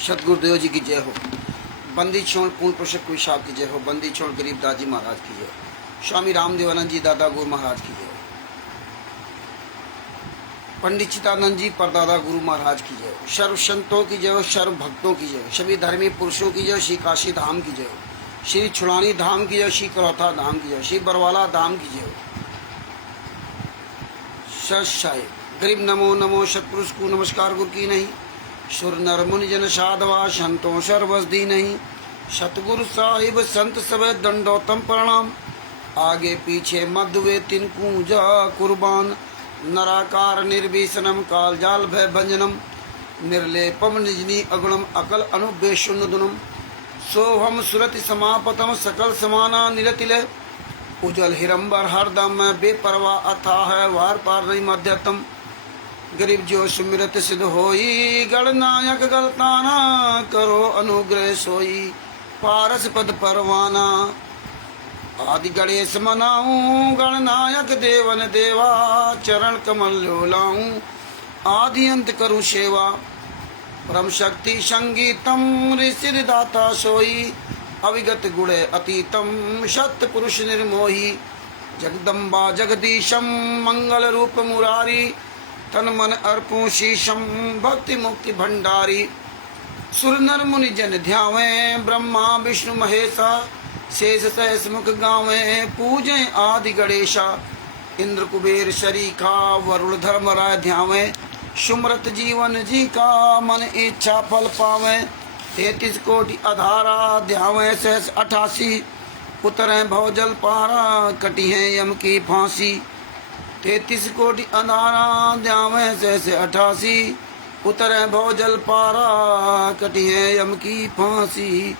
सतगुरुदेव जी की जय हो। बंदी छोड़ पूर्ण पुरुषक कोई साहब की जय हो। बंदी छोड़ गरीब दास जी महाराज की जय हो। स्वामी रामदेवानंद जी दादा गुरु महाराज की जय हो। पंडित चितानंद जी परदादा गुरु महाराज की जय हो। सर्व संतों की जय हो, सर्व भक्तों की जय हो, सभी धर्मी पुरुषों की जय हो। श्री काशी धाम की जय हो, श्री छुड़ानी धाम की जय हो, श्री करौथा धाम की जय हो, श्री बरवाला धाम की जय हो। सत गरीब नमो नमो सतपुरुष को नमस्कार गुरु की नहीं। सुर नर मुनि जन साधवा संतों सर्वस दी नहीं। सतगुरु साहिब संत सब दंडोतम प्रणाम। आगे पीछे मध्य तिनकू जा कुर्बान। नराकार निर्विशनम काल जाल भय भंजनम। निर्लेपम निजनी अगुणम अकल अनुबेशुन्नदुनम। सोहम सुरति समापतम सकल समाना निरतिले। उजल हिरंबर हरदम बेपरवा अथाह वार पार नहीं मध्यतम। गरीब जो सुमिरत सिद्ध होई गणनायक गलताना। करो अनुग्रह सोई पारस पद परवाना। आदि गणेश मनाऊं गणनायक देवन देवा। चरण कमल लोलाऊं आदि अंत करूं सेवा। परम शक्ति संगीतम ऋषि दाता सोई। अविगत गुण अतीतम सत्य पुरुष निर्मोही। जगदम्बा जगदीशम मंगल रूप मुरारी। तन मन अर्पूं शीशम भक्ति मुक्ति भंडारी। सुर नर मुनि जन ध्यावे ब्रह्मा विष्णु महेशा। शेष सहस मुख गावे पूजे आदि गणेशा। इंद्र कुबेर शरीका वरुण धर्मराय ध्यावे। सुमरत जीवन जी का मन इच्छा फल पावे। 33 कोटि अधारा ध्यावे सहस 88। उतरे भवजल पारा कटी है यम की फांसी। 33 कोटि अधारा ध्यावे सहस 88। उतरे भवजल पारा कटी है यम की फांसी।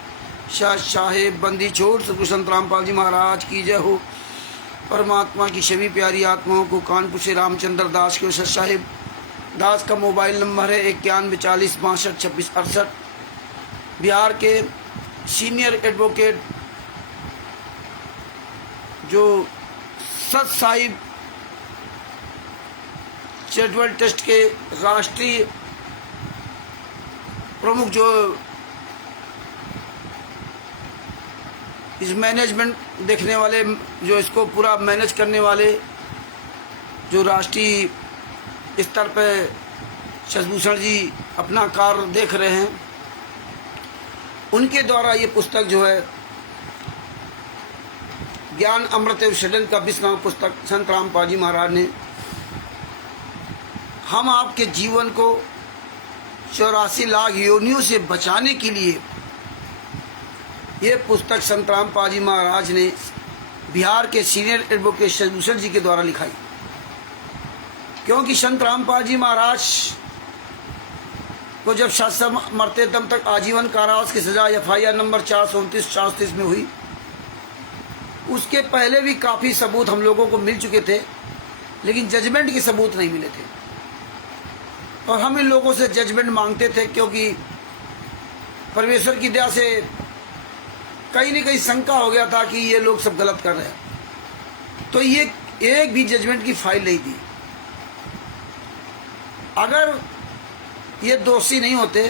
शाह साहेब बंदी छोड़ सतगुरु संत रामपाल जी महाराज की जय हो। परमात्मा की सभी प्यारी आत्माओं को कानपुर से रामचंद्र दास के शाह साहेब दास का मोबाइल नंबर है 91 40 62 26 68। बिहार के सीनियर एडवोकेट जो सत साहिब चैरिटेबल ट्रस्ट के राष्ट्रीय प्रमुख जो इस मैनेजमेंट देखने वाले जो इसको पूरा मैनेज करने वाले जो राष्ट्रीय स्तर पर शशिभूषण जी अपना कार्य देख रहे हैं, उनके द्वारा ये पुस्तक जो है ज्ञान अमृत एवं का 20वां पुस्तक संत रामपाल जी महाराज ने हम आपके जीवन को 84 लाख योनियों से बचाने के लिए ये पुस्तक संत रामपाल जी महाराज ने बिहार के सीनियर एडवोकेट शशिभूषण जी के द्वारा लिखाई। क्योंकि संत रामपाल जी महाराज को जब शासन मरते दम तक आजीवन कारावास की सजा FIR नंबर 429-430 में हुई, उसके पहले भी काफ़ी सबूत हम लोगों को मिल चुके थे, लेकिन जजमेंट के सबूत नहीं मिले थे। और हम इन लोगों से जजमेंट मांगते थे, क्योंकि परमेश्वर की दया से कहीं न कहीं शंका हो गया था कि ये लोग सब गलत कर रहे हैं। तो ये एक भी जजमेंट की फाइल नहीं दी। अगर ये दोषी नहीं होते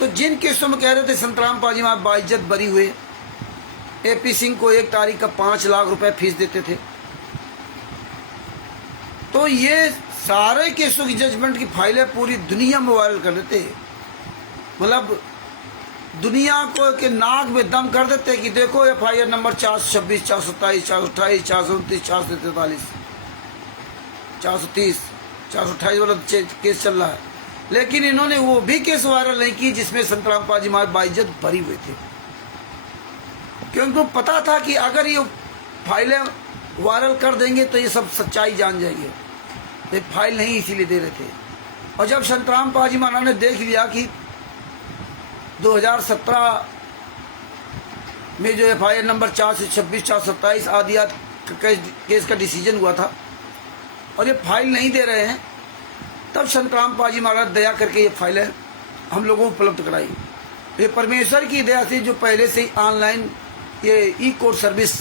तो जिन केसों में कह रहे थे संत रामपाल जी महाराज बाइज्जत बरी हुए, AP सिंह को 1 तारीख का 5 लाख रुपए फीस देते थे, तो ये सारे केसों की जजमेंट की फाइलें पूरी दुनिया में वायरल कर देते। मतलब दुनिया को के नाक में दम कर देते कि देखो FIR नंबर 426 427 428 429 443 430 428 वाला केस चल रहा है। लेकिन इन्होंने वो भी केस वायरल नहीं की जिसमें संत रामपाल जी महाराज बाइज्जत भरी हुए थे, क्योंकि उनको पता था कि अगर ये फाइलें वायरल कर देंगे तो ये सब सच्चाई जान जाएंगे। ये फाइल नहीं इसीलिए दे रहे थे। और जब संत रामपाल जी महाराज ने देख लिया कि 2017 में जो FIR नंबर 426 427 आदि केस का डिसीजन हुआ था और ये फाइल नहीं दे रहे हैं, तब संत रामपाल जी महाराज दया करके ये फाइलें हम लोगों को उपलब्ध कराई। ये परमेश्वर की दया से जो पहले से ही ऑनलाइन ये ई-कोर्ट सर्विस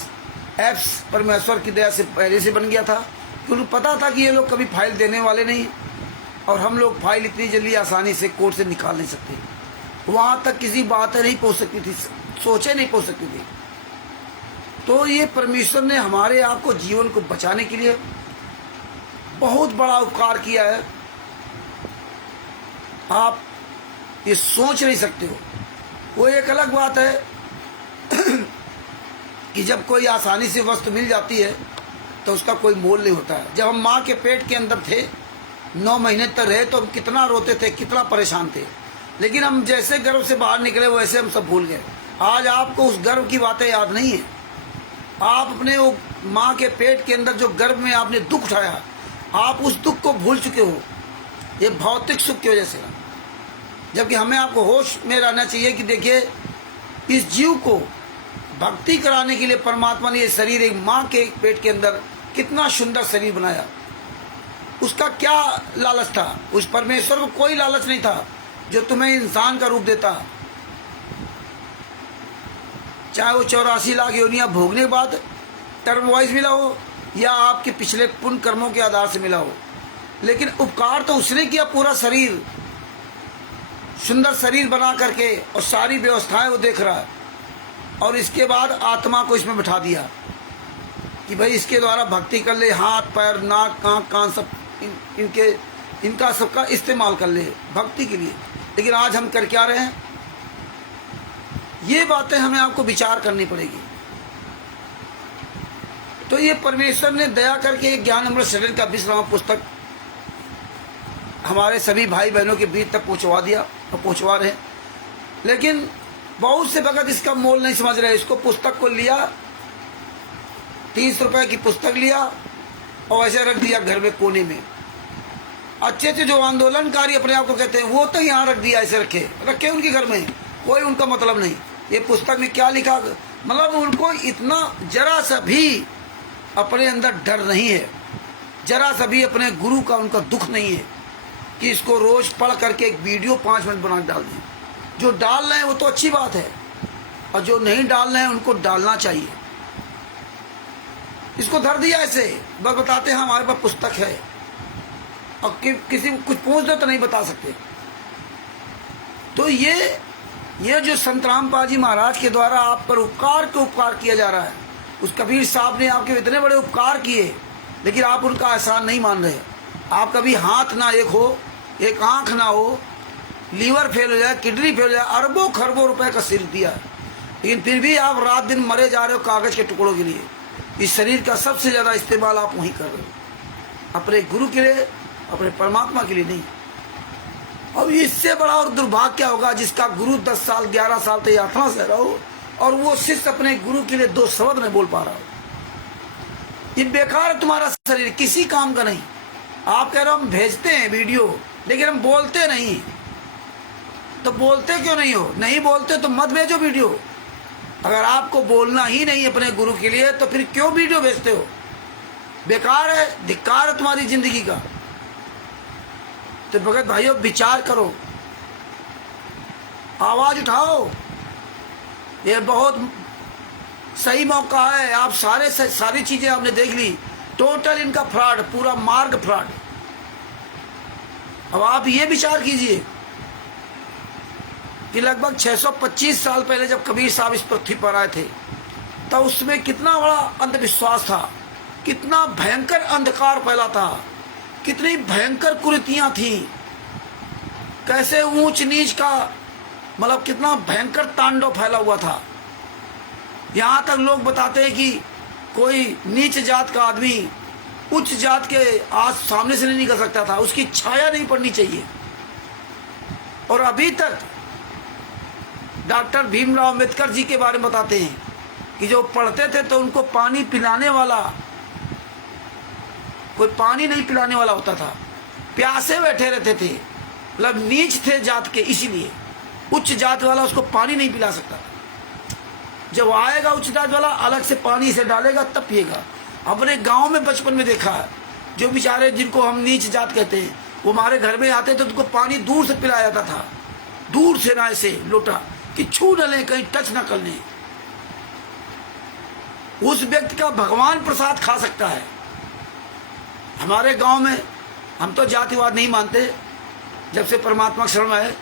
एप्स परमेश्वर की दया से पहले से बन गया था, क्योंकि पता था कि ये लोग कभी फाइल देने वाले नहीं और हम लोग फाइल इतनी जल्दी आसानी से कोर्ट से निकाल नहीं सकते। वहां तक किसी बातें नहीं पहुंच सकती थी, सोचे नहीं पहुंच सकती थी। तो ये परमेश्वर ने हमारे आपको जीवन को बचाने के लिए बहुत बड़ा उपकार किया है, आप ये सोच नहीं सकते हो। वो एक अलग बात है कि जब कोई आसानी से वस्तु मिल जाती है तो उसका कोई मोल नहीं होता है। जब हम माँ के पेट के अंदर थे, 9 महीने तक रहे, तो हम कितना रोते थे, कितना परेशान थे, लेकिन हम जैसे गर्भ से बाहर निकले वैसे हम सब भूल गए। आज आपको उस गर्भ की बातें याद नहीं है। आप अपने वो माँ के पेट के अंदर जो गर्भ में आपने दुख उठाया, आप उस दुख को भूल चुके हो, ये भौतिक सुख की वजह से। जबकि हमें आपको होश में रहना चाहिए कि देखिए, इस जीव को भक्ति कराने के लिए परमात्मा ने ये शरीर, एक माँ के पेट के अंदर कितना सुंदर शरीर बनाया। उसका क्या लालच था? उस परमेश्वर को कोई लालच नहीं था जो तुम्हें इंसान का रूप देता, चाहे वो 84 लाख योनियां भोगने के बाद टर्म वाइज मिला हो या आपके पिछले पुण्य कर्मों के आधार से मिला हो। लेकिन उपकार तो उसने किया, पूरा शरीर, सुंदर शरीर बना करके, और सारी व्यवस्थाएं वो देख रहा है, और इसके बाद आत्मा को इसमें बिठा दिया कि भाई इसके द्वारा भक्ति कर ले, हाथ पैर नाक आँख कान सब इनका सबका इस्तेमाल कर ले भक्ति के लिए। लेकिन आज हम कर क्या रहे हैं, ये बातें हमें आपको विचार करनी पड़ेगी। तो ये परमेश्वर ने दया करके एक ज्ञान अमृत सदन का 20वां पुस्तक हमारे सभी भाई बहनों के बीच तक पहुंचवा दिया और पहुंचवा रहे। लेकिन बहुत से भगत इसका मोल नहीं समझ रहे। इसको पुस्तक को लिया, 30 रुपए की पुस्तक लिया और ऐसे रख दिया घर में कोने में। अच्छे अच्छे जो आंदोलनकारी अपने आप को कहते हैं, वो तो यहाँ रख दिया, ऐसे रखे उनके घर में, कोई उनका मतलब नहीं। ये पुस्तक में क्या लिखा, मतलब उनको इतना जरा सा भी अपने अंदर डर नहीं है, जरा सा भी अपने गुरु का उनका दुख नहीं है कि इसको रोज पढ़ करके एक वीडियो 5 मिनट बना डाल दें। जो डाल रहे हैं वो तो अच्छी बात है, और जो नहीं डाल रहे हैं उनको डालना चाहिए। इसको धर दिया ऐसे, बस बताते हैं हमारे पास पुस्तक है, और किसी को कुछ पूछ दो तो नहीं बता सकते। तो ये जो संत रामपाल जी महाराज के द्वारा आप पर उपकार किया जा रहा है, उस कबीर साहब ने आपके इतने बड़े उपकार किए, लेकिन आप उनका एहसान नहीं मान रहे। आप कभी हाथ ना एक हो, एक आंख ना हो, लीवर फेल हो जाए, किडनी फेल हो जाए, अरबों खरबों रुपए का सिर दिया, लेकिन फिर भी आप रात दिन मरे जा रहे हो कागज के टुकड़ों के लिए। इस शरीर का सबसे ज्यादा इस्तेमाल आप वहीं कर रहे हो, अपने गुरु के लिए, अपने परमात्मा के लिए नहीं। अब इससे बड़ा और दुर्भाग्य क्या होगा जिसका गुरु 10 साल 11 साल तक यात्रा से रहा हो और वो शिष्य अपने गुरु के लिए 2 शब्द नहीं बोल पा रहा हो। ये बेकार है तुम्हारा शरीर, किसी काम का नहीं। आप कह रहे हो हम भेजते हैं वीडियो, लेकिन हम बोलते नहीं। तो बोलते क्यों नहीं हो? नहीं बोलते तो मत भेजो वीडियो। अगर आपको बोलना ही नहीं अपने गुरु के लिए तो फिर क्यों वीडियो भेजते हो? बेकार है, धिक्कार है तुम्हारी जिंदगी का। तो भगत भाइयों विचार करो, आवाज उठाओ, ये बहुत सही मौका है। आप सारी चीजें आपने देख ली, टोटल इनका फ्रॉड, पूरा मार्ग फ्रॉड। अब आप ये विचार कीजिए कि लगभग 625 साल पहले जब कबीर साहब इस पृथ्वी पर आए थे, तब उसमें कितना बड़ा अंधविश्वास था, कितना भयंकर अंधकार फैला था, कितनी भयंकर कुरीतियां थी, कैसे ऊंच नीच का मतलब कितना भयंकर तांडव फैला हुआ था। यहां तक लोग बताते हैं कि कोई नीच जात का आदमी उच्च जात के आज सामने से नहीं निकल सकता था, उसकी छाया नहीं पड़नी चाहिए। और अभी तक डॉक्टर भीमराव अंबेडकर जी के बारे में बताते हैं कि जो पढ़ते थे तो उनको पानी पिलाने वाला कोई पानी नहीं पिलाने वाला होता था, प्यासे बैठे रहते थे, मतलब नीच थे जात के, इसीलिए उच्च जात वाला उसको पानी नहीं पिला सकता। जब आएगा उच्च जात वाला अलग से पानी से डालेगा तब पिएगा। अपने गांव में बचपन में देखा है, जो बेचारे जिनको हम नीच जात कहते हैं वो हमारे घर में आते थे तो उनको पानी दूर से पिलाया जाता था, दूर से ना ऐसे लोटा कि छू न लें, कहीं टच ना कर लें। उस व्यक्ति का भगवान प्रसाद खा सकता है। हमारे गांव में हम तो जातिवाद नहीं मानते, जब से परमात्मा शरण आए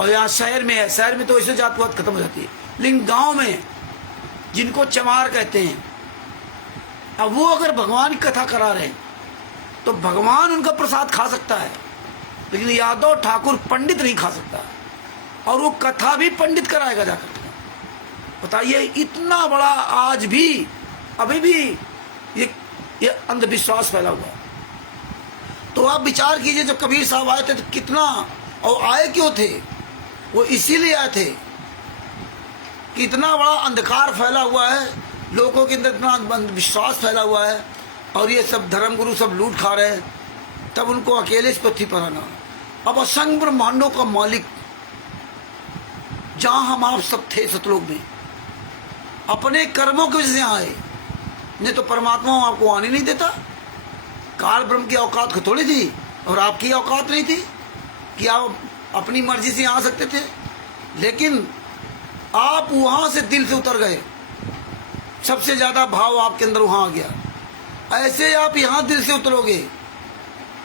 और यहाँ शहर में है, शहर में तो ऐसे जातिवाद खत्म हो जाती है, लेकिन गांव में जिनको चमार कहते हैं, अब वो अगर भगवान की कथा करा रहे हैं तो भगवान उनका प्रसाद खा सकता है, लेकिन यादव ठाकुर पंडित नहीं खा सकता, और वो कथा भी पंडित कराएगा जाकर। बताइए, इतना बड़ा आज भी अभी भी ये अंधविश्वास फैला हुआ है। तो आप विचार कीजिए, जब कबीर साहब आए थे तो कितना, और आए क्यों थे? वो इसीलिए आए थे कि इतना बड़ा अंधकार फैला हुआ है, लोगों के अंदर इतना अंधविश्वास फैला हुआ है, और ये सब धर्मगुरु सब लूट खा रहे हैं, तब उनको अकेले इस पृथ्वी पर आना। अब असंख्य ब्रह्मांडों का मालिक, जहां हम आप सब थे सतलोक में, अपने कर्मों की वजह से आए, नहीं तो परमात्मा आपको आने नहीं देता। काल ब्रह्म की औकात को थोड़ी थी, और आपकी औकात नहीं थी कि आप अपनी मर्जी से आ सकते थे, लेकिन आप वहां से दिल से उतर गए, सबसे ज्यादा भाव आपके अंदर वहां आ गया। ऐसे आप यहां दिल से उतरोगे,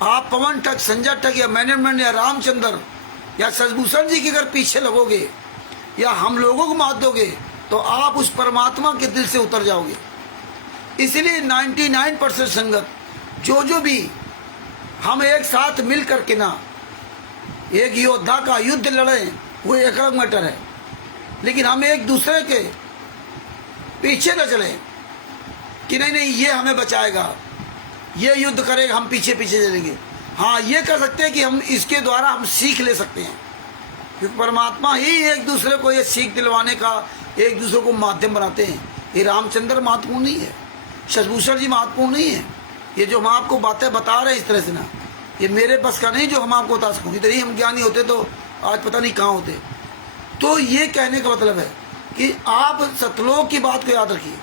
आप पवन ठग, संजय ठग या मैनेजमेंट या रामचंद्र या शशिभूषण जी के अगर पीछे लगोगे या हम लोगों को मात दोगे, तो आप उस परमात्मा के दिल से उतर जाओगे। इसलिए 99% संगत जो भी हम एक साथ मिल करके ना एक योद्धा का युद्ध लड़े, वो एक अलग मैटर है, लेकिन हम एक दूसरे के पीछे न चले कि नहीं नहीं ये हमें बचाएगा, ये युद्ध करेगा, हम पीछे पीछे चलेंगे। हाँ, ये कर सकते हैं कि हम इसके द्वारा हम सीख ले सकते हैं, क्योंकि परमात्मा ही एक दूसरे को ये सीख दिलवाने का, एक दूसरे को माध्यम बनाते हैं। ये रामचंद्र महत्वपूर्ण नहीं है, शशिभूषण जी महत्वपूर्ण नहीं है, ये जो हम आपको बातें बता रहे हैं इस तरह से ना, ये मेरे बस का नहीं जो हम आपको बता सकूँ। इधर ही हम ज्ञानी होते तो आज पता नहीं कहाँ होते। तो ये कहने का मतलब है कि आप सतलोक की बात को याद रखिए,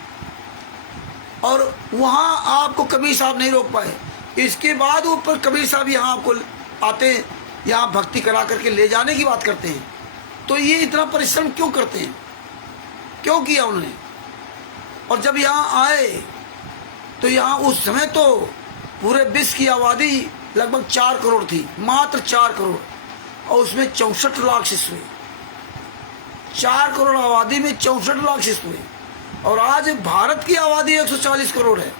और वहाँ आपको कबीर साहब नहीं रोक पाए, इसके बाद ऊपर कबीर साहब यहाँ आपको आते हैं, यहाँ भक्ति करा करके ले जाने की बात करते हैं। तो ये इतना परिश्रम क्यों करते हैं, क्यों किया उन्होंने? और जब यहाँ आए तो यहाँ उस समय तो पूरे विश्व की आबादी लगभग 4 करोड़ थी, मात्र 4 करोड़, और उसमें 64 लाख शिष्य हुए। 4 करोड़ आबादी में 64 लाख शिष्य हुए, और आज भारत की आबादी 140 करोड़ है,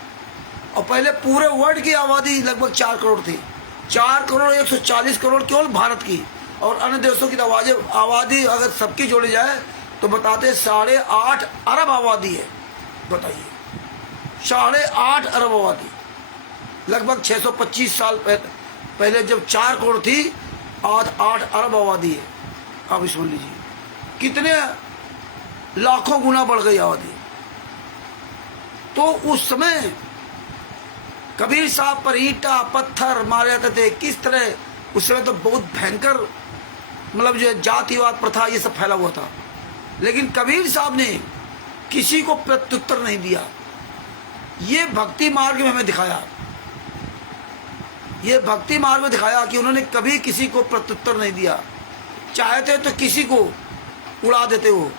और पहले पूरे वर्ल्ड की आबादी लगभग 4 करोड़ थी। 4 करोड़ 140 करोड़ केवल भारत की, और अन्य देशों की आबादी अगर सबकी जोड़ी जाए तो बताते 8.5 अरब आबादी है। बताइए, 8.5 अरब आबादी, लगभग 625 साल पहले जब 4 करोड़ थी, आज 8 अरब आबादी है। आप समझ लीजिए कितने लाखों गुना बढ़ गई आबादी। तो उस समय कबीर साहब पर ईंटा पत्थर मारे जाते थे, किस तरह उस समय तो बहुत भयंकर, मतलब जो जातिवाद प्रथा ये सब फैला हुआ था, लेकिन कबीर साहब ने किसी को प्रत्युत्तर नहीं दिया। ये भक्ति मार्ग में हमें दिखाया, ये भक्ति मार्ग में दिखाया कि उन्होंने कभी किसी को प्रत्युत्तर नहीं दिया। चाहते तो किसी को उड़ा देते हो,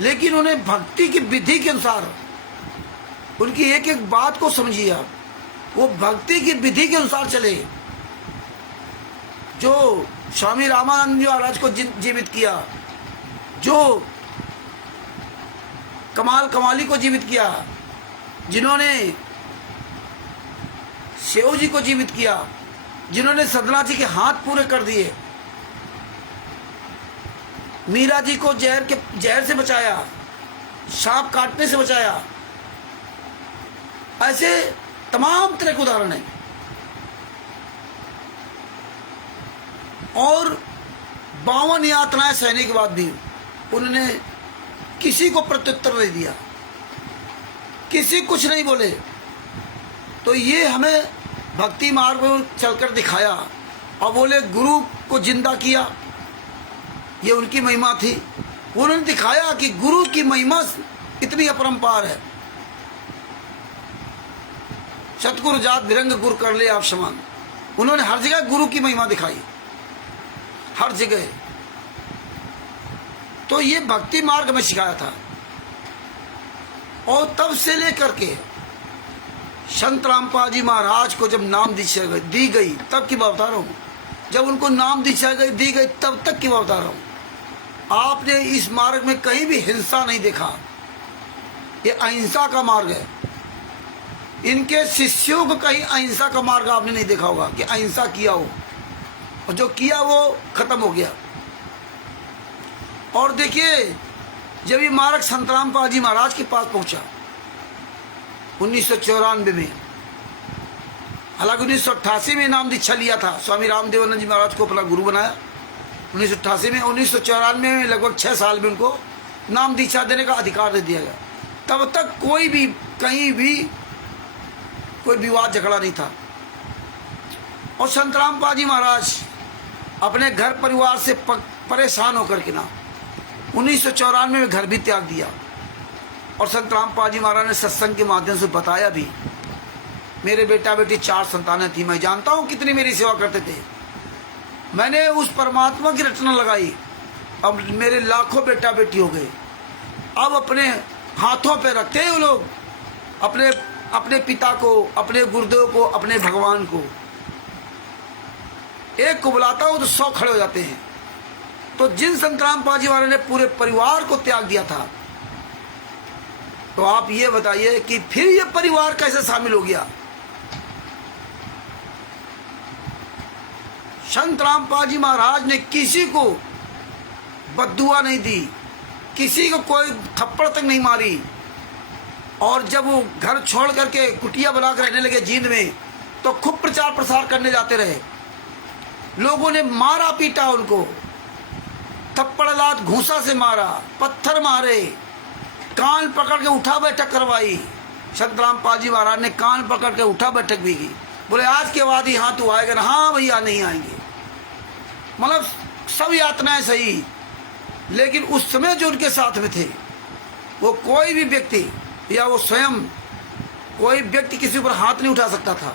लेकिन उन्हें भक्ति की विधि के अनुसार, उनकी एक एक बात को समझिए आप, वो भक्ति की विधि के अनुसार चले। जो स्वामी रामानंद जी महाराज को जीवित किया, जो कमाल कमाली को जीवित किया, जिन्होंने शेव जी को जीवित किया, जिन्होंने सदना जी के हाथ पूरे कर दिए, मीरा जी को जहर से बचाया, सांप काटने से बचाया, ऐसे तमाम तरह के उदाहरण हैं। और 52 यातनाएं सहने के बाद भी उन्होंने किसी को प्रत्युत्तर नहीं दिया, किसी कुछ नहीं बोले। तो ये हमें भक्ति मार्ग में चलकर दिखाया, और बोले गुरु को जिंदा किया, ये उनकी महिमा थी। उन्होंने दिखाया कि गुरु की महिमा इतनी अपरंपार है। सतगुरु जात विरंग गुरु कर ले आप समान, उन्होंने हर जगह गुरु की महिमा दिखाई, हर जगह। तो ये भक्ति मार्ग में सिखाया था। और तब से लेकर के संत रामपाल जी महाराज को जब नाम दीक्षा दी गई, तब की बात बता रहा हूँ, जब उनको नाम दीक्षा दी गई तब तक की बात बता रहा हूँ। आपने इस मार्ग में कहीं भी हिंसा नहीं देखा। ये अहिंसा का मार्ग है। इनके शिष्यों को कहीं अहिंसा का मार्ग आपने नहीं देखा होगा कि अहिंसा किया हो, और जो किया वो खत्म हो गया। और देखिए, जब ये मार्ग संत रामपाल जी महाराज के पास पहुंचा 1994 में, हालांकि 1988 में नाम दीक्षा लिया था, स्वामी रामदेवानंद जी महाराज को अपना गुरु बनाया 1988 में। 1994 में लगभग 6 साल में उनको नाम दीक्षा देने का अधिकार दे दिया गया। तब तक कोई भी कहीं भी कोई विवाद झगड़ा नहीं था। और संत रामपाल जी महाराज अपने घर परिवार से परेशान होकर के ना 1994 में घर भी त्याग दिया। और संत रामपाल जी महाराज ने सत्संग के माध्यम से बताया भी, मेरे बेटा बेटी 4 संतानें थी, मैं जानता हूं कितनी मेरी सेवा करते थे। मैंने उस परमात्मा की रचना लगाई, अब मेरे लाखों बेटा बेटी हो गए। अब अपने हाथों पे रखते हैं वो लोग अपने पिता को, अपने गुरुदेव को, अपने भगवान को। एक को बुलाता हूं तो 100 खड़े हो जाते हैं। तो जिन संत रामपाल जी महाराज ने पूरे परिवार को त्याग दिया था, तो आप ये बताइए कि फिर ये परिवार कैसे शामिल हो गया। संत रामपाल जी महाराज ने किसी को बद्दुआ नहीं दी, किसी को कोई थप्पड़ तक नहीं मारी। और जब वो घर छोड़ करके कुटिया बनाकर रहने लगे जींद में, तो खूब प्रचार प्रसार करने जाते रहे। लोगों ने मारा पीटा उनको, थप्पड़ लात घूसा से मारा, पत्थर मारे, कान पकड़ के उठा बैठक करवाई। संत रामपाल जी महाराज ने कान पकड़ के उठा बैठक भी की। बोले आज के बाद ही हाँ तू आएगा ना? हाँ भैया नहीं आएंगे। मतलब सब यातनाएं सही, लेकिन उस समय जो उनके साथ में थे, वो कोई भी व्यक्ति या वो स्वयं कोई व्यक्ति किसी पर हाथ नहीं उठा सकता था।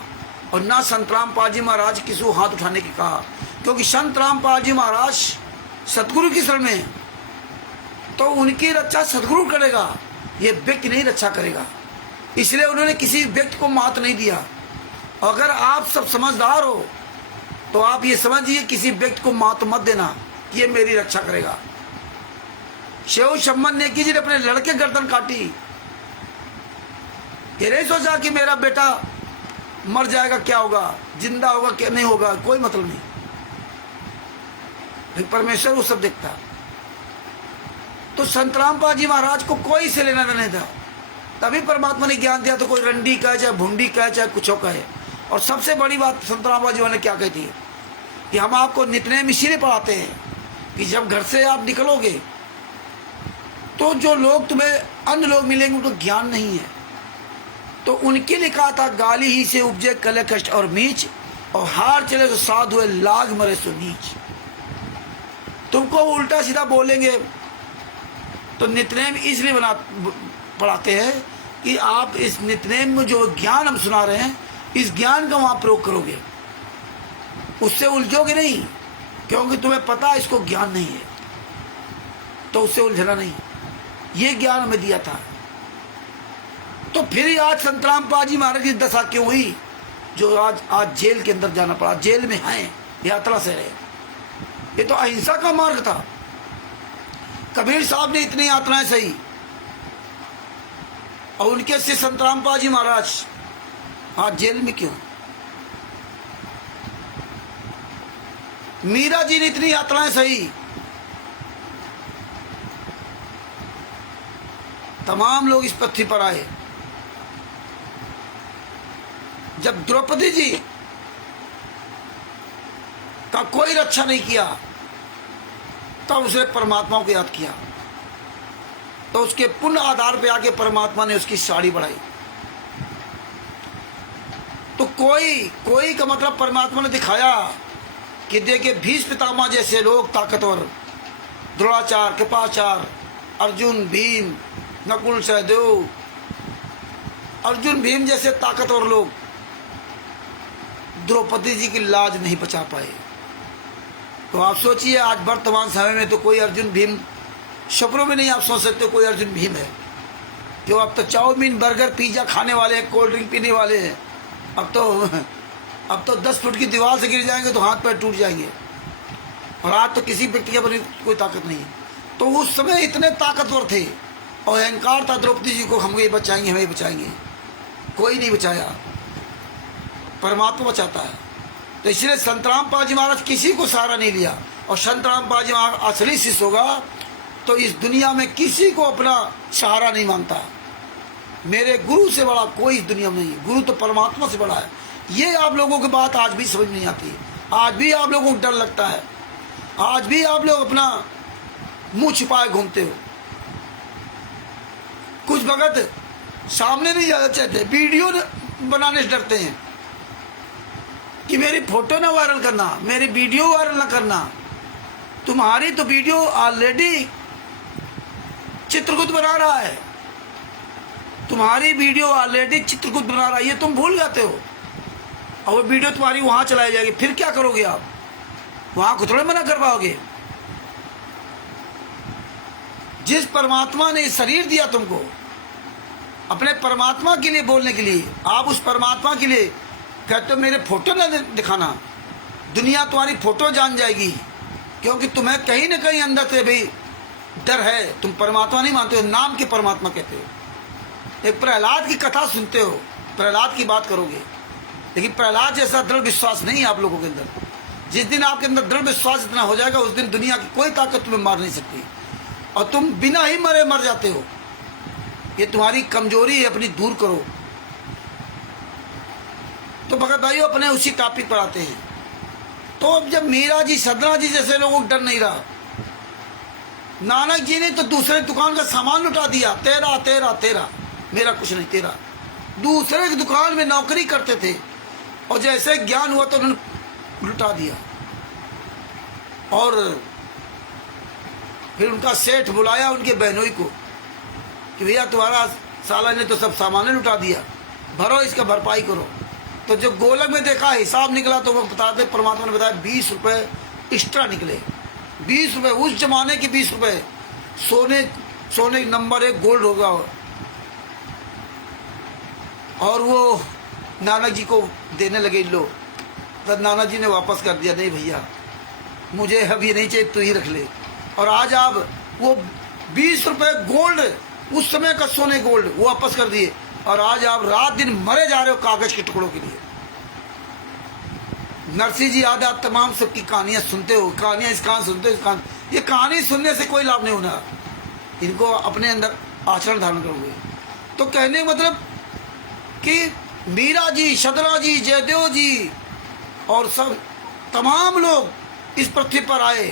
और ना संत रामपाल जी महाराज किसी को हाथ उठाने की कहा, क्योंकि संत रामपाल जी महाराज सतगुरु की शरण में, तो उनकी रक्षा सतगुरु करेगा, ये व्यक्ति नहीं रक्षा करेगा। इसलिए उन्होंने किसी व्यक्ति को मात नहीं दिया। अगर आप सब समझदार हो तो आप ये समझिए किसी व्यक्ति को मात मत देना कि ये मेरी रक्षा करेगा। शेव शम्मन ने किसी ने अपने लड़के गर्दन काटी, ये नहीं सोचा कि मेरा बेटा मर जाएगा क्या होगा, जिंदा होगा क्या नहीं होगा, कोई मतलब नहीं। लेकिन परमेश्वर वो सब देखता। तो संत रामपाल जी महाराज को कोई से लेना नहीं था, तभी परमात्मा ने ज्ञान दिया। तो कोई रंडी कहे, चाहे भुंडी कहे, चाहे कुछ कहे। और सबसे बड़ी बात संत रामपाल जी ने क्या कहती है कि हम आपको नितनेम इसीलिए पढ़ाते हैं कि जब घर से आप निकलोगे तो जो लोग तुम्हें अन्य लोग मिलेंगे उनको ज्ञान नहीं है, तो उनके लिए कहा था गाली ही से उपजे कले कष्ट और मीच, और हार चले तो साधु है लाग मरे सो नीच। तुमको उल्टा सीधा बोलेंगे तो नितनेम इसलिए पढ़ाते हैं कि आप इस नितनेम में जो ज्ञान हम सुना रहे हैं, इस ज्ञान का वहां प्रयोग करोगे, उससे उलझोगे नहीं, क्योंकि तुम्हें पता इसको ज्ञान नहीं है, तो उससे उलझना नहीं। ये ज्ञान हमें दिया था। तो फिर आज संत रामपाल जी महाराज की दशा क्यों हुई, जो आज जेल के अंदर जाना पड़ा, जेल में हैं, यात्रा से रहे। ये तो अहिंसा का मार्ग था। कबीर साहब ने इतनी यात्राएं सही, और उनके से संत रामपाल जी महाराज आज जेल में क्यों? मीरा जी ने इतनी यात्राएं सही, तमाम लोग इस पृथ्वी पर आए। जब द्रौपदी जी का कोई रक्षा नहीं किया, तब उसने परमात्मा को याद किया, तो उसके पुण्य आधार पे आके परमात्मा ने उसकी साड़ी बढ़ाई। तो कोई का मतलब परमात्मा ने दिखाया कि देखिए भीष्म पितामह जैसे लोग ताकतवर, द्रोणाचार्य, कृपाचार्य, अर्जुन, भीम, नकुल, सहदेव, अर्जुन भीम जैसे ताकतवर लोग द्रौपदी जी की लाज नहीं बचा पाए। तो आप सोचिए आज वर्तमान समय में तो कोई अर्जुन भीम सपनों में नहीं आप सोच सकते कोई अर्जुन भीम है। जो अब तो चाउमीन, बर्गर, पिज्जा खाने वाले हैं, कोल्ड ड्रिंक पीने वाले हैं। अब तो 10 फुट की दीवार से गिर जाएंगे तो हाथ पैर टूट जाएंगे। और आज तो किसी व्यक्ति के ऊपर कोई ताकत नहीं है। तो उस समय इतने ताकतवर थे और अहंकार था द्रौपदी जी को, हम ये बचाएंगे, हमें बचाएंगे। कोई नहीं बचाया, परमात्मा बचाता है। तो इसलिए संत रामपाल जी महाराज किसी को सहारा नहीं लिया। और संत रामपाल जी महाराज असली शिष्य होगा तो इस दुनिया में किसी को अपना सहारा नहीं मानता। मेरे गुरु से बड़ा कोई इस दुनिया में नहीं, गुरु तो परमात्मा से बड़ा है। ये आप लोगों की बात आज भी समझ नहीं आती, आज भी आप लोगों को डर लगता है, आज भी आप लोग अपना मुंह छिपाए घूमते हो। कुछ भगत सामने नहीं जाना चाहते, वीडियो बनाने से डरते हैं कि मेरी फोटो ना वायरल करना, मेरी वीडियो वायरल ना करना। तुम्हारी तो वीडियो ऑलरेडी चित्रगुप्त बना रहा है, तुम्हारी वीडियो ऑलरेडी चित्रगुप्त बना रहा है, ये तुम भूल जाते हो। और वो वीडियो तुम्हारी वहां चलाई जाएगी, फिर क्या करोगे आप? वहां को थोड़े मना कर पाओगे। जिस परमात्मा ने शरीर दिया तुमको अपने परमात्मा के लिए बोलने के लिए, आप उस परमात्मा के लिए कहते हो मेरे फोटो ना दिखाना, दुनिया तुम्हारी फोटो जान जाएगी, क्योंकि तुम्हें कहीं ना कहीं अंदर से भी डर है। तुम परमात्मा नहीं मानते हो, नाम के परमात्मा कहते हो। एक प्रहलाद की कथा सुनते हो, प्रहलाद की बात करोगे, लेकिन प्रहलाद जैसा दृढ़ विश्वास नहीं है आप लोगों के अंदर। जिस दिन आपके अंदर दृढ़ विश्वास इतना हो जाएगा, उस दिन दुनिया की कोई ताकत तुम्हें मार नहीं सकती, और तुम बिना ही मरे मर जाते हो। ये तुम्हारी कमजोरी है, अपनी दूर करो। तो भगत भाइयों अपने उसी टॉपिक पर आते हैं। तो अब जब मीरा जी, सदना जी जैसे लोगों को डर नहीं रहा, नानक जी ने तो दूसरे दुकान का सामान लुटा दिया, तेरा तेरा तेरा, मेरा कुछ नहीं तेरा। दूसरे की दुकान में नौकरी करते थे और जैसे ज्ञान हुआ तो उन्होंने लुटा दिया। और फिर उनका सेठ बुलाया उनके बहनोई को कि भैया तुम्हारा साला ने तो सब सामान लुटा दिया, भरो इसका भरपाई करो। तो जो गोलक में देखा हिसाब निकला तो वो बताते, परमात्मा ने बताया 20 रुपये एक्स्ट्रा निकले। 20 रुपये उस जमाने के 20 रुपये, सोने नंबर 1 गोल्ड होगा। और वो नानक जी को देने लगे लोग, तो नानक जी ने वापस कर दिया, नहीं भैया मुझे अब ये नहीं चाहिए, तू ही रख ले। और आज आप वो 20 रुपये गोल्ड, उस समय का सोने गोल्ड, वो वापस कर दिए। और आज आप रात दिन मरे जा रहे हो कागज के टुकड़ों के लिए। नरसिंह जी आदि आप तमाम सबकी कहानियां सुनते हो, कहानियां इस कहानी सुनते हो, इस कहानी, ये कहानी सुनने से कोई लाभ नहीं होना, इनको अपने अंदर आचरण धारण करोगे। तो कहने मतलब कि मीरा जी, सदना जी, जयदेव जी और सब तमाम लोग इस पृथ्वी पर आए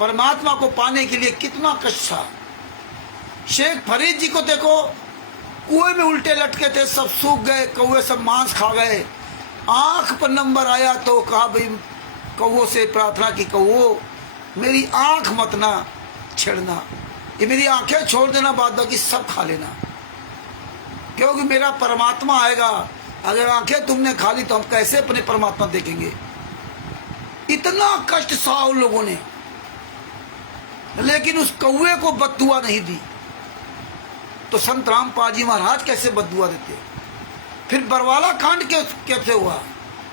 परमात्मा को पाने के लिए। कितना कष्ट था। शेख फरीद जी को देखो, कुएं में उल्टे लटके थे, सब सूख गए, कौवे सब मांस खा गए। आंख पर नंबर आया तो कहा भाई कौवों से प्रार्थना की, कौवो मेरी आंख मत ना छेड़ना, ये मेरी आंखें छोड़ देना, बाद बाकी सब खा लेना, क्योंकि मेरा परमात्मा आएगा। अगर आंखें तुमने खा ली तो हम कैसे अपने परमात्मा देखेंगे। इतना कष्ट सहा उन लोगों ने, लेकिन उस कौवे को बद्दुआ नहीं दी। तो संत रामपाल जी महाराज कैसे बद्दुआ देते? फिर बरवाला कांड कैसे हुआ?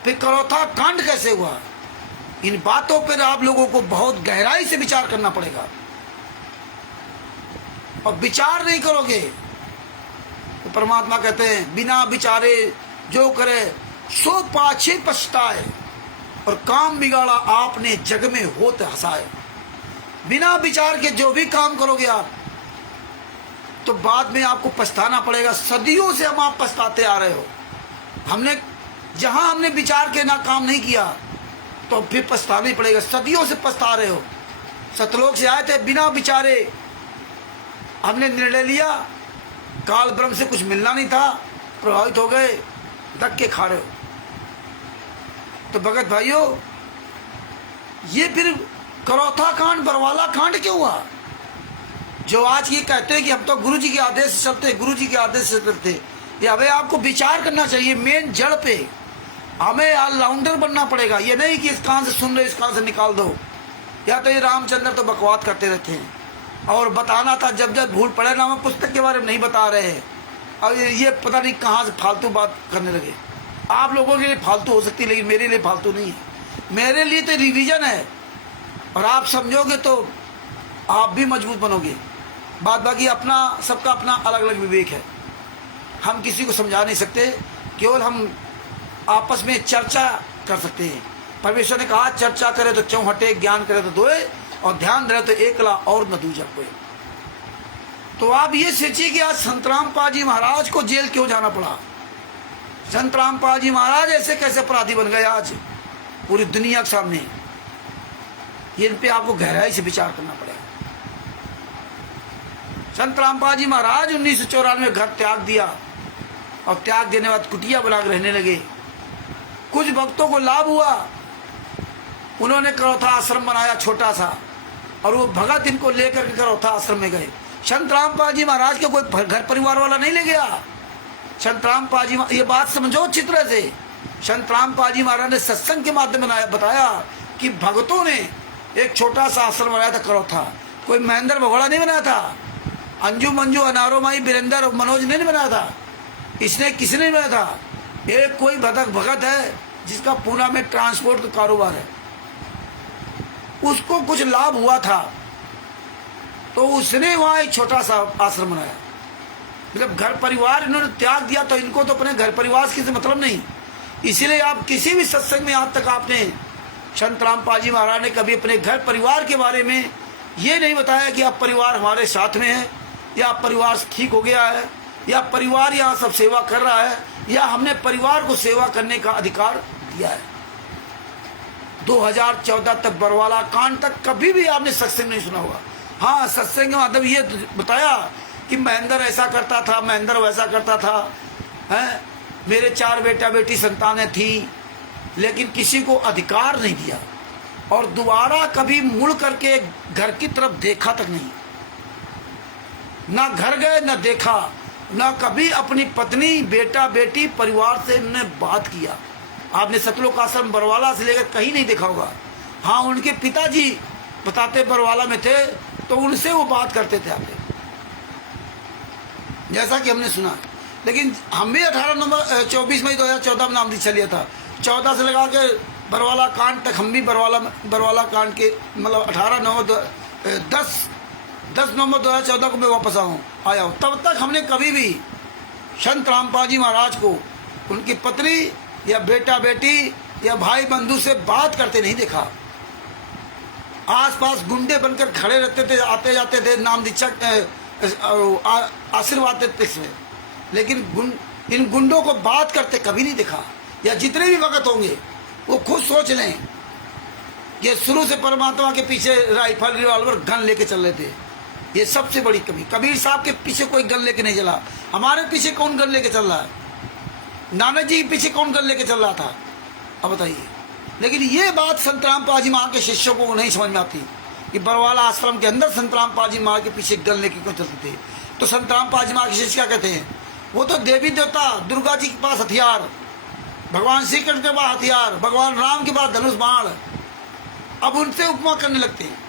फिर करौथा कांड कैसे हुआ? इन बातों पर आप लोगों को बहुत गहराई से विचार करना पड़ेगा। और विचार नहीं करोगे तो परमात्मा कहते हैं बिना विचारे जो करे सो पाछे पछताए, और काम बिगाड़ा आपने जग में होत हंसाए। बिना विचार के जो भी काम करोगे आप, तो बाद में आपको पछताना पड़ेगा। सदियों से हम आप पछताते आ रहे हो। हमने विचार के ना काम नहीं किया तो फिर पछताना ही पड़ेगा। सदियों से पछता रहे हो। सतलोक से आए थे, बिना विचारे हमने निर्णय लिया, काल ब्रह्म से कुछ मिलना नहीं था, प्रभावित हो गए, धक्के खा रहे हो। तो भगत भाइयों, ये फिर करौथा कांड, बरवाला कांड क्यों हुआ? जो आज ये कहते हैं कि हम तो गुरु जी के आदेश से चलते, गुरु जी के आदेश से चलते, ये हमें आपको विचार करना चाहिए। मेन जड़ पे हमें ऑलराउंडर बनना पड़ेगा। ये नहीं कि इस कान से सुन रहे इस कान से निकाल दो। या तो ये रामचंद्र तो बकवास करते रहते हैं, और बताना था जब जब भूल पड़े ना, हम पुस्तक के बारे में नहीं बता रहे हैं। अब ये पता नहीं कहाँ से फालतू बात करने लगे। आप लोगों के लिए फालतू हो सकती है, लेकिन मेरे लिए फालतू नहीं है। मेरे लिए तो रिवीजन है, और आप समझोगे तो आप भी मजबूत बनोगे। बात बाकी अपना सबका अपना अलग अलग विवेक है, हम किसी को समझा नहीं सकते, केवल हम आपस में चर्चा कर सकते हैं। परमेश्वर ने कहा चर्चा करे तो चौहटे, ज्ञान करे तो दोए, और ध्यान रहे तो एकला और न दूजा कोई। तो आप ये सोचिए कि आज संत रामपाल जी महाराज को जेल क्यों जाना पड़ा। संत रामपाल जी महाराज ऐसे कैसे अपराधी बन गए आज पूरी दुनिया के सामने, ये इन पे आपको गहराई से विचार करना पड़ेगा। संत रामपाल जी महाराज 1994 में घर त्याग दिया, और त्याग देने के बाद कुटिया बना रहने लगे। कुछ भक्तों को लाभ हुआ, उन्होंने करौथा आश्रम बनाया छोटा सा, और वो भगत इनको लेकर के करौथा आश्रम में गए। संत रामपाल जी महाराज के कोई घर परिवार वाला नहीं ले गया। संत रामपाल जी, ये बात समझो अच्छी तरह से, संत रामपाल जी महाराज ने सत्संग के माध्यम बताया कि भक्तों ने एक छोटा सा आश्रम बनाया था करौथा। कोई महेंद्र भगोड़ा नहीं बनाया था, अंजू मंजू अनारो माई बीरेंद्र मनोज ने नहीं बनाया था, इसने किसी ने बनाया था। एक कोई भगत है जिसका पूना में ट्रांसपोर्ट का कारोबार है, उसको कुछ लाभ हुआ था तो उसने वहां एक छोटा सा आश्रम बनाया। मतलब घर परिवार इन्होंने त्याग दिया, तो इनको तो अपने घर परिवार से मतलब नहीं। इसीलिए आप किसी भी सत्संग में आज तक आपने संत रामपाल जी महाराज ने कभी अपने घर परिवार के बारे में ये नहीं बताया कि आप परिवार हमारे साथ में है, या परिवार ठीक हो गया है, या परिवार यहाँ सब सेवा कर रहा है, या हमने परिवार को सेवा करने का अधिकार दिया है। 2014 तक बरवाला कांड तक कभी भी आपने सत्संग नहीं सुना होगा। हाँ, सत्संग में मतलब ये बताया कि महेंद्र ऐसा करता था, महेंद्र वैसा करता था, हैं, मेरे 4 बेटा बेटी संतानें थी, लेकिन किसी को अधिकार नहीं दिया, और दोबारा कभी मुड़ करके घर की तरफ देखा तक नहीं। ना घर गए, ना देखा, ना कभी अपनी पत्नी बेटा बेटी परिवार से उन्होंने बात किया। आपने सतलोक आश्रम बरवाला से लेकर कहीं नहीं देखा होगा। हाँ, उनके पिताजी बताते बरवाला में थे तो उनसे वो बात करते थे आगे, जैसा कि हमने सुना। लेकिन हम भी 24 मई 2014 में नाम दीक्षा लिया था। 14 से लगा के बरवाला कांड तक हम भी बरवाला कांड के मतलब 10 नवंबर 2014 को मैं वापस आया हूँ। तब तक हमने कभी भी संत रामपाल जी महाराज को उनकी पत्नी या बेटा बेटी या भाई बंधु से बात करते नहीं देखा। आसपास गुंडे बनकर खड़े रहते थे, आते जाते थे, नाम दीक्षा आशीर्वाद देते थे, लेकिन इन गुंडों को बात करते कभी नहीं देखा। या जितने भी वक्त होंगे वो खुद सोच लें, ये शुरू से परमात्मा के पीछे राइफल रिवॉल्वर गन लेके चल रहे थे। ये सबसे बड़ी कमी। कबीर साहब के पीछे कोई गन लेके नहीं चला। हमारे पीछे कौन गन लेके चल रहा है? नानक जी के पीछे कौन गन लेके चल रहा था? अब बताइए। लेकिन ये बात संत रामपाल जी महाराज के शिष्यों को नहीं समझ में आती कि बरवाला आश्रम के अंदर संत रामपाल जी महाराज के पीछे गन लेके क्यों चलते थे। तो संत रामपाल जी महाराज के शिष्य क्या कहते हैं? वो तो देवी देवता दुर्गा जी के पास हथियार, भगवान श्री कृष्ण के पास हथियार, भगवान राम के पास धनुष बाण, अब उनसे उपमा करने लगते हैं।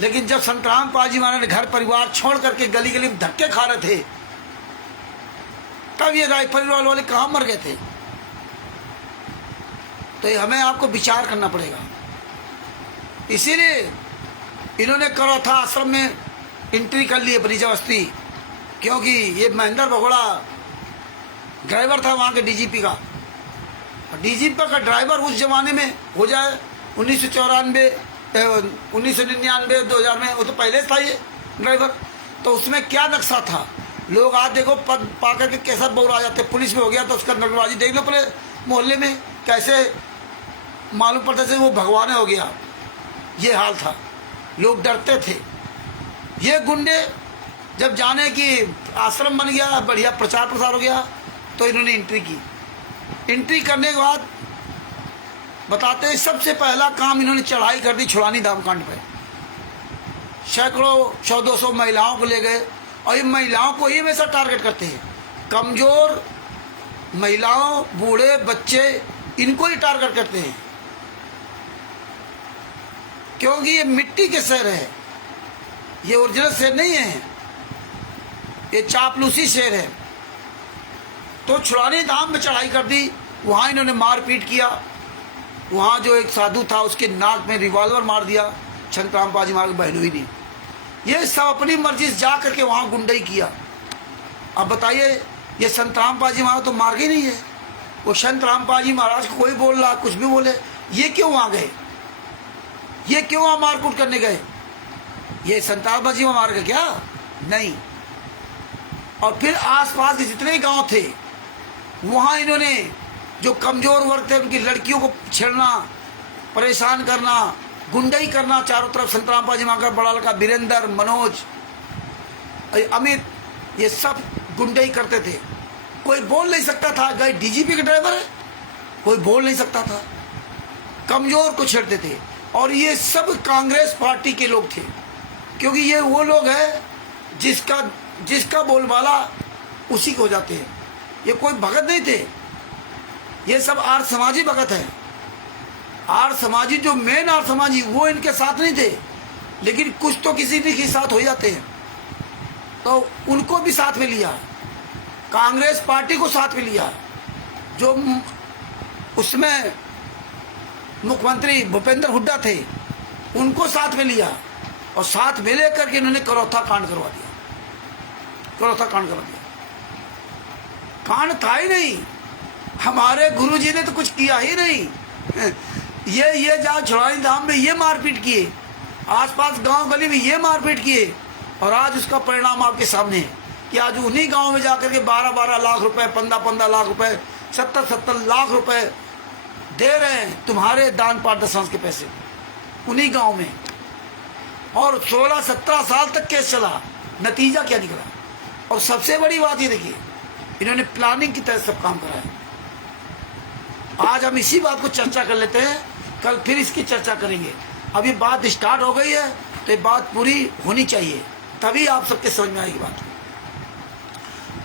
लेकिन जब संत रामपाल जी महाराज ने घर परिवार छोड़ करके गली गली में धक्के खा रहे थे, तब ये राइफल वाले कहाँ मर गए थे? तो हमें आपको विचार करना पड़ेगा। इसीलिए इन्होंने करौथा आश्रम में एंट्री कर ली अपनी जबरदस्ती, क्योंकि ये महेंद्र भगोड़ा ड्राइवर था वहाँ के डीजीपी का। डीजीपी का ड्राइवर उस जमाने में हो जाए 1994, 1999, 2000 में, वो तो पहले था ये ड्राइवर। तो उसमें क्या नक्शा था? लोग आज देखो पद पा करके कैसा बोरा जाते। पुलिस में हो गया तो उसका नटबाजी देख लो पूरे मोहल्ले में, कैसे मालूम पड़ता से वो भगवान हो गया। ये हाल था, लोग डरते थे। ये गुंडे जब जाने की आश्रम बन गया, बढ़िया प्रचार प्रसार हो गया, तो इन्होंने एंट्री की। एंट्री करने के बाद बताते हैं सबसे पहला काम इन्होंने चढ़ाई कर दी छुड़ानी धाम कांड पे। सैकड़ों 100-200 महिलाओं को ले गए, और ये महिलाओं को ही हमेशा टारगेट करते हैं। कमजोर महिलाओं, बूढ़े, बच्चे, इनको ही टारगेट करते हैं, क्योंकि ये मिट्टी के शेर है, ये ओरिजिनल शेर नहीं है, ये चापलूसी शेर है। तो छुड़ानी धाम में चढ़ाई कर दी, वहाँ इन्होंने मारपीट किया। वहाँ जो एक साधु था उसके नाक में रिवॉल्वर मार दिया, संतराम पाजी महाराज की बहनों ही नहीं। ये सब अपनी मर्जी से जा करके वहाँ गुंडई किया। अब बताइए, ये संतराम पाजी महाराज तो मार्ग ही नहीं है। वो संतराम पाजी महाराज को कोई बोल रहा, कुछ भी बोले, ये क्यों वहाँ गए? ये क्यों वहाँ मारकूट करने गए? ये संतराम पाजी मार गए क्या? नहीं। और फिर आसपास के जितने गांव थे वहाँ इन्होंने जो कमजोर वर्ग थे उनकी लड़कियों को छेड़ना, परेशान करना, गुंडई करना चारों तरफ। संतराम पाजी मांगर, बड़ा लड़का वीरेंद्र, मनोज, अमित, ये सब गुंडई करते थे। कोई बोल नहीं सकता था, गए डीजीपी के ड्राइवर है, कोई बोल नहीं सकता था। कमजोर को छेड़ते थे। और ये सब कांग्रेस पार्टी के लोग थे, क्योंकि ये वो लोग हैं जिसका बोलबाला उसी को हो जाते हैं। ये कोई भगत नहीं थे, ये सब आर्य समाजी भगत है। आर्य समाजी जो मेन आर्य समाजी वो इनके साथ नहीं थे, लेकिन कुछ तो किसी न के साथ हो जाते हैं, तो उनको भी साथ में लिया। कांग्रेस पार्टी को साथ में लिया, जो उसमें मुख्यमंत्री भूपेंद्र हुड्डा थे उनको साथ में लिया, और साथ में लेकर के इन्होंने करौथा कांड करवा दिया। करौथा कांड करवा दिया। कांड था ही नहीं, हमारे गुरुजी ने तो कुछ किया ही नहीं। ये जहाँ छुड़ानी धाम में ये मारपीट किए, आसपास गांव गली में ये मारपीट किए, और आज उसका परिणाम आपके सामने है कि आज उन्हीं गांव में जाकर के 12-12 लाख रुपए, 15-15 लाख रुपए, 70-70 लाख रुपए दे रहे हैं तुम्हारे दान पाठ दशांश के पैसे उन्हीं गांव में। और 16-17 साल तक केस चला, नतीजा क्या निकला? और सबसे बड़ी बात ये देखिए, इन्होंने प्लानिंग की तरह सब काम कराया। आज हम इसी बात को चर्चा कर लेते हैं, कल फिर इसकी चर्चा करेंगे। अभी बात स्टार्ट हो गई है तो ये बात पूरी होनी चाहिए, तभी आप सबके समझ में आएगी बात।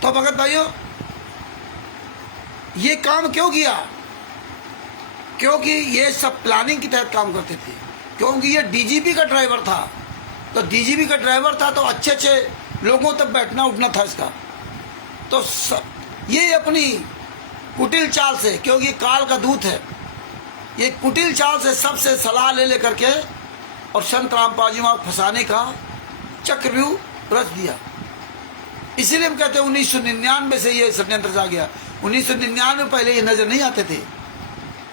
तो भगत भाइयों, ये काम क्यों किया? क्योंकि ये सब प्लानिंग की तहत काम करते थे। क्योंकि ये डीजीपी का ड्राइवर था, तो डीजीपी का ड्राइवर था तो अच्छे अच्छे लोगों तक बैठना उठना था इसका। तो ये अपनी कुटिल चाल से, क्योंकि ये काल का दूत है, ये कुटिल चाल से सबसे सलाह ले करके और संत रामपाल जी वहाँ फंसाने का चक्रव्यूह रच दिया। इसीलिए हम कहते हैं 1999 से ये षड्यंत्र जा गया। 1999 पहले ये नजर नहीं आते थे।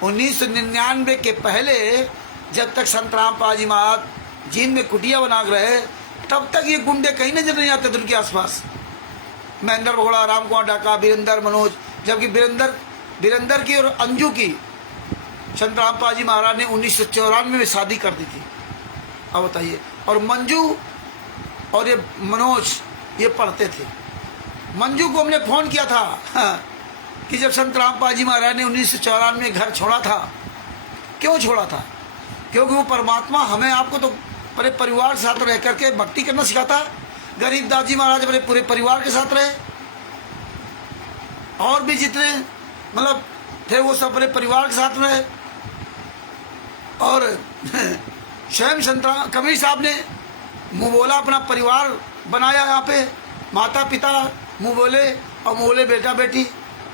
1999 के पहले जब तक संत रामपाल जी महाराज जींद में कुटिया बना रहे, तब तक ये गुंडे कहीं नजर नहीं आते थे उनके आसपास। महेंद्र भगोड़ा, राम कुमार डाका, वीरेंद्र, मनोज, जबकि वीरेंद्र की और अंजू की संत रामपाल जी महाराज ने 1994 में शादी कर दी थी। अब बताइए, और मंजू और ये मनोज ये पढ़ते थे। मंजू को हमने फोन किया था कि जब संत रामपाल जी महाराज ने 1994 में घर छोड़ा था, क्यों छोड़ा था? क्योंकि वो परमात्मा हमें आपको तो पूरे परिवार के साथ रह करके भक्ति करना सिखाता। गरीबदास जी महाराज अपने पूरे परिवार के साथ रहे, और भी जितने मतलब थे वो सब अपने परिवार के साथ रहे। और स्वयं संत कबीर साहब ने मुँह बोला अपना परिवार बनाया, यहाँ पे माता पिता मुँह बोले और मुँह बोले बेटा बेटी,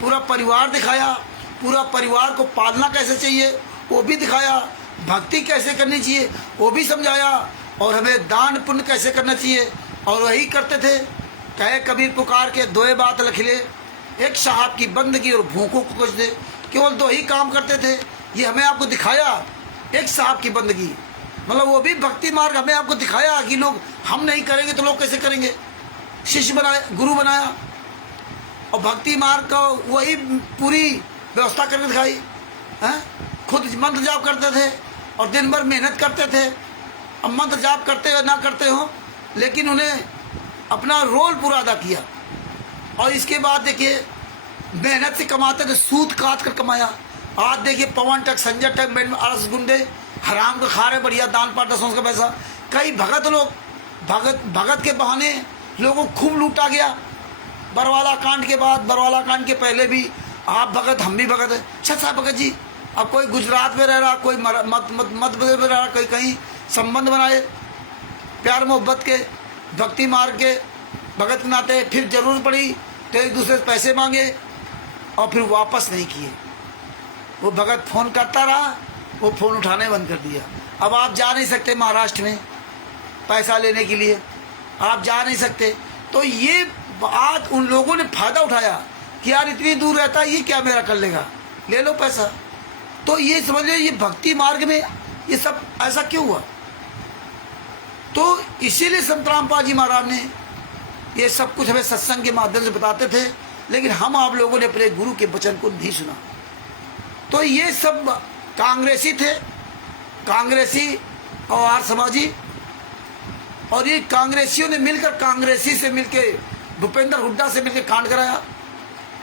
पूरा परिवार दिखाया। पूरा परिवार को पालना कैसे चाहिए वो भी दिखाया, भक्ति कैसे करनी चाहिए वो भी समझाया, और हमें दान पुण्य कैसे करना चाहिए, और वही करते थे। कहे कबीर पुकार के दोए बात लखिले, एक साहब की बंदगी और भूखों को कुछ दे। केवल दो ही काम करते थे, ये हमें आपको दिखाया। एक साहब की बंदगी मतलब वो भी भक्ति मार्ग हमें आपको दिखाया कि लोग हम नहीं करेंगे तो लोग कैसे करेंगे। शिष्य बनाया, गुरु बनाया, और भक्ति मार्ग का वही पूरी व्यवस्था करके दिखाई है। खुद मंत्र जाप करते थे और दिन भर मेहनत करते थे। अब मंत्र जाप करते हो ना करते हो, लेकिन उन्हें अपना रोल पूरा अदा किया। और इसके बाद देखिए मेहनत से कमाते थे, सूद काट कर कमाया। आज देखिए पवन टक, संजय टक, अरस गुंडे हराम को खा रहे, बढ़िया दान पाठ दशों का पैसा। कई भगत लोग भगत के बहाने लोगों को खूब लूटा गया। बरवाला कांड के बाद, बरवाला कांड के पहले भी आप भगत हम भी भगत है। अच्छा साहब भगत जी, अब कोई गुजरात में रह रहा, कोई मध्य प्रदेश में रह रहा, कोई कहीं संबंध बनाए प्यार मोहब्बत के भक्ति मार्ग के भगत के नाते, फिर जरूरत पड़ी तो एक दूसरे से पैसे मांगे और फिर वापस नहीं किए। वो भगत फोन करता रहा, वो फोन उठाने बंद कर दिया। अब आप जा नहीं सकते महाराष्ट्र में पैसा लेने के लिए, आप जा नहीं सकते। तो ये बात उन लोगों ने फायदा उठाया कि यार इतनी दूर रहता है, ये क्या मेरा कर लेगा, ले लो पैसा। तो ये समझ लो ये भक्ति मार्ग में ये सब ऐसा क्यों हुआ। तो इसीलिए संत रामपाल जी महाराज ने ये सब कुछ हमें सत्संग के माध्यम से बताते थे, लेकिन हम आप लोगों ने अपने गुरु के वचन को नहीं सुना। तो ये सब कांग्रेसी थे, कांग्रेसी और आर्य समाजी, और ये कांग्रेसियों ने मिलकर कांग्रेसी से मिलकर भूपेंद्र हुड्डा से मिलकर कांड कराया।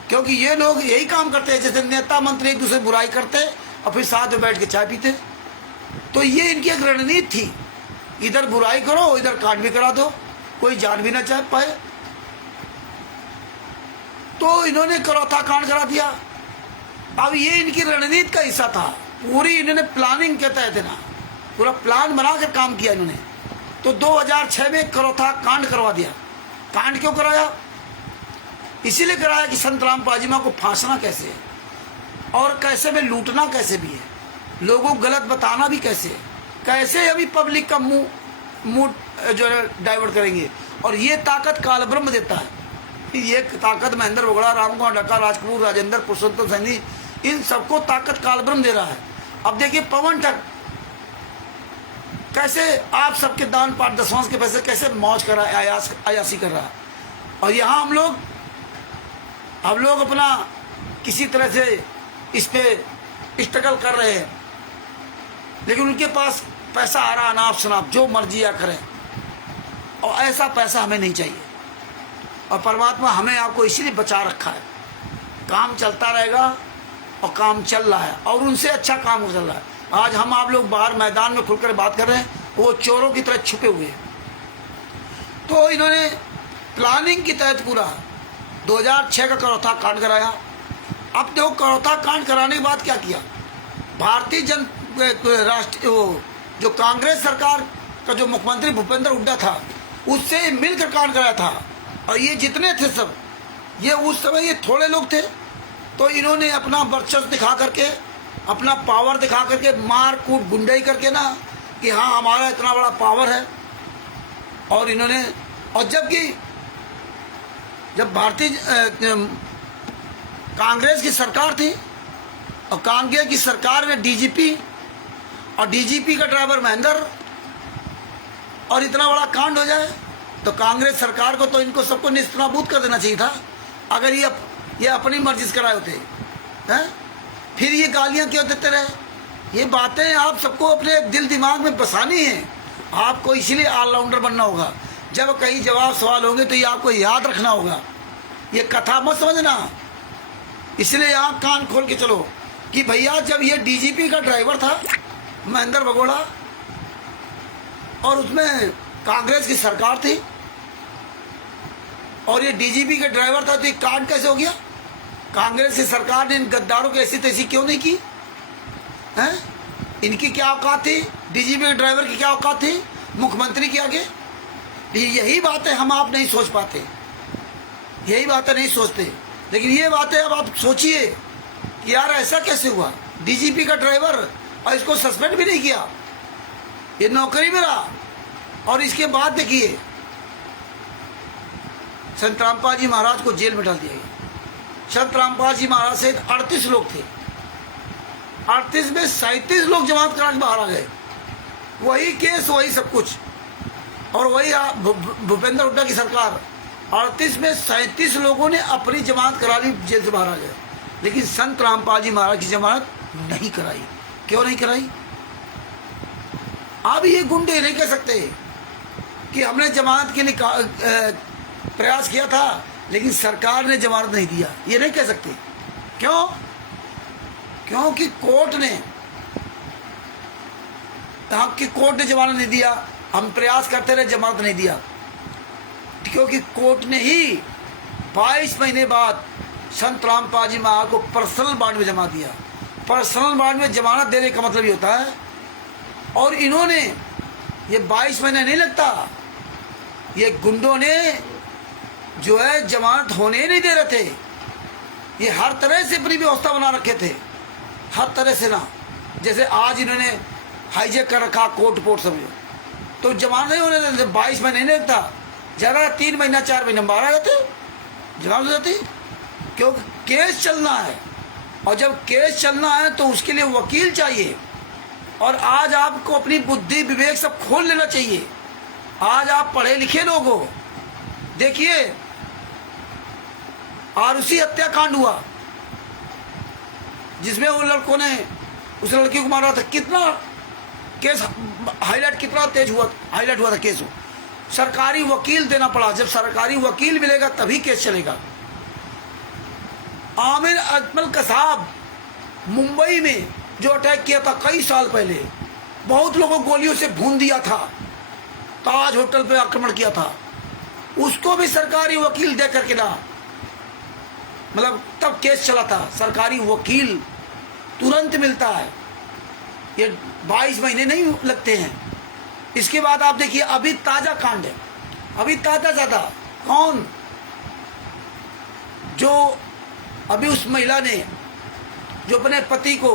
क्योंकि ये लोग यही काम करते हैं, जैसे नेता मंत्री एक दूसरे बुराई करते और फिर साथ में बैठ के चाय पीते। तो ये इनकी एक रणनीति थी, इधर बुराई करो इधर कांड भी करा दो, कोई जान भी ना चाह पाए। तो इन्होंने करौथा कांड करा दिया। अब ये इनकी रणनीति का हिस्सा था, पूरी इन्होंने प्लानिंग के तहत ना पूरा प्लान बनाकर काम किया इन्होंने। तो 2006 में करौथा कांड करवा दिया। कांड क्यों कराया? इसीलिए कराया कि संत रामपाल जी को फांसना कैसे है और कैसे में लूटना कैसे भी है, लोगों को गलत बताना भी कैसे है, कैसे अभी पब्लिक का मुंह जो है डाइवर्ट करेंगे। और ये ताकत काल ब्रह्म देता है, ये ताकत महेंद्र बोगड़ा, राम कुमार डक्का, राजकपूर, राजेंद्र, पुरुषोत्तम सैनी, इन सबको ताकत काल ब्रह्म दे रहा है। अब देखिए पवन ठग कैसे आप सबके दान पाठ दसवांश के पैसे कैसे मौज कर रहा है, अयासी कर रहा है। और यहाँ हम लोग अपना किसी तरह से इस पे स्ट्रगल कर रहे हैं, लेकिन उनके पास पैसा आ रहा अनाप शनाप जो मर्जी या करें, और ऐसा पैसा हमें नहीं चाहिए। और परमात्मा हमें आपको इसीलिए बचा रखा है, काम चलता रहेगा और काम चल रहा है और उनसे अच्छा काम चल रहा है। आज हम आप लोग बाहर मैदान में खुलकर बात कर रहे हैं, वो चोरों की तरह छुपे हुए हैं। तो इन्होंने प्लानिंग के तहत पूरा 2006 का करौथा कांड कराया। अब देखो करौथा कांड कराने के बाद क्या किया, भारतीय राष्ट्रीय जो कांग्रेस सरकार का जो मुख्यमंत्री भूपेंद्र हुड्डा था उससे मिलकर कांड कराया था। और ये जितने थे सब, ये उस समय ये थोड़े लोग थे, तो इन्होंने अपना वर्चस्व दिखा करके, अपना पावर दिखा करके, मार कूट गुंडाई करके ना कि हाँ हमारा इतना बड़ा पावर है। और इन्होंने, और जब भारतीय कांग्रेस की सरकार थी और कांग्रेस की सरकार में डीजीपी और डीजीपी का ड्राइवर महेंद्र, और इतना बड़ा कांड हो जाए तो कांग्रेस सरकार को तो इनको सबको निस्तनाबूद कर देना चाहिए था, अगर ये अपनी मर्जी से कराए होते हैं। फिर ये गालियां क्यों देते रहे? ये बातें आप सबको अपने दिल दिमाग में बसानी है। आपको इसीलिए ऑलराउंडर बनना होगा। जब कहीं जवाब सवाल होंगे तो ये आपको याद रखना होगा, ये कथा मत समझना। इसलिए यहाँ कान खोल के चलो कि भैया जब ये डीजीपी का ड्राइवर था महेंद्र भगोड़ा और उसमें कांग्रेस की सरकार थी और ये डीजीपी का ड्राइवर था, तो ये कांड कैसे हो गया? कांग्रेस की सरकार ने इन गद्दारों की ऐसी तैसी क्यों नहीं की हैं? इनकी क्या औकात थी? डीजीपी के ड्राइवर की क्या औकात थी मुख्यमंत्री के आगे? यही बातें हम आप नहीं सोच पाते, यही बातें नहीं सोचते। लेकिन ये बातें अब आप सोचिए कि यार ऐसा कैसे हुआ, डीजीपी का ड्राइवर और इसको सस्पेंड भी नहीं किया, ये नौकरी में रहा। और इसके बाद देखिए संत रामपाल जी महाराज को जेल में डाल दिया गया। संत रामपाल जी महाराज सहित 38 लोग थे, 38 में 37 लोग जमानत करा के बाहर आ गए। वही केस वही सब कुछ, और वही भूपेंद्र हुड्डा की सरकार। 38 में 37 लोगों ने अपनी जमानत करा ली, जेल से बाहर आ गए। लेकिन संत रामपाल जी महाराज की जमानत नहीं कराई। क्यों नहीं कराई? अब ये गुंडे नहीं कह सकते कि हमने जमानत के लिए प्रयास किया था लेकिन सरकार ने जमानत नहीं दिया, ये नहीं कह सकते। क्यों? क्योंकि कोर्ट ने जमानत नहीं दिया। हम प्रयास करते रहे, जमानत नहीं दिया, क्योंकि कोर्ट ने ही 22 महीने बाद संत रामपाल जी महाराज को पर्सनल बॉन्ड में जमा दिया। पर्सनल बॉन्ड में जमानत देने का मतलब ये होता है, और इन्होंने ये 22 महीने नहीं लगता, ये गुंडों ने जो है जमानत होने नहीं दे रहे थे। ये हर तरह से अपनी व्यवस्था बना रखे थे, हर तरह से ना। जैसे आज इन्होंने हाईजेक कर रखा, कोर्ट पोर्ट समझो, तो जमानत नहीं होने देते। 22 महीने नहीं लगता, ज़्यादा 3 महीना 4 महीने बाहर आ जाते, जमानत हो जाती, क्योंकि केस चलना है। और जब केस चलना है तो उसके लिए वकील चाहिए। और आज आपको अपनी बुद्धि विवेक सब खोल लेना चाहिए। आज आप पढ़े लिखे लोग हो। देखिए आरुषि हत्याकांड हुआ जिसमें वो लड़कों ने उस लड़की को मारा था, कितना केस हाईलाइट, कितना तेज हुआ, हाईलाइट हुआ था केस हो। सरकारी वकील देना पड़ा। जब सरकारी वकील मिलेगा तभी केस चलेगा। आमिर अजमल कसाब मुंबई में जो अटैक किया था कई साल पहले, बहुत लोगों को गोलियों से भून दिया था, ताज होटल पे आक्रमण किया था, उसको भी सरकारी वकील दे करके ना, मतलब तब केस चला था। सरकारी वकील तुरंत मिलता है, ये 22 महीने नहीं लगते हैं। इसके बाद आप देखिए अभी ताजा कांड है, अभी ताजा ज्यादा। कौन? जो अभी उस महिला ने जो अपने पति को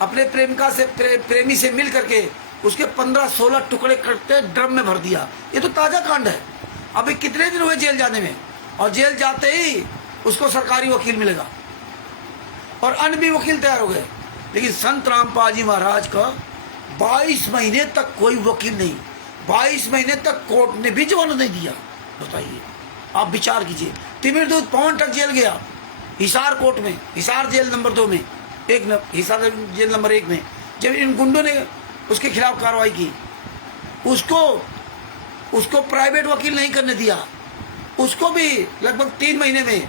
अपने प्रेमी से मिल करके उसके 15-16 टुकड़े करके ड्रम में भर दिया, ये तो ताजा कांड है। अभी कितने दिन हुए जेल जाने में, और जेल जाते ही उसको सरकारी वकील मिलेगा, और अन्य भी वकील तैयार हो गए। लेकिन संत रामपाल जी महाराज का 22 महीने तक कोई वकील नहीं, 22 महीने तक कोर्ट ने भी जमानत नहीं दिया। बताइए, आप विचार कीजिए। तिमिरदूत पवन तक जेल गया, हिसार कोर्ट में, हिसार जेल नंबर 2 में, हिसार जेल नंबर 1 में, जब इन गुंडों ने उसके खिलाफ कार्रवाई की, उसको प्राइवेट वकील नहीं करने दिया, उसको भी लगभग 3 महीने में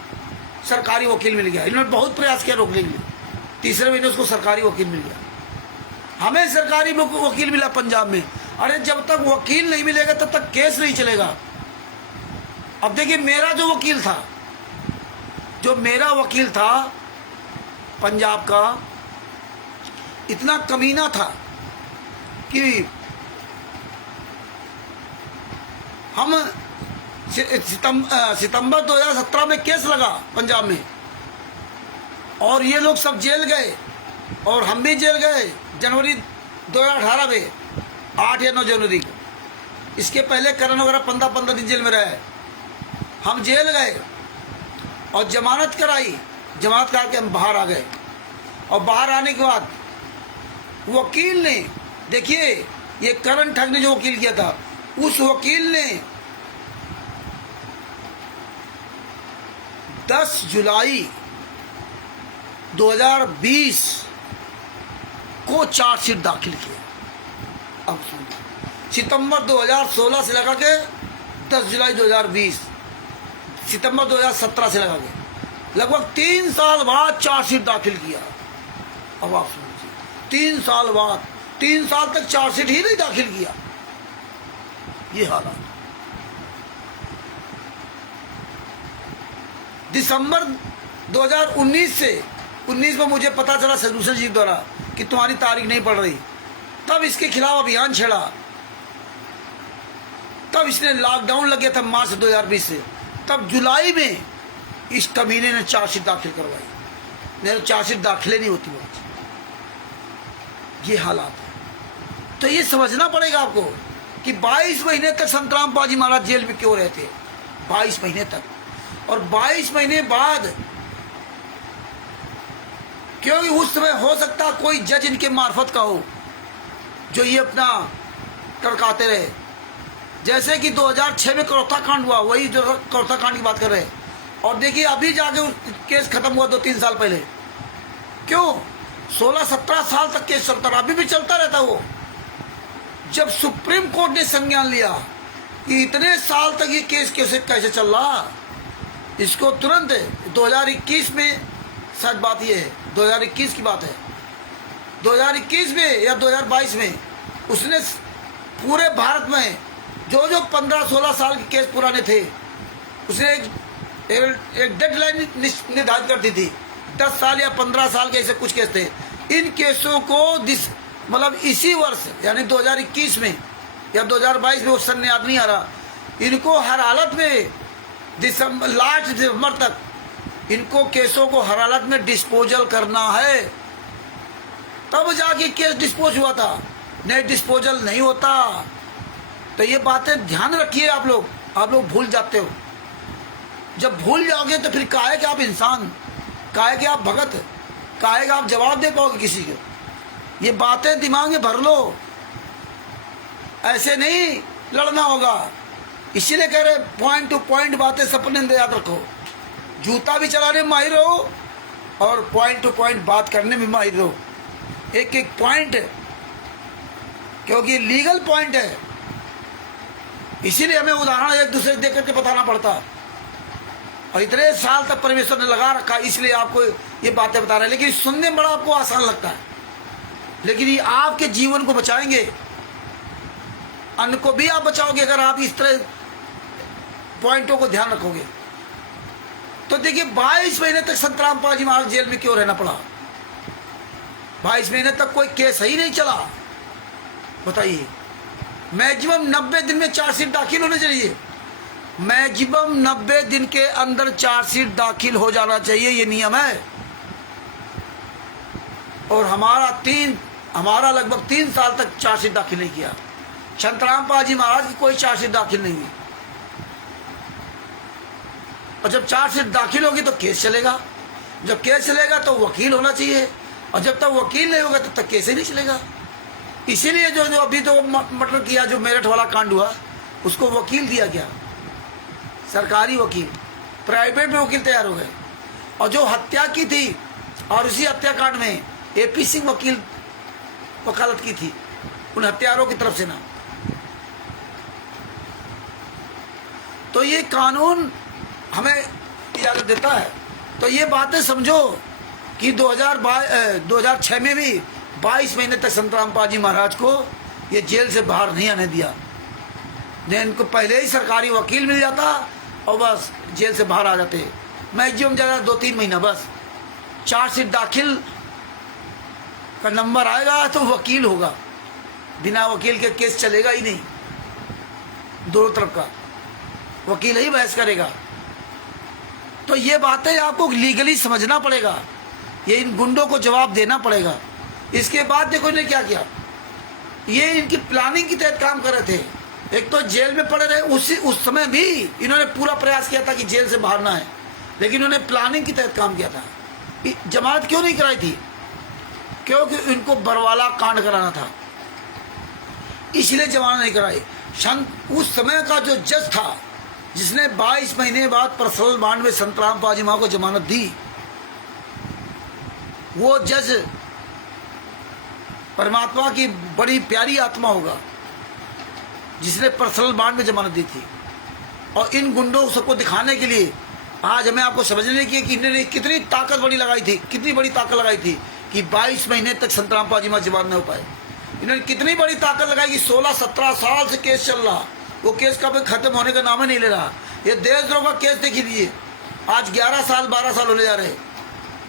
सरकारी वकील मिल गया। इन्होंने बहुत प्रयास किया रोकने के लिए, तीसरे महीने उसको सरकारी वकील मिल गया। हमें सरकारी वकील मिला पंजाब में। अरे जब तक वकील नहीं मिलेगा तब तक केस नहीं चलेगा। अब देखिए मेरा जो वकील था पंजाब का, इतना कमीना था कि हम सितंबर 2017 में केस लगा पंजाब में, और ये लोग सब जेल गए और हम भी जेल गए जनवरी 2018 में, 8 या 9 जनवरी को। इसके पहले करण वगैरह 15-15 दिन जेल में रहे। हम जेल गए और जमानत कराई, जमानत करा के हम बाहर आ गए। और बाहर आने के बाद वकील ने, देखिए ये करण ठग ने जो वकील किया था, उस वकील ने 10 जुलाई 2020 को चार्जशीट दाखिल किया। अब सितंबर 2016 से लगा के 10 जुलाई 2020, सितंबर 2017 से लगा के लगभग 3 साल बाद चार्जशीट दाखिल किया। अब आप समझिए, 3 साल बाद, 3 साल तक चार्जशीट ही नहीं दाखिल किया। ये हालात। दिसंबर 2019 से 19 में मुझे पता चला सदूषण जी द्वारा कि तुम्हारी तारीख नहीं पड़ रही, तब इसके खिलाफ अभियान छेड़ा। तब इसने लॉकडाउन लग गया था मार्च 2020 से, तब जुलाई में इस कमीने ने चार्जशीट दाखिल करवाई। नहीं तो चार्जशीट दाखिले नहीं होती बात। ये हालात है। तो ये समझना पड़ेगा आपको कि 22 महीने तक संत रामपाल जी महाराज जेल में क्यों रहते, 22 महीने तक। और 22 महीने बाद, क्योंकि उस समय हो सकता कोई जज इनके मार्फत का हो जो ये अपना टरकाते रहे। जैसे कि 2006 में करौथा कांड हुआ, वही जो करौथा कांड की बात कर रहे हैं। और देखिए अभी जाके केस खत्म हुआ 2-3 साल पहले। क्यों? 16-17 साल तक केस चलता रहा, अभी भी चलता रहता वो। जब सुप्रीम कोर्ट ने संज्ञान लिया कि इतने साल तक ये केस कैसे चल रहा, इसको तुरंत 2021 में, सच बात ये है 2021 की बात है, 2021 में या 2022 में उसने पूरे भारत में जो 15-16 साल के केस पुराने थे, उसने एक डेडलाइन निर्धारित कर दी थी। 10 साल या 15 साल के ऐसे कुछ केस थे। इन केसों को मतलब इसी वर्ष यानी 2021 में या 2022 में, उस सन याद नहीं आ रहा, इनको हर हालत में लास्ट दिसंबर तक इनको केसों को हर हालत में डिस्पोजल करना है। तब जाके केस डिस्पोज हुआ था। नेट डिस्पोजल नहीं होता। तो ये बातें ध्यान रखिए आप लोग भूल जाते हो। जब भूल जाओगे तो फिर काहे कि आप इंसान, काहे कि आप भगत, काहे कि आप जवाब दे पाओगे किसी को। ये बातें दिमाग में भर लो, ऐसे नहीं लड़ना होगा। इसीलिए कह रहे पॉइंट टू पॉइंट बातें सपने में याद रखो। जूता भी चलाने में माहिर हो और पॉइंट टू पॉइंट बात करने में माहिर हो। एक एक पॉइंट, क्योंकि लीगल पॉइंट है, इसीलिए हमें उदाहरण एक दूसरे देख करके बताना पड़ता। और इतने साल तक परमेश्वर ने लगा रखा, इसलिए आपको ये बातें बता रहे हैं। लेकिन सुनने में बड़ा आपको आसान लगता है, लेकिन ये आपके जीवन को बचाएंगे, अन्न को भी आप बचाओगे अगर आप इस तरह पॉइंटों को ध्यान रखोगे। तो देखिए 22 महीने तक संत रामपाल जी महाराज जेल में क्यों रहना पड़ा? 22 महीने तक कोई केस ही नहीं चला, बताइए। मैक्सिमम 90 दिन में चार्जशीट दाखिल होने चाहिए। मैक्सिमम 90 दिन के अंदर चार्जशीट दाखिल हो जाना चाहिए, ये नियम है। और हमारा लगभग 3 साल तक चार्जशीट दाखिल नहीं किया। संत रामपाल जी महाराज की कोई चार्जशीट दाखिल नहीं हुई। और जब चार्जशीट दाखिल होगी तो केस चलेगा। जब केस चलेगा तो वकील होना चाहिए, और जब तक वकील नहीं होगा तब तक केस ही नहीं चलेगा। इसीलिए जो अभी तो मतलब किया, जो मेरठ वाला कांड हुआ, उसको वकील दिया गया, सरकारी वकील। प्राइवेट में वकील तैयार हो गए। और जो हत्या की थी और उसी हत्याकांड में AP सिंह वकील वकालत की थी उन हत्यारों की तरफ से ना। तो ये कानून हमें इजाजत देता है। तो ये बातें समझो कि 2006 में भी 22 महीने तक संत रामपाल जी महाराज को ये जेल से बाहर नहीं आने दिया। इनको पहले ही सरकारी वकील मिल जाता और बस जेल से बाहर आ जाते। मैक्सिमम ज़्यादा 2-3 महीना बस। चार्जशीट दाखिल का नंबर आएगा तो वकील होगा, बिना वकील के केस चलेगा ही नहीं। दोनों तरफ का वकील ही बहस करेगा। तो ये बातें आपको लीगली समझना पड़ेगा, ये इन गुंडों को जवाब देना पड़ेगा। इसके बाद देखो इन्हें क्या किया, ये इनकी प्लानिंग के तहत काम कर रहे थे। एक तो जेल में पड़े रहे, उस समय भी इन्होंने पूरा प्रयास किया था कि जेल से बाहर ना आए, लेकिन इन्होंने प्लानिंग के तहत काम किया था। जमानत क्यों नहीं कराई थी? क्योंकि इनको बरवाला कांड कराना था, इसलिए जमानत नहीं कराई। उस समय का जो जज था जिसने 22 महीने बाद पर्सनल बांड में संत रामपाल जी महाराज को जमानत दी, वो जज परमात्मा की बड़ी प्यारी आत्मा होगा जिसने पर्सनल बांड में जमानत दी थी। और इन गुंडों सबको दिखाने के लिए आज हमें आपको समझने की कि इन्होंने कितनी ताकत बड़ी लगाई थी, कितनी बड़ी ताकत लगाई थी कि 22 महीने तक संत रामपाल जी महाराज जमानत नहीं हो पाए। इन्होंने कितनी बड़ी ताकत लगाई कि 16-17 साल से केस चल रहा, वो केस कभी खत्म होने का नाम ही नहीं ले रहा। ये देशद्रोह का केस देख लीजिए, आज 11 साल 12 साल होने जा रहे।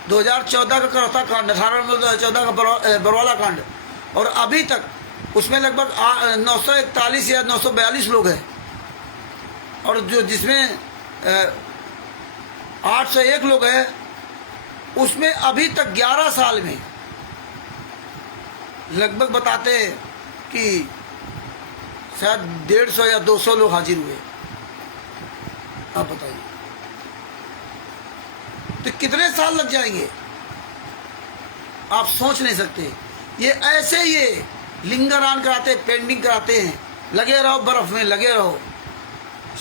2014 का करता कांड, 2014 का बरवाला कांड, और अभी तक उसमें लगभग 941 या 942 लोग हैं। और जो जिसमें 801 लोग हैं, उसमें अभी तक 11 साल में लगभग बताते हैं कि शायद 150 या 200 लोग हाजिर हुए। आप बताइए तो कितने साल लग जाएंगे, आप सोच नहीं सकते। ये ऐसे ये लिंगरान कराते, पेंडिंग कराते हैं, लगे रहो बर्फ में, लगे रहो।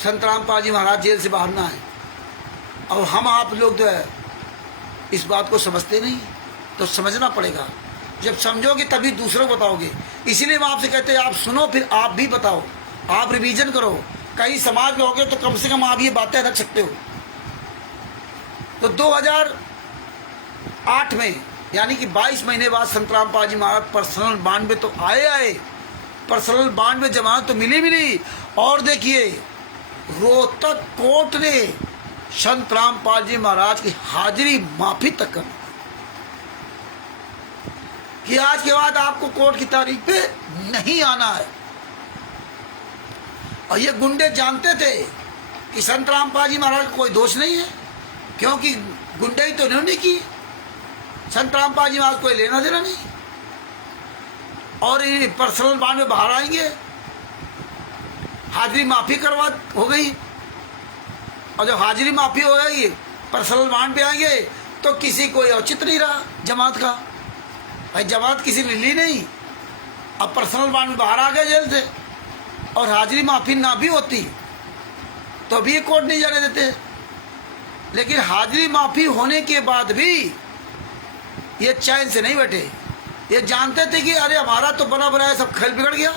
संत रामपाल जी महाराज जेल से बाहर ना आए। और हम आप लोग जो है इस बात को समझते नहीं, तो समझना पड़ेगा। जब समझोगे तभी दूसरों को बताओगे। इसीलिए हम आपसे कहते हैं आप सुनो, फिर आप भी बताओ, आप रिवीजन करो। कहीं समाज में होगे तो कम से कम आप ये बातें रख सकते हो। तो 2008 में यानी कि 22 महीने बाद संत रामपाल जी महाराज पर्सनल बांड में तो आए, पर्सनल बांड में जमानत तो मिली। और देखिए रोहतक कोर्ट ने संत रामपाल जी महाराज की हाजिरी माफी तक कर कि आज के बाद आपको कोर्ट की तारीख पे नहीं आना है। और ये गुंडे जानते थे कि संत रामपाल जी महाराज का कोई दोष नहीं है, क्योंकि गुंडे ही तो इन्होंने की, संत रामपाल जी महाराज कोई लेना देना नहीं। और ये पर्सनल बॉन्ड में बाहर आएंगे, हाजिरी माफी करवा हो गई, और जब हाजिरी माफी हो गई पर्सनल बॉन्ड पे आएंगे तो किसी कोई औचित्य नहीं रहा जमात का। भाई जमात किसी ने ली नहीं, अब पर्सनल बॉन्ड में बाहर आ गए जेल से, और हाजिरी माफी ना भी होती तो भी ये कोर्ट नहीं जाने देते। लेकिन हाजिरी माफी होने के बाद भी ये चैन से नहीं बैठे, ये जानते थे कि अरे हमारा तो बना बनाया सब खेल बिगड़ गया,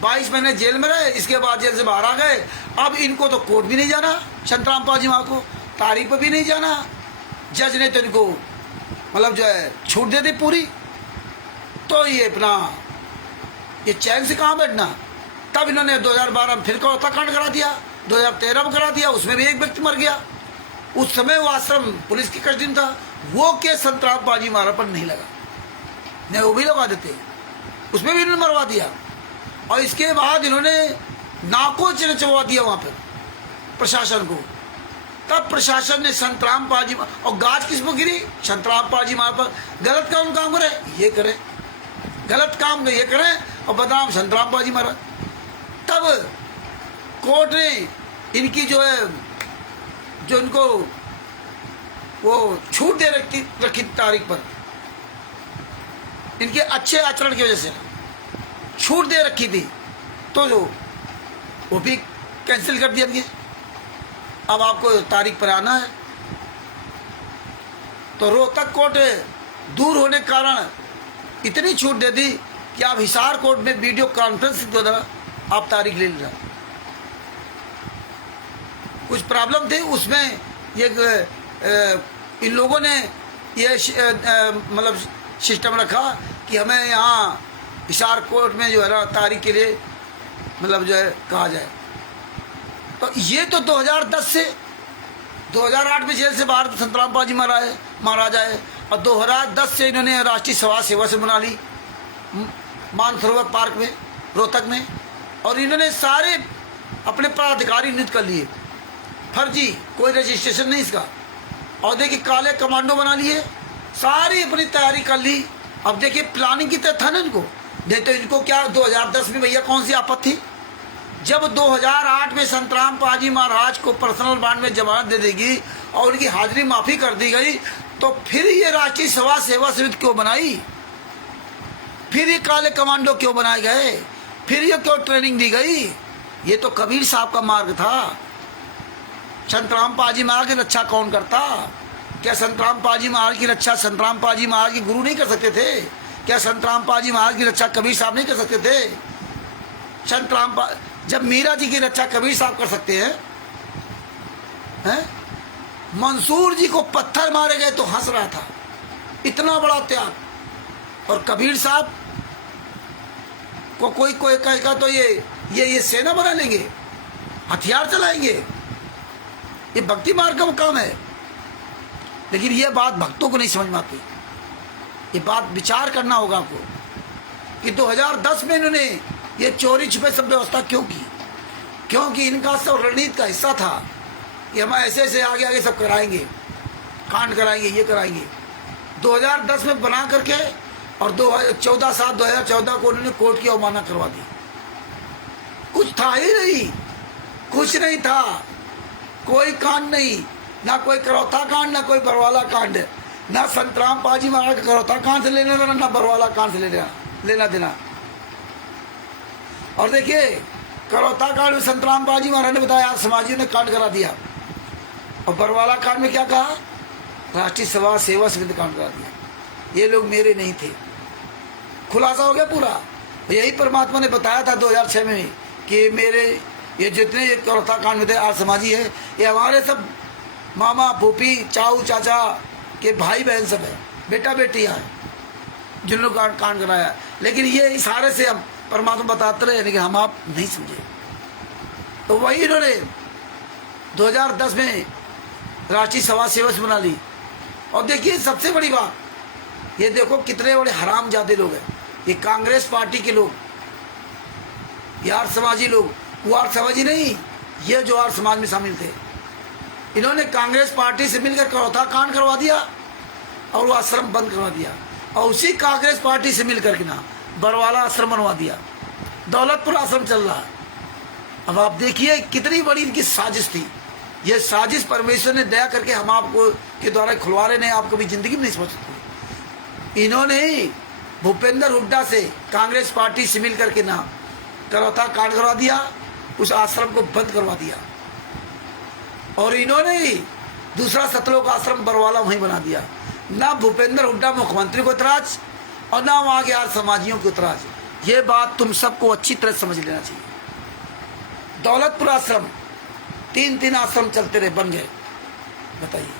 22 महीने जेल में रहे, इसके बाद जेल से बाहर आ गए, अब इनको तो कोर्ट भी नहीं जाना, संतराम पाजी माँ को तारीफ पर भी नहीं जाना, जज ने तो इनको मतलब जो है छूट दे दी पूरी, तो ये अपना ये चैन से कहाँ बैठना। तब इन्होंने 2012 में फिर हत्याकांड करा दिया, 2013 में करा दिया, उसमें भी एक व्यक्ति मर गया। उस समय वो आश्रम पुलिस की कस्टडी था, वो केस संतराम पाजी मारा पर नहीं लगा, नहीं वो भी लगा देते, उसमें भी इन्होंने मरवा दिया। और इसके बाद इन्होंने नाकों चढ़वा दिया वहाँ पर प्रशासन को। तब प्रशासन ने संतराम पाजी और गाज किसको गिरी, संतराम पाजी मार पर। गलत काम करे ये करे, गलत काम ये करें और बदनाम संतराम पाजी मारा। तब कोर्ट ने इनकी जो है जो इनको वो छूट दे रखी तारीख पर, इनके अच्छे आचरण की वजह से छूट दे रखी थी, तो जो वो भी कैंसिल कर दिया गया। अब आपको तारीख पर आना है। तो रोहतक कोर्ट दूर होने के कारण इतनी छूट दे दी कि आप हिसार कोर्ट में वीडियो कॉन्फ्रेंस के द्वारा आप तारीख ले लेना। कुछ प्रॉब्लम थी उसमें, ये इन लोगों ने ये मतलब सिस्टम रखा कि हमें यहाँ हिसार कोर्ट में जो है ना तारीख के लिए मतलब जो है कहा जाए। तो ये तो 2010 से 2008 में जेल से बाहर संतराम पाजी मारा जाए, और 2010 से इन्होंने राष्ट्रीय समाज सेवा से बना ली मानसरोवर पार्क में रोहतक में, और इन्होंने सारे अपने पदाधिकारी नियुक्त कर लिए, फर्जी कोई रजिस्ट्रेशन नहीं इसका। और देखिए काले कमांडो बना लिए, सारी अपनी तैयारी कर ली। अब देखिए प्लानिंग की तरह था ना इनको, नहीं तो इनको क्या 2010 में भैया कौन सी आफत थी, जब 2008 में संतराम पाजी महाराज को पर्सनल बॉन्ड में जमानत दे देगी और उनकी हाजिरी माफी कर दी गई, तो फिर ये राष्ट्रीय समाज सेवा समिति क्यों बनाई, फिर ये काले कमांडो क्यों बनाए गए, फिर ये क्यों ट्रेनिंग दी गई। ये तो कबीर साहब का मार्ग था। संतराम पाजी महाराज की रक्षा कौन करता? क्या संतराम पाजी महाराज की रक्षा संतराम पाजी महाराज के गुरु नहीं कर सकते थे? क्या संतराम पाजी महाराज की रक्षा कबीर साहब नहीं कर सकते थे? जब मीरा जी की रक्षा कबीर साहब कर सकते हैं? मंसूर जी को पत्थर मारे गए तो हंस रहा था, इतना बड़ा त्याग। और कबीर साहब को कोई कहेगा तो ये सेना बना लेंगे, हथियार चलाएंगे, ये भक्ति मार्ग का काम है। लेकिन ये बात भक्तों को नहीं समझ में आती। ये बात विचार करना होगा आपको कि 2010 में इन्होंने ये चोरी छुपे सब व्यवस्था क्यों की, क्योंकि इनका सब रणनीति का हिस्सा था कि हम ऐसे ऐसे आगे आगे सब कराएंगे, कांड कराएंगे, ये कराएंगे। 2010 में बना करके और 2014 को उन्होंने कोर्ट की अवमानना करवा दी। कुछ था ही नहीं, कुछ नहीं था, कोई कांड नहीं, ना कोई करौता कांड, ना कोई बरवाला कांड, ना संतराम पाजी महाराज का करौता कांड से लेना देना, ना बरवाला कांड से लेना देना। और देखिए करौता कांड में संतराम पाजी महाराज ने बताया समाजियों ने कांड करा दिया, और बरवाला कांड में क्या कहा, राष्ट्रीय समाज सेवा समिति कांड करा दिया। ये लोग मेरे नहीं थे, खुलासा हो गया पूरा। यही परमात्मा ने बताया था 2006 में कि मेरे ये जितने करौता कांड में थे आर्य समाजी है, ये हमारे सब मामा फूफी चाऊ चाचा के भाई बहन सब है, बेटा बेटियाँ हैं जिन्होंने कांड कराया। लेकिन ये इशारे से हम परमात्मा बताते रहे, लेकिन हम आप नहीं समझे। तो वही इन्होंने 2010 में राष्ट्रीय समाज सेवा से बना ली। और देखिए सबसे बड़ी बात, ये देखो कितने बड़े हरामजादे लोग हैं ये कांग्रेस पार्टी के लोग, ये आर्य समाजी लोग। वो आर्य समाजी नहीं, ये जो आर्य समाज में शामिल थे, इन्होंने कांग्रेस पार्टी से मिलकर करौता कांड करवा दिया और वो आश्रम बंद करवा दिया। और उसी कांग्रेस पार्टी से मिलकर के ना बरवाला आश्रम बनवा दिया, दौलतपुर आश्रम चल रहा है। अब आप देखिए कितनी बड़ी इनकी साजिश थी। ये साजिश परमेश्वर ने दया करके हम आपको के द्वारा खुलवा रहे हैं, आप कभी जिंदगी में नहीं समझ सकते। इन्होंने भूपेंद्र हुड्डा से कांग्रेस पार्टी से मिल करके ना करौता कांड करवा दिया, उस आश्रम को बंद करवा दिया, और इन्होंने दूसरा सतलोक आश्रम बरवाला वहीं बना दिया। ना भूपेंद्र हुड्डा मुख्यमंत्री को इतराज और ना वहां के आर्य समाजियों को इतराज। ये बात तुम सबको अच्छी तरह समझ लेना चाहिए। दौलतपुर आश्रम 3 आश्रम चलते रहे, बन गए। बताइए,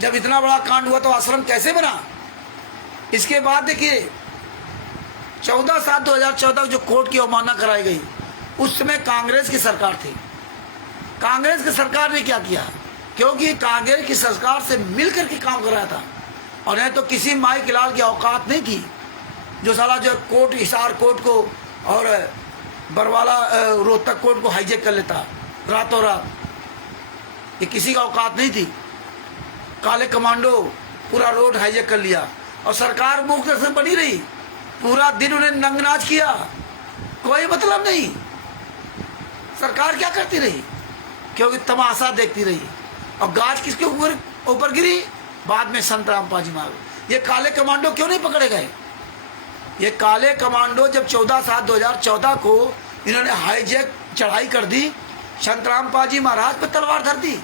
जब इतना बड़ा कांड हुआ तो आश्रम कैसे बना? इसके बाद देखिए 14/7/2014 जो कोर्ट की अवमानना कराई गई, उस समय कांग्रेस की सरकार थी। कांग्रेस की सरकार ने क्या किया? क्योंकि कांग्रेस की सरकार से मिलकर के काम कर रहा था, और नहीं तो किसी माई के लाल की औकात नहीं थी जो साला जो कोर्ट, हिसार कोर्ट को और बरवाला रोहतक कोर्ट को हाईजेक कर लेता रातों रात। ये किसी का औकात नहीं थी। काले कमांडो पूरा रोड हाईजेक कर लिया, और सरकार मुख से बनी रही। पूरा दिन उन्हें नंगनाच किया, कोई मतलब नहीं। सरकार क्या करती रही? क्योंकि तमाशा देखती रही। और गाज किसके ऊपर गिरी? बाद में संत रामपाल महाराज। ये काले कमांडो क्यों नहीं पकड़े गए? ये काले कमांडो जब 14/7/2014 को इन्होंने हाईजैक चढ़ाई कर दी, संत रामपाल जी महाराज पर तलवार धर दी।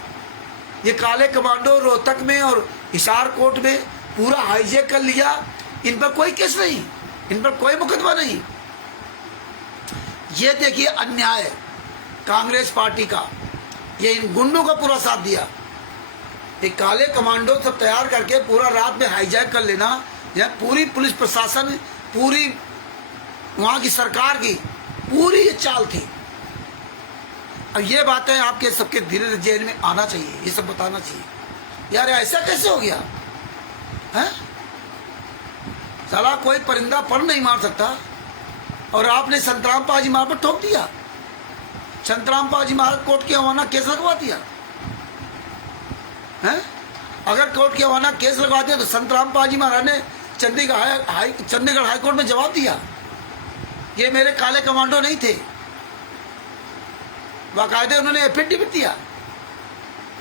ये काले कमांडो रोहतक में और हिसार कोर्ट में पूरा हाईजैक कर लिया। इन पर कोई केस नहीं, इन पर कोई मुकदमा नहीं। ये देखिए अन्याय कांग्रेस पार्टी का, ये इन गुंडों का पूरा साथ दिया। ये काले कमांडो सब तैयार करके पूरा रात में हाईजैक कर लेना, यह पूरी पुलिस प्रशासन, पूरी वहां की सरकार की पूरी ये चाल थी। अब ये बातें आपके सबके धीरे धीरे जेल में आना चाहिए, ये सब बताना चाहिए। यार ऐसा कैसे हो गया है? साला कोई परिंदा पर नहीं मार सकता, और आपने संत रामपाल जी महाराज पर ठोक दिया। संत रामपाल जी महाराज कोर्ट की अवमानना केस लगवा दिया है। अगर कोर्ट की अवमानना केस लगवा दिया तो संत रामपाल जी महाराज ने चंडीगढ़ हाईकोर्ट में जवाब दिया, ये मेरे काले कमांडो नहीं थे। बाकायदे उन्होंने एफिडेविट दिया,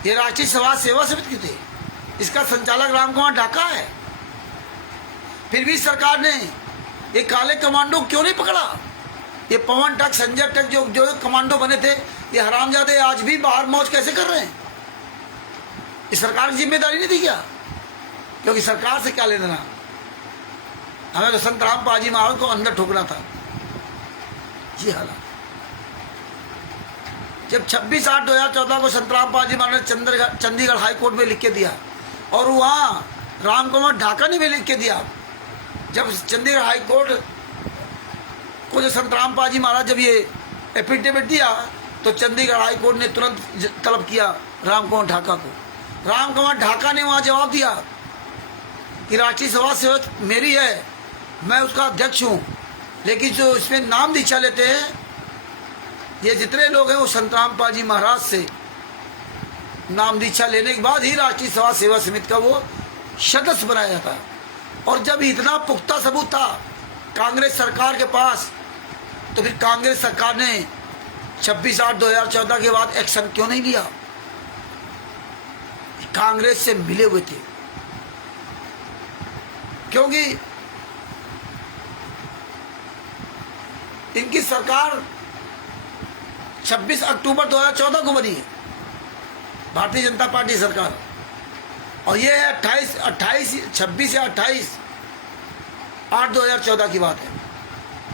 ये राष्ट्रीय समाज सेवा समिति थे, इसका संचालक रामकुमार ढाका है। फिर भी सरकार ने ये काले कमांडो क्यों नहीं पकड़ा? ये पवन टक, संजय टक जो कमांडो बने थे, ये हरामजादे आज भी बाहर मौज कैसे कर रहे हैं? इस सरकार की जिम्मेदारी नहीं थी क्या? क्योंकि सरकार से क्या लेना, हमें तो संत रामपाल जी महाराज को अंदर ठोकना था। जी हालात जब 26/8/2014 को संत रामपाल जी महाराज ने चंडीगढ़ हाईकोर्ट में लिख के दिया, और वहां रामकुमार ढाका ने भी लिख के दिया। जब चंडीगढ़ हाईकोर्ट को जो संत रामपाल जी महाराज जब ये एफिडेविट दिया, तो चंडीगढ़ हाईकोर्ट ने तुरंत तलब किया रामकुमार ढाका को। रामकुमार ढाका ने वहां जवाब दिया कि राष्ट्रीय समाज सेवा मेरी है, मैं उसका अध्यक्ष हूं, लेकिन जो इसमें नाम दीक्षा लेते हैं ये जितने लोग हैं वो संत रामपाल जी महाराज से नाम दीक्षा लेने के बाद ही राष्ट्रीय समाज सेवा समिति का वो सदस्य बनाया जाता है। और जब इतना पुख्ता सबूत था कांग्रेस सरकार के पास, तो फिर कांग्रेस सरकार ने 26/8/2014 के बाद एक्शन क्यों नहीं लिया? कांग्रेस से मिले हुए थे, क्योंकि इनकी सरकार 26 अक्टूबर 2014 को बनी है, भारतीय जनता पार्टी सरकार, और ये है 26 या 28/8/2014 की बात है।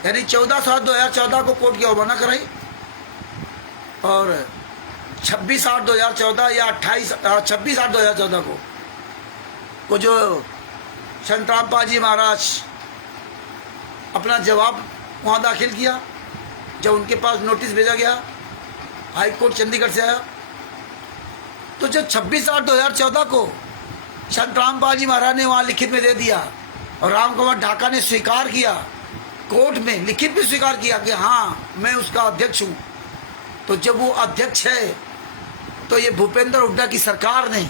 यानी 14/7/2014 को कोर्ट की अवमानना कराई, और 26/8/2014 या 26/8/2014 को जो संत रामपाल जी महाराज अपना जवाब वहाँ दाखिल किया, जब उनके पास नोटिस भेजा गया, हाई कोर्ट चंडीगढ़ से आया, तो जब 26/8/2014 को संत रामपाल जी महाराज ने वहाँ लिखित में दे दिया, और रामकुमार ढाका ने स्वीकार किया, कोर्ट में लिखित में स्वीकार किया कि हाँ मैं उसका अध्यक्ष हूँ, तो जब वो अध्यक्ष है तो ये भूपेंद्र हुड्डा की सरकार ने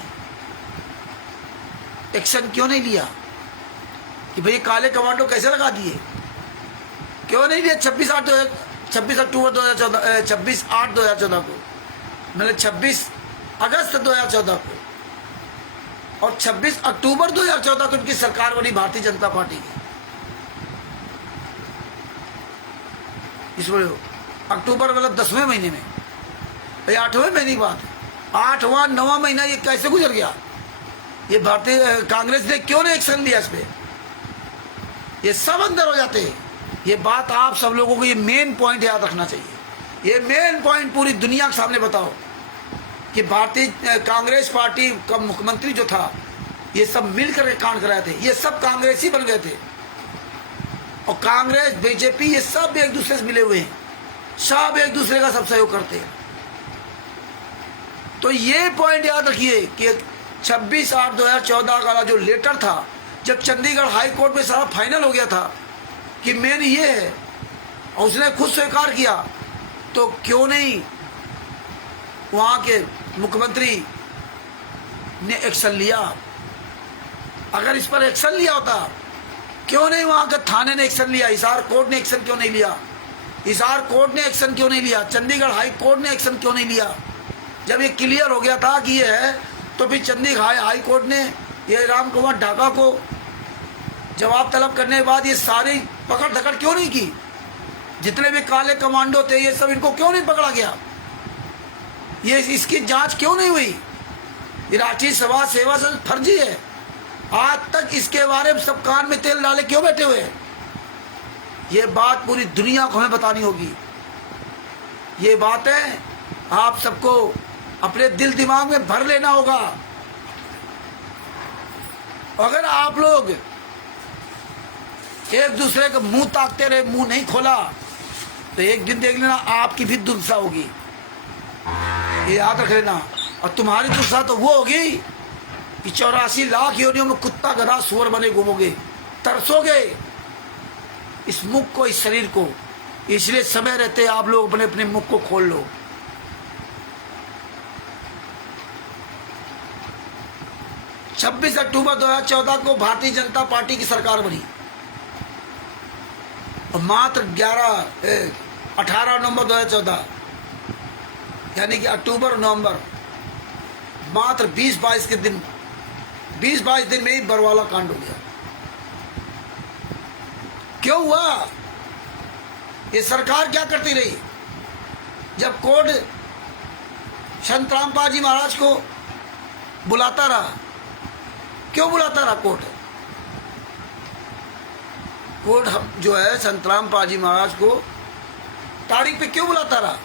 एक्शन क्यों नहीं लिया? कि भाई काले कमांडो कैसे लगा दिए, क्यों नहीं दिया 26 अक्टूबर 2014, 26/8/2014 को, मतलब 26 अगस्त 2014 को, और 26 अक्टूबर 2014 को उनकी सरकार बनी भारतीय जनता पार्टी की। इसमें अक्टूबर मतलब 10वें महीने में, ये 8वें महीने की बात है, 8वां 9वां महीना ये कैसे गुजर गया? ये भारतीय कांग्रेस ने क्यों नहीं एक्शन लिया इस पे? ये सब अंदर हो जाते हैं। ये बात आप सब लोगों को, ये मेन पॉइंट याद रखना चाहिए। ये मेन पॉइंट पूरी दुनिया के सामने बताओ कि भारतीय कांग्रेस पार्टी का मुख्यमंत्री जो था, ये सब मिलकर के कांड कराए थे। ये सब कांग्रेसी बन गए थे, और कांग्रेस बीजेपी ये सब एक दूसरे से मिले हुए हैं, सब एक दूसरे का सब सहयोग करते हैं। तो ये पॉइंट याद रखिए कि 26/8/2014 का जो लेटर था, जब चंडीगढ़ हाई कोर्ट में सारा फाइनल हो गया था कि मेन ये है, और उसने खुद स्वीकार किया, तो क्यों नहीं वहां के मुख्यमंत्री ने एक्शन लिया? अगर इस पर एक्शन लिया होता, क्यों नहीं वहां के थाने ने एक्शन लिया? हिसार कोर्ट ने एक्शन क्यों नहीं लिया? हिसार कोर्ट ने एक्शन क्यों नहीं लिया? चंडीगढ़ हाई कोर्ट ने एक्शन क्यों नहीं लिया? जब ये क्लियर हो गया था कि ये है, तो फिर चंडीगढ़ हाई कोर्ट ने ये राम कुमार ढाका को जवाब तलब करने के बाद ये सारी पकड़ धकड़ क्यों नहीं की? जितने भी काले कमांडो थे ये सब, इनको क्यों नहीं पकड़ा गया? ये इसकी जांच क्यों नहीं हुई? ये राष्ट्रीय सभा सेवा से फर्जी है। आज तक इसके बारे में सब कान में तेल डाले क्यों बैठे हुए? ये बात पूरी दुनिया को हमें बतानी होगी। ये बातें आप सबको अपने दिल दिमाग में भर लेना होगा। अगर आप लोग एक दूसरे का मुंह ताकते रहे, मुंह नहीं खोला, तो एक दिन देख लेना आपकी भी दुर्दशा होगी। ये याद रख लेना। और तुम्हारी दुर्दशा तो वो होगी कि 84 लाख योनियों में कुत्ता गधा सुअर बने घूमोगे, तरसोगे इस मुख को, इस शरीर को। इसलिए समय रहते आप लोग अपने अपने मुख को खोल लो। 26 अक्टूबर 2014 को भारतीय जनता पार्टी की सरकार बनी, और मात्र 18 नवंबर 2014, यानी कि अक्टूबर नवंबर, मात्र 20-22 के दिन, 20-22 दिन में ही बरवाला कांड हो गया। क्यों हुआ? ये सरकार क्या करती रही? जब कोर्ट संत रामपाल जी महाराज को बुलाता रहा, क्यों बुलाता रहा कोर्ट? कोर्ट जो है संत रामपाल जी महाराज को तारीख पे क्यों बुलाता रहा?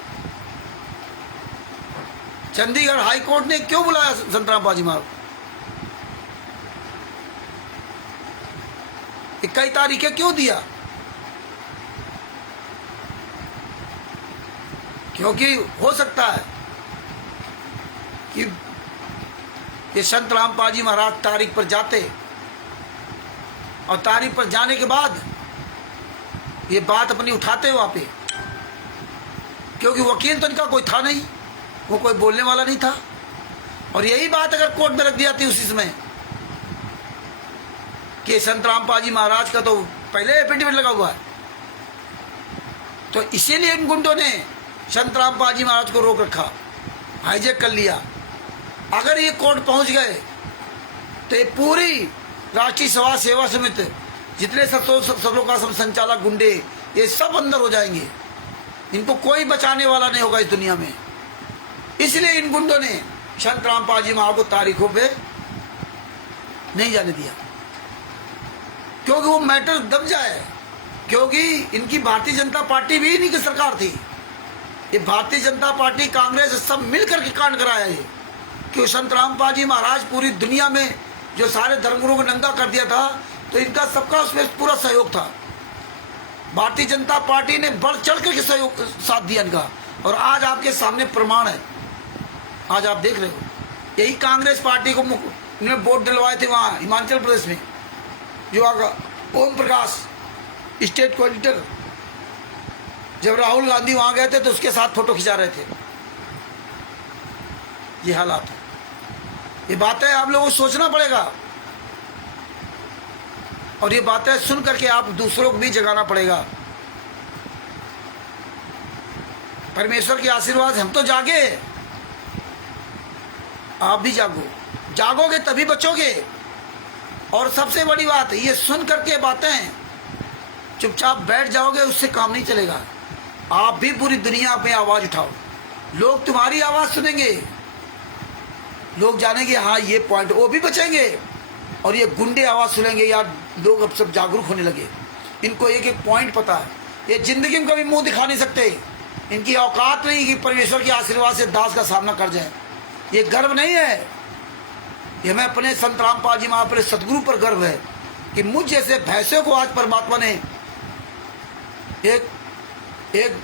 चंडीगढ़ हाई कोर्ट ने क्यों बुलाया संत रामपाल जी महाराज? 21 तारीखें क्यों दिया? क्योंकि हो सकता है कि ये संत रामपाल जी महाराज तारीख पर जाते, और तारीख पर जाने के बाद ये बात अपनी उठाते वहां पे, क्योंकि वकील तो इनका कोई था नहीं, वो कोई बोलने वाला नहीं था। और यही बात अगर कोर्ट में रख दिया थी उसी समय कि संत रामपाल जी महाराज का तो पहले एफिडेविट लगा हुआ है, तो इसीलिए इन गुंडों ने संत रामपाल जी महाराज को रोक रखा, हाईजैक कर लिया। अगर ये कोर्ट पहुंच गए तो ये पूरी राष्ट्रीय सभा सेवा समिति, जितने सरों का संचालक गुंडे, ये सब अंदर हो जाएंगे। इनको कोई बचाने वाला नहीं होगा इस दुनिया में। इसलिए इन गुंडों ने संत रामपाल जी महाराज को तारीखों पे नहीं जाने दिया, क्योंकि वो मैटर दब जाए। क्योंकि इनकी भारतीय जनता पार्टी भी इन्हीं की सरकार थी। ये भारतीय जनता पार्टी, कांग्रेस सब मिलकर के कांड कराया है कि संत रामपाल जी महाराज पूरी दुनिया में जो सारे धर्मगुरुओं को नंगा कर दिया था, तो इनका सबका उसमें पूरा सहयोग था। भारतीय जनता पार्टी ने बढ़ चढ़ कर के सहयोग साथ दिया इनका, और आज आपके सामने प्रमाण है। आज आप देख रहे हो, यही कांग्रेस पार्टी को इन्होंने वोट दिलवाए थे वहाँ हिमाचल प्रदेश में, जो ओम प्रकाश स्टेट कोऑर्डिनेटर, जब राहुल गांधी वहां गए थे तो उसके साथ फोटो खिंचा रहे थे। ये हालात है। ये बातें आप लोगों को सोचना पड़ेगा। और ये बातें सुन करके आप दूसरों को भी जगाना पड़ेगा। परमेश्वर के आशीर्वाद, हम तो जागे, आप भी जागो। जागोगे तभी बचोगे। और सबसे बड़ी बात, ये सुन करके बातें चुपचाप बैठ जाओगे, उससे काम नहीं चलेगा। आप भी पूरी दुनिया में आवाज उठाओ, लोग तुम्हारी आवाज सुनेंगे, लोग जानेंगे हाँ ये पॉइंट, वो भी बचेंगे। और ये गुंडे आवाज सुनेंगे, यार लोग अब सब जागरूक होने लगे, इनको एक एक पॉइंट पता है, ये जिंदगी में कभी मुंह दिखा नहीं सकते, इनकी औकात नहीं कि परमेश्वर के आशीर्वाद से दास का सामना कर जाए। ये गर्व नहीं है, ये हमें अपने संत रामपाल जी महापुर सतगुरु पर गर्व है कि मुझ जैसे भैंसों को आज परमात्मा ने एक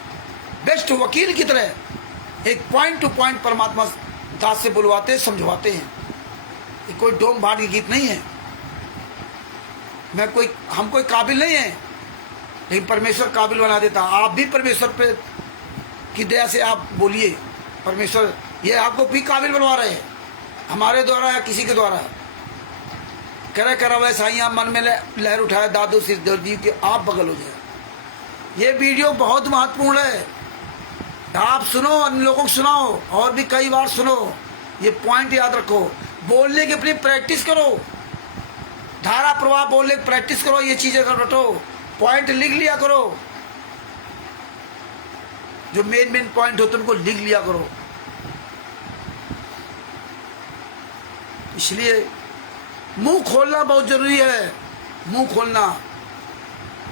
बेस्ट वकील की तरह एक पॉइंट टू पॉइंट परमात्मा दास से बुलवाते समझवाते हैं। ये कोई डोम भाट की गीत नहीं है, हम कोई काबिल नहीं है, लेकिन परमेश्वर काबिल बना देता। आप भी परमेश्वर पे की दया से आप बोलिए, परमेश्वर ये आपको भी काबिल बनवा रहे हैं, हमारे द्वारा या किसी के द्वारा। करा वह साइयाँ मन में लहर उठाए दादू सिर दर्दी के आप बगल हो जाए। ये वीडियो बहुत महत्वपूर्ण है, आप सुनो, अन्य लोगों को सुनाओ, और भी कई बार सुनो। ये पॉइंट याद रखो, बोलने की अपनी प्रैक्टिस करो, धारा प्रवाह बोलने की प्रैक्टिस करो, ये चीजें कर रटो, पॉइंट लिख लिया करो, जो मेन पॉइंट होते उनको लिख लिया करो। इसलिए मुंह खोलना बहुत जरूरी है। मुंह खोलना,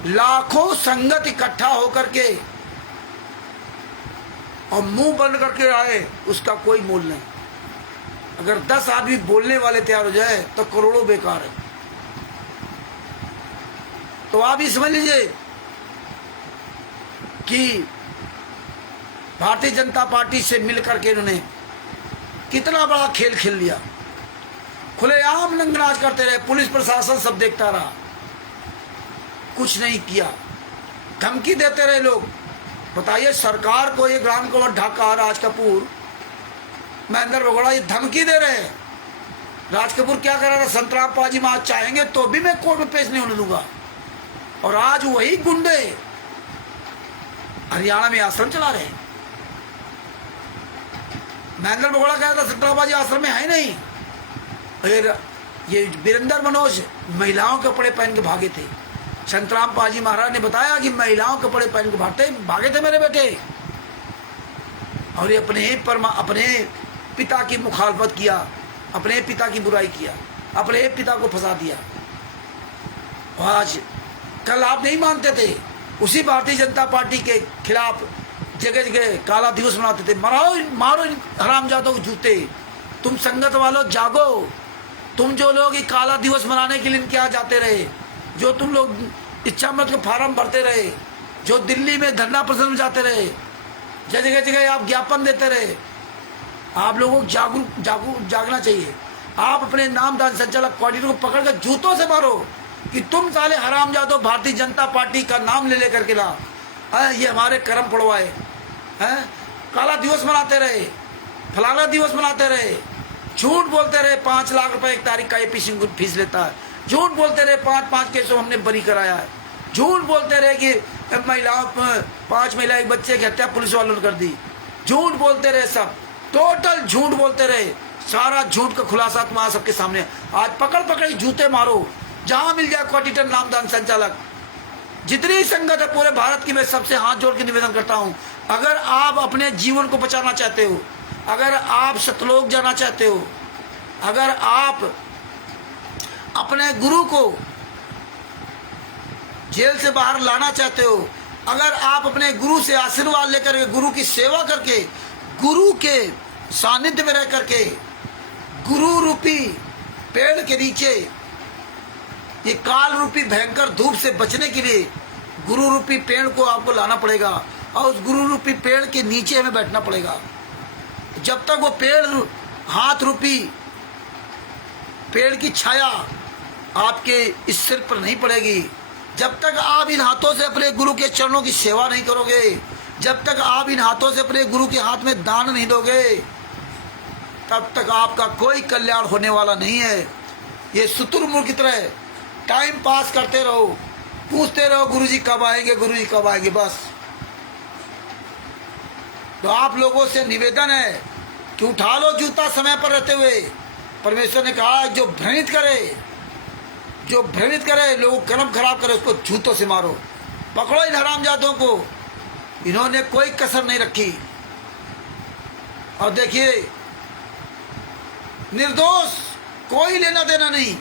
लाखों संगत इकट्ठा होकर के और मुंह बंद करके आए, उसका कोई मोल नहीं। अगर 10 आदमी बोलने वाले तैयार हो जाए तो करोड़ों बेकार है। तो आप ये समझ लीजिए कि भारतीय जनता पार्टी से मिलकर के इन्होंने कितना बड़ा खेल खेल लिया। खुलेआम नंगनाच करते रहे, पुलिस प्रशासन सब देखता रहा, कुछ नहीं किया, धमकी देते रहे लोग। बताइए, सरकार को ये ग्राम कुमार ढाका, राज कपूर, महेंद्र बगोड़ा ये धमकी दे रहे हैं। राज कपूर क्या कर रहा था, संत रामपाल जी महाराज चाहेंगे तो भी मैं कोर्ट में पेश नहीं होने दूंगा। और आज वही गुंडे हरियाणा में आश्रम चला रहे हैं। महेंद्र बगोड़ा कह रहा था संत रामपाल जी आश्रम में है नहीं। ये वीरेंद्र मनोज महिलाओं के कपड़े पहन के भागे थे। संत रामपाल जी महाराज ने बताया कि महिलाओं के कपड़े पहन के भागे थे मेरे बेटे, और ये अपने पिता की मुखालफत किया, अपने पिता की बुराई किया, अपने पिता को फंसा दिया। आज कल आप नहीं मानते थे, उसी भारतीय जनता पार्टी के खिलाफ जगह जगह काला दिवस मनाते थे। मारो हरामजादों के जूते। तुम संगत वालों जागो, तुम जो लोग ये काला दिवस मनाने के लिए इनके यहाँ जाते रहे, जो तुम लोग इच्छा मत के फार्म भरते रहे, जो दिल्ली में धरना प्रदर्शन में जाते रहे, जगह जगह आप ज्ञापन देते रहे, आप लोगों को जागना चाहिए। आप अपने नामदान संचालक कोऑर्डिनेटर को पकड़कर जूतों से मारो कि तुम साले हरामजादो भारतीय जनता पार्टी का नाम ले लेकर के ला, ये हमारे कर्म पड़वाए हैं, काला दिवस मनाते रहे, फलाना दिवस मनाते रहे, झूठ बोलते रहे 5 लाख रुपए एक तारीख का एपीसी फीस लेता है, झूठ बोलते रहे 5 केसों हमने बरी कराया है, झूठ बोलते रहे कि 5 महिला एक बच्चे की हत्या पुलिस वालों ने कर दी, झूठ बोलते रहे, सब टोटल झूठ बोलते रहे। सारा झूठ का खुलासा तुम्हारा सबके सामने। आज पकड़ जूते मारो, जहां मिल जाए कोऑर्डिनेटर नामदान संचालक, जितनी संगत है पूरे भारत की, मैं सबसे हाथ जोड़ के निवेदन करता हूं, अगर आप अपने जीवन को बचाना चाहते हो, अगर आप सतलोक जाना चाहते हो, अगर आप अपने गुरु को जेल से बाहर लाना चाहते हो, अगर आप अपने गुरु से आशीर्वाद लेकर, गुरु की सेवा करके, गुरु के सानिध्य में रह करके, गुरु रूपी पेड़ के नीचे, ये काल रूपी भयंकर धूप से बचने के लिए गुरु रूपी पेड़ को आपको लाना पड़ेगा, और उस गुरु रूपी पेड़ के नीचे हमें बैठना पड़ेगा। जब तक वो पेड़, हाथ रूपी पेड़ की छाया आपके इस सिर पर नहीं पड़ेगी, जब तक आप इन हाथों से अपने गुरु के चरणों की सेवा नहीं करोगे, जब तक आप इन हाथों से अपने गुरु के हाथ में दान नहीं दोगे, तब तक आपका कोई कल्याण होने वाला नहीं है। ये शुतुरमुर्ग की तरह टाइम पास करते रहो, पूछते रहो गुरुजी कब आएंगे, गुरुजी कब आएंगे, बस। तो आप लोगों से निवेदन है कि उठा लो जूता समय पर रहते हुए। परमेश्वर ने कहा जो भ्रमित करे, लोगों कर्म खराब करे, उसको जूतों से मारो। पकड़ो इन हरामजादों को, इन्होंने कोई कसर नहीं रखी। और देखिए निर्दोष, कोई लेना देना नहीं,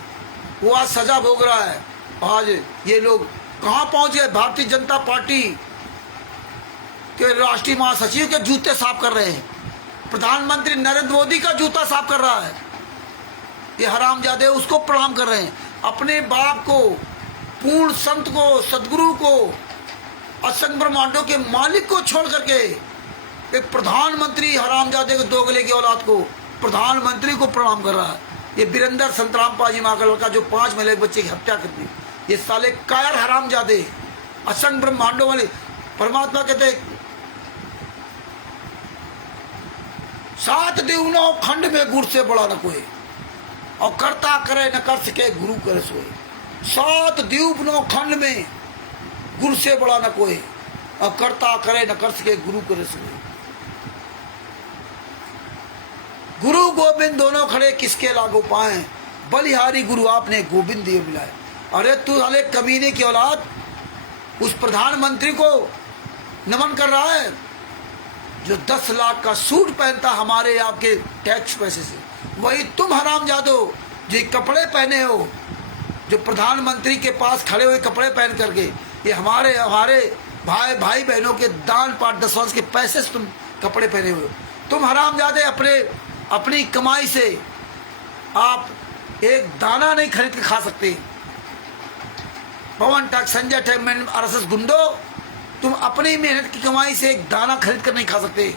वो आज सजा भोग रहा है। आज ये लोग कहाँ पहुंच गए? भारतीय जनता पार्टी के राष्ट्रीय महासचिव के जूते साफ कर रहे हैं, प्रधानमंत्री नरेंद्र मोदी का जूता साफ कर रहा है। ये हरामजादे उसको प्रणाम कर रहे हैं, अपने बाप को, पूर्ण संत को, सदगुरु को, असंख्य ब्रह्मांडों के मालिक को छोड़ करके एक प्रधानमंत्री हरामजादे को, दोगले की औलाद को, प्रधानमंत्री को प्रणाम कर रहा है। ये वीरेंद्र संतराम पाजी माँ का लड़का जो 5 महीने के बच्चे की हत्या कर दी, ये साले कायर हरामजादे, असंख्य ब्रह्मांडों वाले। परमात्मा कहते 7 दिवनों खंड में गुरु से बड़ा न कोई, और करता करे न कर सके गुरु करे सोए। 7 दिवनों खंड में गुरु से बड़ा न कोई, और करता करे न कर सके गुरु करे सोए। गुरु गोविंद दोनों खड़े किसके लागू पाए, बलिहारी गुरु आपने गोविंद दिए मिलाए। अरे तू साले कमीने की औलाद उस प्रधानमंत्री को नमन कर रहा है जो 10 लाख का सूट पहनता हमारे आपके टैक्स पैसे से। वही तुम हरामजादो जो कपड़े पहने हो, जो प्रधानमंत्री के पास खड़े हुए कपड़े पहन करके, ये हमारे भाई बहनों के दान पाठ दसवंश के पैसे से तुम कपड़े पहने हुए हो। तुम हरामजादे अपनी कमाई से आप एक दाना नहीं खरीद के खा सकते। पवन टक, संजय टक, आरएसएस गुंडो, तुम अपनी मेहनत की कमाई से एक दाना खरीद कर नहीं खा सकते।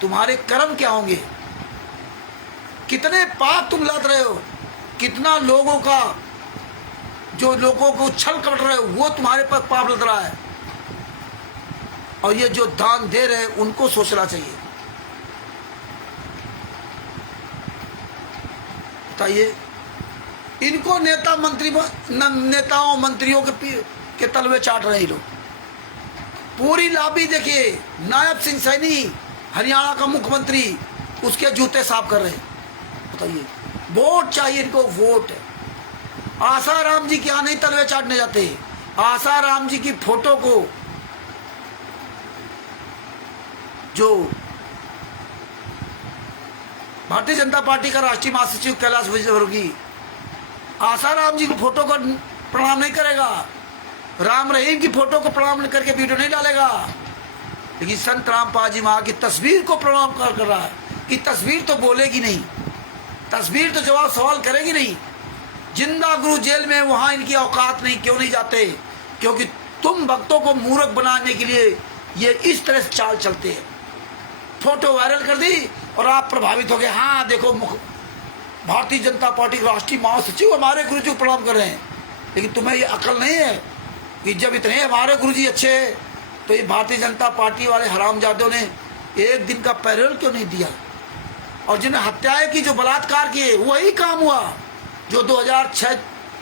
तुम्हारे कर्म क्या होंगे? कितने पाप तुम लाद रहे हो, कितना लोगों का, जो लोगों को छल कपट रहे हो, वो तुम्हारे पर पाप लद रहा है। और ये जो दान दे रहे हैं उनको सोचना चाहिए। बताइए, इनको नेताओं मंत्रियों के तलवे चाट रहे हैं लोग। पूरी लॉबी देखिए, नायब सिंह सैनी हरियाणा का मुख्यमंत्री, उसके जूते साफ कर रहे हैं। बताइए, वोट चाहिए इनको, वोट। आसाराम जी के यहाँ नहीं तलवे चाटने जाते। आसाराम जी की फोटो को जो भारतीय जनता पार्टी का राष्ट्रीय महासचिव कैलाश विजयवर्गीय आसाराम जी की फोटो को प्रणाम नहीं करेगा, राम रहीम की फोटो को प्रणाम करके वीडियो नहीं डालेगा, लेकिन संत रामपाल जी महाराज की तस्वीर को प्रणाम कर रहा है। कि तस्वीर तो बोलेगी नहीं, तस्वीर तो जवाब सवाल करेगी नहीं। जिंदा गुरु जेल में, वहां इनकी औकात नहीं। क्यों नहीं जाते? क्योंकि तुम भक्तों को मूर्ख बनाने के लिए ये इस तरह से चाल चलते हैं। फोटो वायरल कर दी और आप प्रभावित हो गए। हाँ देखो, भारतीय जनता पार्टी राष्ट्रीय महासचिव हमारे गुरु जी को प्रणाम कर रहे हैं। लेकिन तुम्हें ये अकल नहीं है कि जब इतने हमारे गुरु जी अच्छे हैं, तो ये भारतीय जनता पार्टी वाले हरामजादों ने एक दिन का पैरोल क्यों नहीं दिया? और जिन्हें हत्याएं की, जो बलात्कार किए, वही काम हुआ जो 2006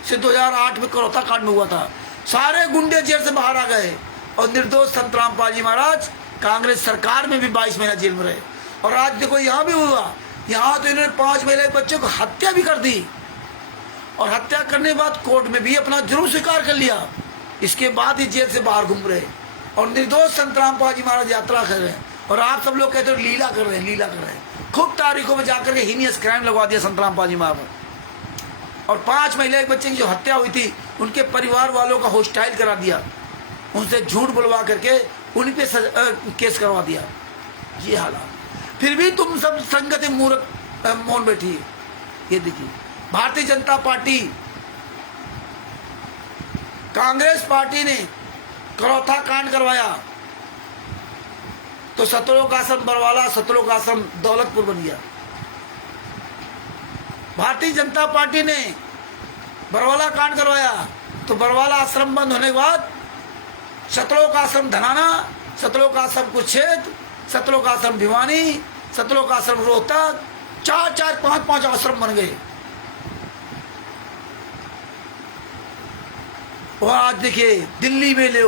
से 2008 में करौता कांड में हुआ था। सारे गुंडे जेल से बाहर आ गए और निर्दोष संत रामपाल जी महाराज कांग्रेस सरकार में भी 22 महीना जेल में रहे। और आज देखो यहाँ भी हुआ, यहाँ तो इन्होंने 5 महीने के बच्चे को हत्या भी कर दी, और हत्या करने के बाद कोर्ट में भी अपना जुर्म स्वीकार कर लिया। इसके बाद ही जेल से बाहर घूम रहे और निर्दोष संत रामपाल जी महाराज यात्रा कर रहे हैं। और आप सब लोग कहते हो लीला कर रहे हैं, लीला कर रहे हैं। खूब तारीखों में जाकर के हीनियस क्राइम लगवा दिया संत रामपाल जी महाराज। और 5 महीने के बच्चे की जो हत्या हुई थी, उनके परिवार वालों का होस्टाइल करा दिया, उनसे झूठ बुलवा करके उन पे केस करवा दिया। ये हालात, फिर भी तुम सब संगत मूर्ख मौन बैठी है। ये देखिए, भारतीय जनता पार्टी, कांग्रेस पार्टी ने करौथा कांड करवाया तो सतलोक आश्रम बरवाला, सतलोक आश्रम दौलतपुर बन गया। भारतीय जनता पार्टी ने बरवाला कांड करवाया तो बरवाला आश्रम बंद होने के बाद सतलोक आश्रम धनाना, सतलोक आश्रम कुरुक्षेत्र, सतलोक आश्रम भिवानी, सतलोक आश्रम रोहतक, 4-4, 5-5 आश्रम बन गए। वो आज देखिए दिल्ली में ले,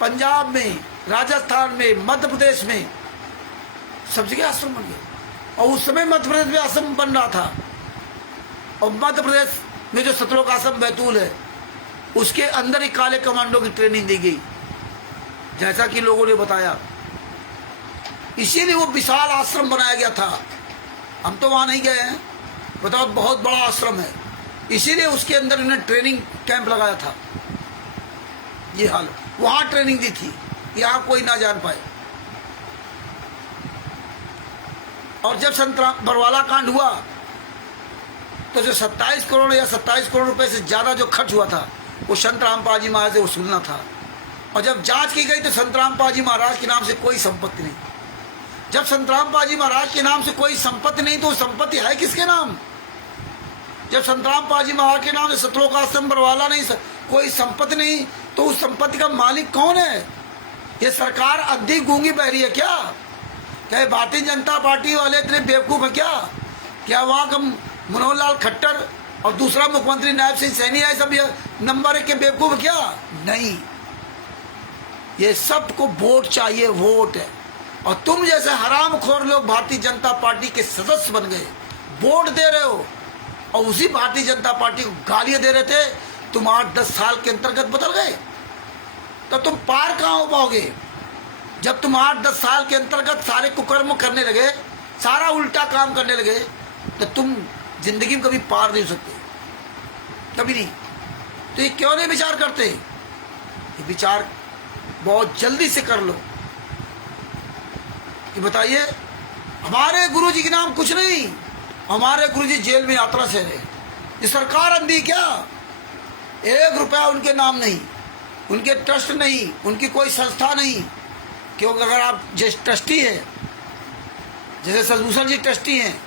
पंजाब में, राजस्थान में, मध्य प्रदेश में, सब जगह आश्रम बन गए। और उस समय मध्य प्रदेश में आश्रम बन रहा था, और मध्य प्रदेश में जो सतलोक आश्रम बैतूल है उसके अंदर ही काले कमांडो की ट्रेनिंग दी गई, जैसा कि लोगों ने बताया। इसीलिए वो विशाल आश्रम बनाया गया था। हम तो वहां नहीं गए हैं, बताओ, बहुत बड़ा आश्रम है, इसीलिए उसके अंदर उन्होंने ट्रेनिंग कैंप लगाया था। ये हाल, वहां ट्रेनिंग दी थी, यहां कोई ना जान पाए। और जब संत बरवाला कांड हुआ तो जो 27 करोड़ या 27 करोड़ रुपए से ज्यादा जो खर्च हुआ था वो संत रामपाल जी महाराज से वसूलना था। और जब जांच की गई तो संत रामपाल जी महाराज के नाम से कोई संपत्ति नहीं। जब संत रामपाल जी महाराज के नाम से कोई संपत्ति नहीं तो संपत्ति है किसके नाम? जब संत रामपाल जी महाराज के नाम से सतलोक आश्रम बरवाला नहीं, कोई संपत्ति नहीं, तो उस संपत्ति का मालिक कौन है? ये सरकार अद्धी गूंगी बहरी है क्या? क्या भारतीय जनता पार्टी वाले इतने बेवकूफ है क्या? क्या वहां का मनोहर लाल खट्टर और दूसरा मुख्यमंत्री नायब सिंह सैनी है सब नंबर 1 के बेवकूफ है क्या? नहीं, ये सबको वोट चाहिए, वोट है। और तुम जैसे हरामखोर लोग भारतीय जनता पार्टी के सदस्य बन गए, वोट दे रहे हो, और उसी भारतीय जनता पार्टी को गालियां दे रहे थे। तुम 8-10 साल के अंतर्गत बदल गए तो तुम पार कहां हो पाओगे? जब तुम 8-10 साल के अंतर्गत सारे कुकर्म करने लगे, सारा उल्टा काम करने लगे, तो तुम जिंदगी में कभी पार नहीं हो सकते, कभी नहीं। तो ये क्यों नहीं विचार करते? ये विचार बहुत जल्दी से कर लो कि बताइए, हमारे गुरुजी के नाम कुछ नहीं, हमारे गुरुजी जेल में यात्रा से रहे। ये सरकार अंधी क्या? 1 रुपया उनके नाम नहीं, उनके ट्रस्ट नहीं, उनकी कोई संस्था नहीं। क्योंकि अगर आप जैसे ट्रस्टी हैं, जैसे सजभूषण जी ट्रस्टी हैं,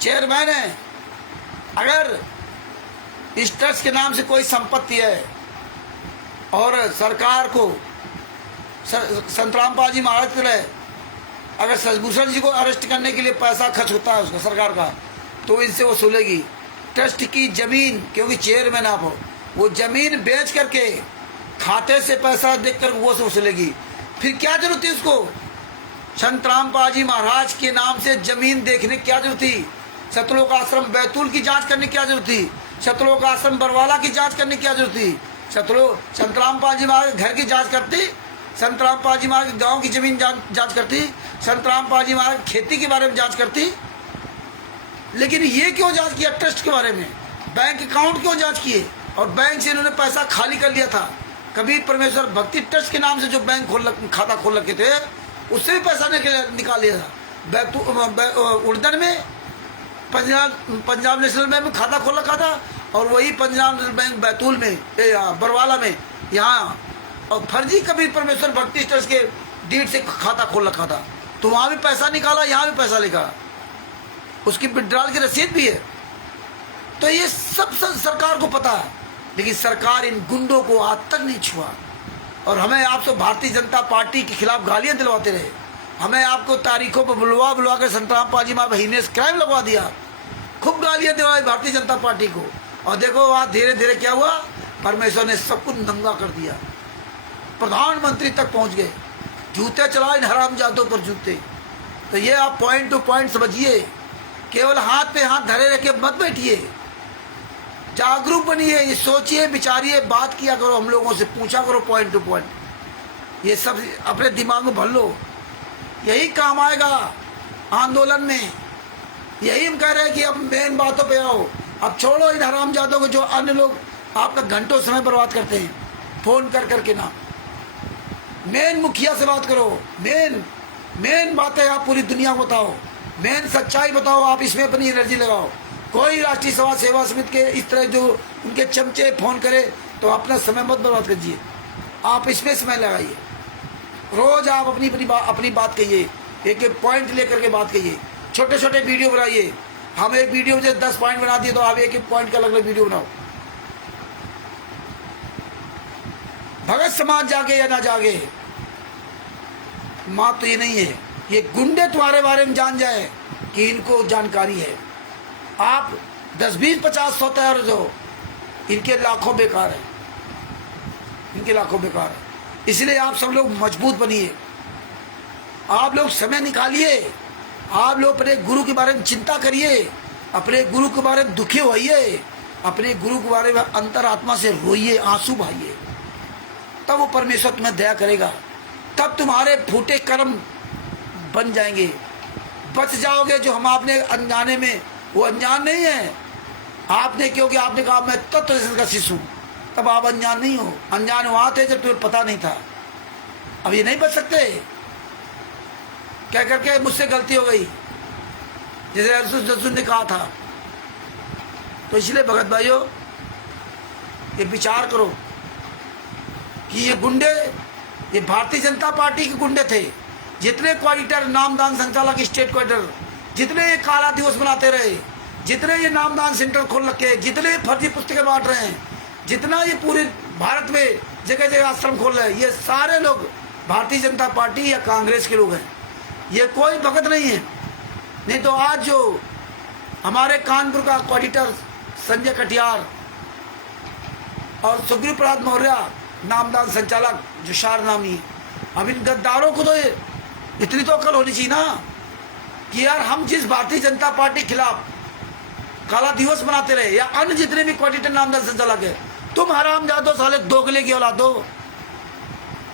चेयरमैन हैं, अगर इस ट्रस्ट के नाम से कोई संपत्ति है और सरकार को संत रामपाल जी महाराज के लिए अगर सजभूषण जी को अरेस्ट करने के लिए पैसा खर्च होता है उसका सरकार का, तो इनसे वसूलेगी। ट्रस्ट की जमीन, क्योंकि चेयरमैन आप हो, वो जमीन बेच करके खाते से पैसा देकर वो से वसूलेगी। फिर क्या जरूरत थी उसको? संत रामपाल जी महाराज के नाम से जमीन देखने की क्या जरूरत थी? सतलोक आश्रम बैतूल की जांच करने की क्या जरूरत थी? सतलोक आश्रम बरवाला की जांच करने की क्या जरूरत थी? संत रामपाल जी महाराज घर की जांच करती, संत रामपाल जी महाराज गांव की जमीन जांच करती, संत रामपाल जी महाराज खेती के बारे में जांच करती। लेकिन ये क्यों जांच किया? ट्रस्ट के बारे में, बैंक अकाउंट क्यों जांच किए? और बैंक से इन्होंने पैसा खाली कर लिया था। कबीर परमेश्वर भक्ति ट्रस्ट के नाम से जो बैंक खाता खोल रखे थे, उससे भी पैसा निकाल लिया था। उड़न में पंजाब नेशनल बैंक में खाता खोल रखा था, और वही पंजाब नेशनल बैंक बैतूल में, बरवाला में, यहाँ, और फर्जी कबीर परमेश्वर भक्ति ट्रस्ट के डीड से खाता खोल रखा था। तो वहां भी पैसा निकाला, यहाँ भी पैसा निकाला, उसकी विड्रॉल की रसीद भी है। तो ये सब सरकार को पता है, लेकिन सरकार इन गुंडों को आज तक नहीं छुआ। और हमें आपसे भारतीय जनता पार्टी के खिलाफ गालियां दिलवाते रहे, हमें आपको तारीखों पर बुलवा कर संत रामपाल जी महाराज हीनेस क्राइम लगवा दिया, खूब गालियां दिलवाई भारतीय जनता पार्टी को। और देखो वहां धीरे धीरे क्या हुआ, परमेश्वर ने सब कुछ नंगा कर दिया, प्रधानमंत्री तक पहुंच गए। जूते चलाओ इन हरामजादों पर जूते। तो ये आप पॉइंट टू पॉइंट समझिए, केवल हाथ पे हाथ धरे रखे मत बैठिए, जागरूक बनिए, ये सोचिए, विचारिए, बात किया करो, हम लोगों से पूछा करो पॉइंट टू पॉइंट। ये सब अपने दिमाग में भर लो, यही काम आएगा आंदोलन में। यही हम कह रहे हैं कि अब मेन बातों पे आओ, अब छोड़ो इन हरामजादों को जो अन्य लोग आपका घंटों समय बर्बाद करते हैं फोन कर करके ना। मेन मुखिया से बात करो, मेन बातें आप पूरी दुनिया को बताओ, मेन सच्चाई बताओ, आप इसमें अपनी एनर्जी लगाओ। कोई राष्ट्रीय समाज सेवा समिति के इस तरह जो उनके चमचे फोन करे तो अपना समय मत बर्बाद कीजिए, आप इसमें समय लगाइए। रोज आप अपनी बात कहिए, एक एक पॉइंट लेकर के बात कहिए, छोटे छोटे वीडियो बनाइए। हम एक वीडियो में 10 पॉइंट बना दिए तो आप एक एक पॉइंट का अलग अलग वीडियो बनाओ। भगत समाज जागे या ना जागे, बात तो ये नहीं है, ये गुंडे तुम्हारे बारे में जान जाए कि इनको जानकारी है। आप 10, 20, 50, 100 तैयार हो जाओ, इनके लाखों बेकार है, इनके लाखों बेकार है। इसलिए आप सब लोग मजबूत बनिए, आप लोग समय निकालिए, आप लोग अपने गुरु के बारे में चिंता करिए, अपने गुरु के बारे में दुखी होइए, अपने गुरु के बारे में अंतरात्मा से रोइए, आंसू बहाइए, तब वो परमेश्वर तुम्हें दया करेगा, तब तुम्हारे फूटे कर्म बन जाएंगे, बच जाओगे। जो हम आपने अनजाने में, वो अनजान नहीं है आपने, क्योंकि आपने कहा मैं तत्व दर्शन का शिष्य हूँ, तब आप अनजान नहीं हो। अनजान वहाँ थे जब तुम्हें पता नहीं था। अब ये नहीं बच सकते, क्या करके मुझसे गलती हो गई, जैसे अर्जुन ने कहा था। तो इसलिए भगत भाइयों, ये विचार करो कि ये गुंडे, ये भारतीय जनता पार्टी के गुंडे थे। जितने कोऑर्डिनेटर, नामदान संचालक, स्टेट कोऑर्डिनेटर, जितने ये काला दिवस मनाते रहे, जितने ये नामदान सेंटर खोल रखे, जितने फर्जी पुस्तकें बांट रहे हैं, जितना ये पूरे भारत में जगह जगह आश्रम खोल रहे हैं, ये सारे लोग भारतीय जनता पार्टी या कांग्रेस के लोग हैं। ये कोई भगत नहीं है। नहीं तो आज जो हमारे कानपुर का कोऑर्डिनेटर संजय कटियार और सुग्रीव प्रसाद मौर्य नामदान संचालक जो शार नामी, अब इन गद्दारों को तो इतनी तो अकल होनी चाहिए ना कि यार हम जिस भारतीय जनता पार्टी के खिलाफ काला दिवस मनाते रहे, या अन्य जितने भी कोऑर्डिनेटर नामदान संचालक है, तुम हरामजादो साले दोगले की औलादो,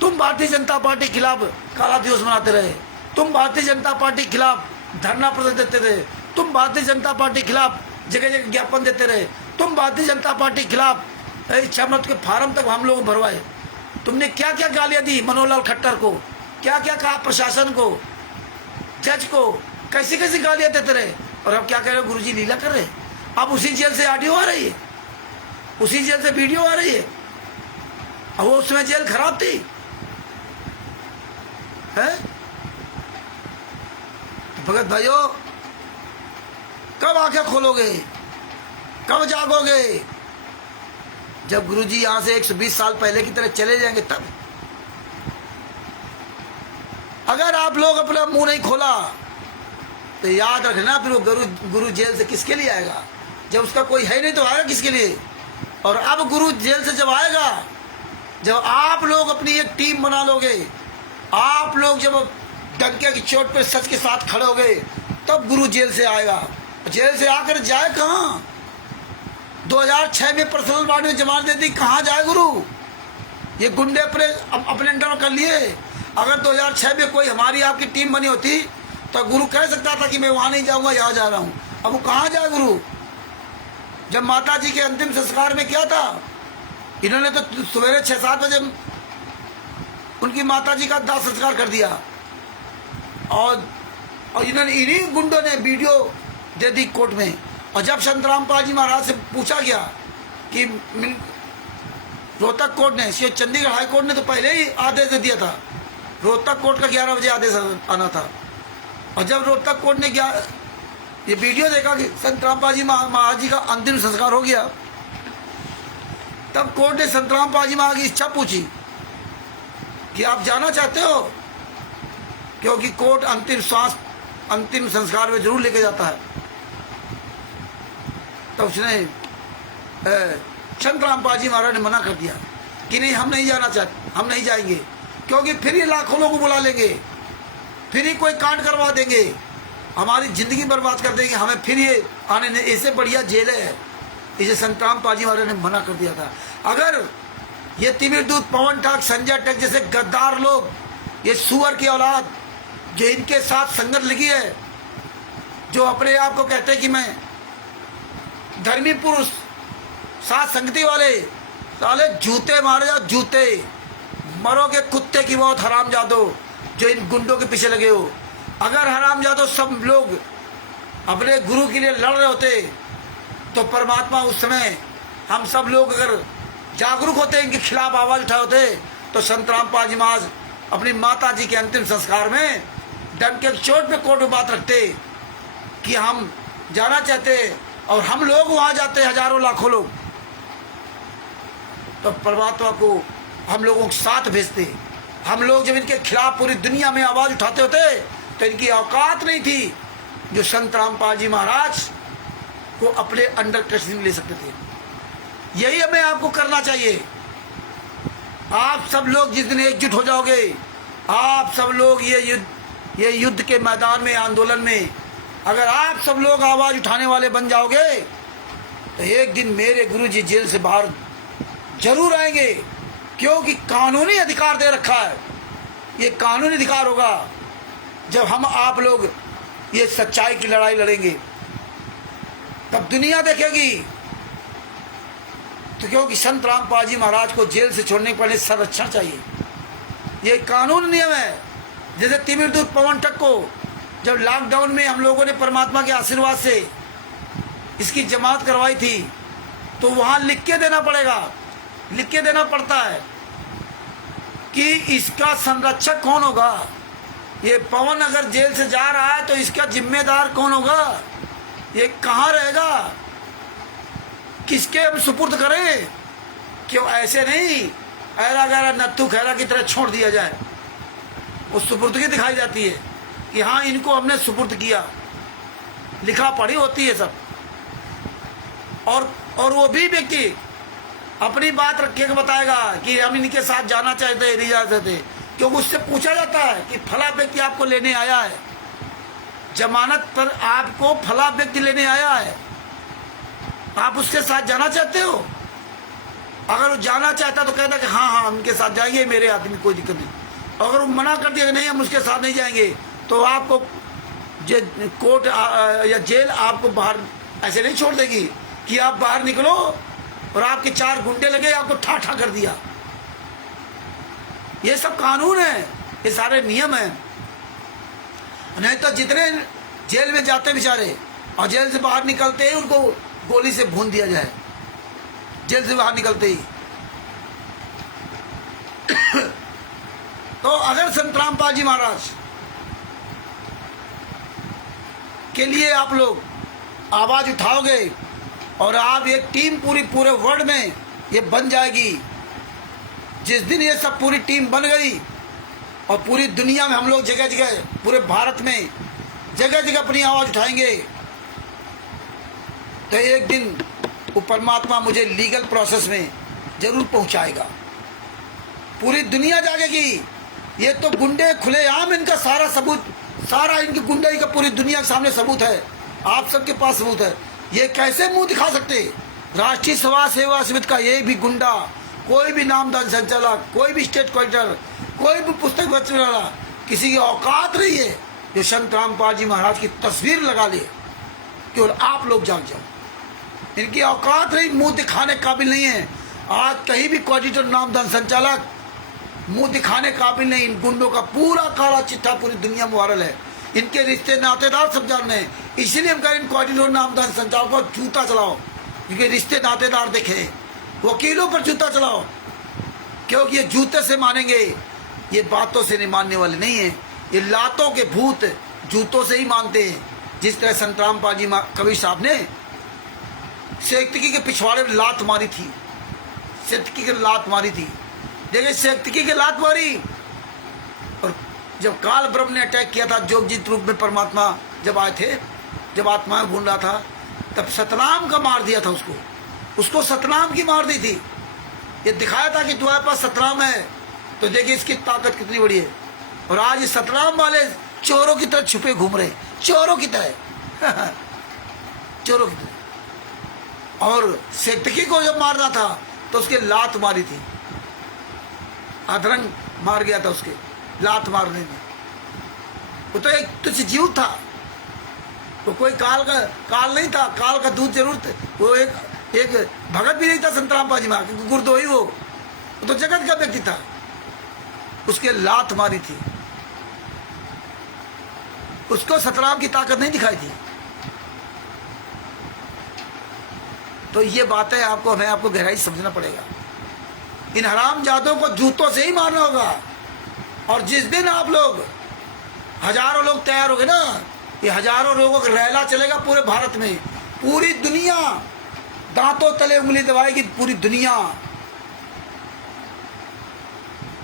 तुम भारतीय जनता पार्टी के खिलाफ काला दिवस मनाते रहे, तुम भारतीय जनता पार्टी के खिलाफ धरना प्रदर्शन देते रहे, तुम भारतीय जनता पार्टी के खिलाफ जगह जगह ज्ञापन देते रहे, तुम भारतीय जनता पार्टी के खिलाफ 6 मत के फार्म तक हम लोग भरवाए। तुमने क्या क्या गालियां दी मनोहर खट्टर को, क्या क्या कहा प्रशासन को, जज को, कैसी कैसी गालियां देते रहे। और अब क्या कह रहे हो, गुरुजी लीला कर रहे। अब उसी जेल से ऑडियो आ रही है, उसी जेल से वीडियो आ रही है। अब वो उसमें जेल खराब थी है। भगत भाइयों, कब आंखें खोलोगे, कब जागोगे? जब गुरुजी यहां से 120 साल पहले की तरह चले जाएंगे तब। अगर आप लोग अपना मुंह नहीं खोला तो याद रखना, फिर वो गुरु जेल से किसके लिए आएगा? जब उसका कोई है नहीं तो आएगा किसके लिए? और अब गुरु जेल से जब आएगा, जब आप लोग अपनी एक टीम बना लोगे, आप लोग जब डंके की चोट पे सच के साथ खड़े हो गए, तब गुरु जेल से आएगा। जेल से आकर जाए कहाँ? 2006 में पर्सनल बॉडी में जमानत दे दी, कहाँ जाए गुरु? ये गुंडे अपने अंडर कर लिए। अगर 2006 में कोई हमारी आपकी टीम बनी होती तो गुरु कह सकता था कि मैं वहाँ नहीं जाऊँगा, यहाँ जा रहा हूँ। अब वो कहाँ जाए गुरु? जब माता जी के अंतिम संस्कार में क्या था, इन्होंने तो सवेरे 6-7 बजे उनकी माता जी का दाह संस्कार कर दिया, और इन्होंने, इन्हीं गुंडों ने वीडियो दे दी कोर्ट में। और जब संत रामपाल जी महाराज से पूछा गया कि रोहतक कोर्ट ने, चंडीगढ़ हाई कोर्ट ने तो पहले ही आदेश दे दिया था, रोहतक कोर्ट का 11 बजे आदेश आना था। और जब रोहतक कोर्ट ने ये वीडियो देखा कि संत रामपाल जी महाराज जी का अंतिम संस्कार हो गया, तब कोर्ट ने संत रामपाल जी महाराज की इच्छा पूछी कि आप जाना चाहते हो? क्योंकि कोर्ट अंतिम श्वास, अंतिम संस्कार में जरूर लेके जाता है। तब उसने संत रामपाल जी महाराज ने मना कर दिया कि नहीं, हम नहीं जाना चाहते, हम नहीं जाएंगे, क्योंकि फिर ये लाखों लोगों को बुला लेंगे, फिर ही कोई कांड करवा देंगे, हमारी जिंदगी बर्बाद कर देंगे, हमें फिर ये आने नहीं, इससे बढ़िया जेल है। इसे संत रामपाल जी महाराज ने मना कर दिया था। अगर ये तिमिर दूत, पवन ठाक, संजय टेक जैसे गद्दार लोग, ये सुअर की औलाद जो इनके साथ संगत लगी है, जो अपने आप को कहते हैं कि मैं धर्मी पुरुष, साथ संगति वाले, साले जूते मारे जाओ, जूते मरोगे कुत्ते की मौत हरामजादो, जो इन गुंडों के पीछे लगे हो। अगर हरामजादो सब लोग अपने गुरु के लिए लड़ रहे होते तो परमात्मा उस समय, हम सब लोग अगर जागरूक होते, इनके खिलाफ आवाज उठाए होते, तो संत रामपाल जी महाराज अपनी माता जी के अंतिम संस्कार में डंके की चोट पे कोर्ट में बात रखते कि हम जाना चाहते, और हम लोग वहां जाते, हजारों लाखों लोग, तो परमात्मा को हम लोगों के साथ भेजते। हम लोग जब इनके खिलाफ पूरी दुनिया में आवाज उठाते होते तो इनकी औकात नहीं थी जो संत रामपाल जी महाराज को अपने अंडर कस्टडी में ले सकते थे। यही हमें आपको करना चाहिए। आप सब लोग जिस दिन एकजुट हो जाओगे, आप सब लोग ये युद्ध के मैदान में, आंदोलन में अगर आप सब लोग आवाज उठाने वाले बन जाओगे तो एक दिन मेरे गुरुजी जेल से बाहर जरूर आएंगे, क्योंकि कानूनी अधिकार दे रखा है। ये कानूनी अधिकार होगा जब हम आप लोग ये सच्चाई की लड़ाई लड़ेंगे, तब दुनिया देखेगी। तो क्योंकि संत रामपाल जी महाराज को जेल से छोड़ने के पहले संरक्षण चाहिए, ये कानून नियम है। जैसे तिमिरदूत पवन ठग को जब लॉकडाउन में हम लोगों ने परमात्मा के आशीर्वाद से इसकी जमात करवाई थी, तो वहां लिख के देना पड़ेगा, लिख के देना पड़ता है कि इसका संरक्षक कौन होगा। ये पवन अगर जेल से जा रहा है तो इसका जिम्मेदार कौन होगा, ये कहाँ रहेगा, किसके हम सुपुर्द करें। क्यों ऐसे नहीं ऐरा गैरा नत्थू खैरा की तरह छोड़ दिया जाए। वो सुपुर्दगी दिखाई जाती है कि हाँ इनको हमने सुपुर्द किया, लिखा पढ़ी होती है सब। और वो भी व्यक्ति अपनी बात रख के बताएगा कि हम इनके साथ जाना चाहते नहीं जा सकते, क्योंकि उससे पूछा जाता है कि फला व्यक्ति आपको लेने आया है, जमानत पर आपको फला व्यक्ति लेने आया है, आप उसके साथ जाना चाहते हो। अगर वो जाना चाहता तो कहता कि हाँ हाँ उनके साथ जाएंगे, मेरे आदमी कोई दिक्कत नहीं। अगर वो मना कर दिया कि नहीं हम उसके साथ नहीं जाएंगे, तो आपको कोर्ट या जेल आपको बाहर ऐसे नहीं छोड़ देगी कि आप बाहर निकलो और आपके 4 गुंडे लगे आपको ठा ठा कर दिया। ये सब कानून है, ये सारे नियम है। नहीं तो जितने जेल में जाते बेचारे और जेल से बाहर निकलते ही उनको गोली से भून दिया जाए, जेल से बाहर निकलते ही। तो अगर संत रामपाल जी महाराज के लिए आप लोग आवाज उठाओगे और आप एक टीम पूरे वर्ल्ड में ये बन जाएगी। जिस दिन ये सब पूरी टीम बन गई और पूरी दुनिया में हम लोग जगह जगह, पूरे भारत में जगह जगह अपनी आवाज उठाएंगे, तो एक दिन वो परमात्मा मुझे लीगल प्रोसेस में जरूर पहुंचाएगा। पूरी दुनिया जागेगी। ये तो गुंडे खुलेआम, इनका सारा सबूत, सारा इनकी गुंडाई का पूरी दुनिया के सामने सबूत है। आप सबके पास सबूत है। ये कैसे मुंह दिखा सकते? राष्ट्रीय समाज सेवा समिति का ये भी गुंडा, कोई भी नामदान संचालक, कोई भी स्टेट कलेक्टर, कोई भी पुस्तक बेचने वाला, किसी की औकात नहीं है जो संत रामपाल जी महाराज की तस्वीर लगा ले। केवल आप लोग जाग जाओ, इनकी औकात नहीं, मुंह दिखाने काबिल नहीं है। आज कहीं भी कोऑर्डिनेटर नामदान संचालक मुंह दिखाने काबिल नहीं। इन गुंडों का पूरा काला चिट्ठा पूरी दुनिया में वायरल है। इनके रिश्ते नातेदार सब जान रहे हैं, इसीलिए हम कहें कोऑर्डिनेटर नामदान संचालक को जूता चलाओ, क्योंकि रिश्ते नातेदार देखे। वकीलों पर जूता चलाओ, क्योंकि ये जूते से मानेंगे, ये बातों से नहीं मानने वाले नहीं है। ये लातों के भूत जूतों से ही मानते हैं। जिस तरह संत रामपाल जी कबीर साहब ने सेक्तकी के पिछवाड़े में लात मारी थी, सेक्तकी के लात मारी थी। देखिए सेक्तकी के लात मारी, और जब काल ब्रह्म ने अटैक किया था जोगजीत रूप में, परमात्मा जब आए थे, जब आत्माएं घूम रहा था, तब सतनाम का मार दिया था उसको सतनाम की मार दी थी। ये दिखाया था कि तुम्हारे पास सतनाम है, तो देखिए इसकी ताकत कितनी बड़ी है। और आज ये सतनाम वाले चोरों की तरह छुपे घूम रहे, चोरों की तरह चोरों की तरह। और सेक्तकी को जब मारना था तो उसके लात मारी थी, अधरंग मार गया था उसके लात मारने में। वो तो एक तुच्छ जीव था, तो कोई काल नहीं था, काल का दूध जरूर थे। वो एक भगत भी नहीं था संत रामपाल जी महाराज, गुरदोही वो तो जगत का व्यक्ति था, उसके लात मारी थी। उसको सतराम की ताकत नहीं दिखाई थी। तो ये बातें हमें आपको गहराई समझना पड़ेगा। इन हरामजादों को जूतों से ही मारना होगा। और जिस दिन आप लोग हजारों लोग तैयार हो गए ना, ये हजारों लोगों का रैला चलेगा पूरे भारत में, पूरी दुनिया दांतों तले उंगली दबाएगी, पूरी दुनिया।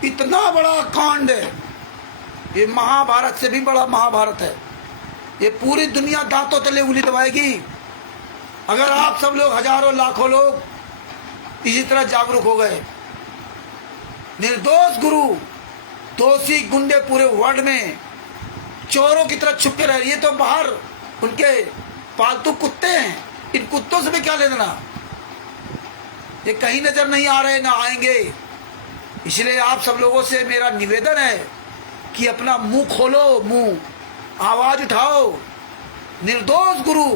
इतना बड़ा कांड है ये, महाभारत से भी बड़ा महाभारत है ये। पूरी दुनिया दांतों तले उंगली दबाएगी। अगर आप सब लोग हजारों लाखों लोग इसी तरह जागरूक हो गए। निर्दोष गुरु, दोषी गुंडे पूरे वर्ल्ड में चोरों की तरह छुप के रह रही है। तो बाहर उनके पालतू कुत्ते हैं, इन कुत्तों से भी क्या लेना, ये कहीं नजर नहीं आ रहे, ना आएंगे। इसलिए आप सब लोगों से मेरा निवेदन है कि अपना मुंह खोलो, मुंह आवाज उठाओ। निर्दोष गुरु,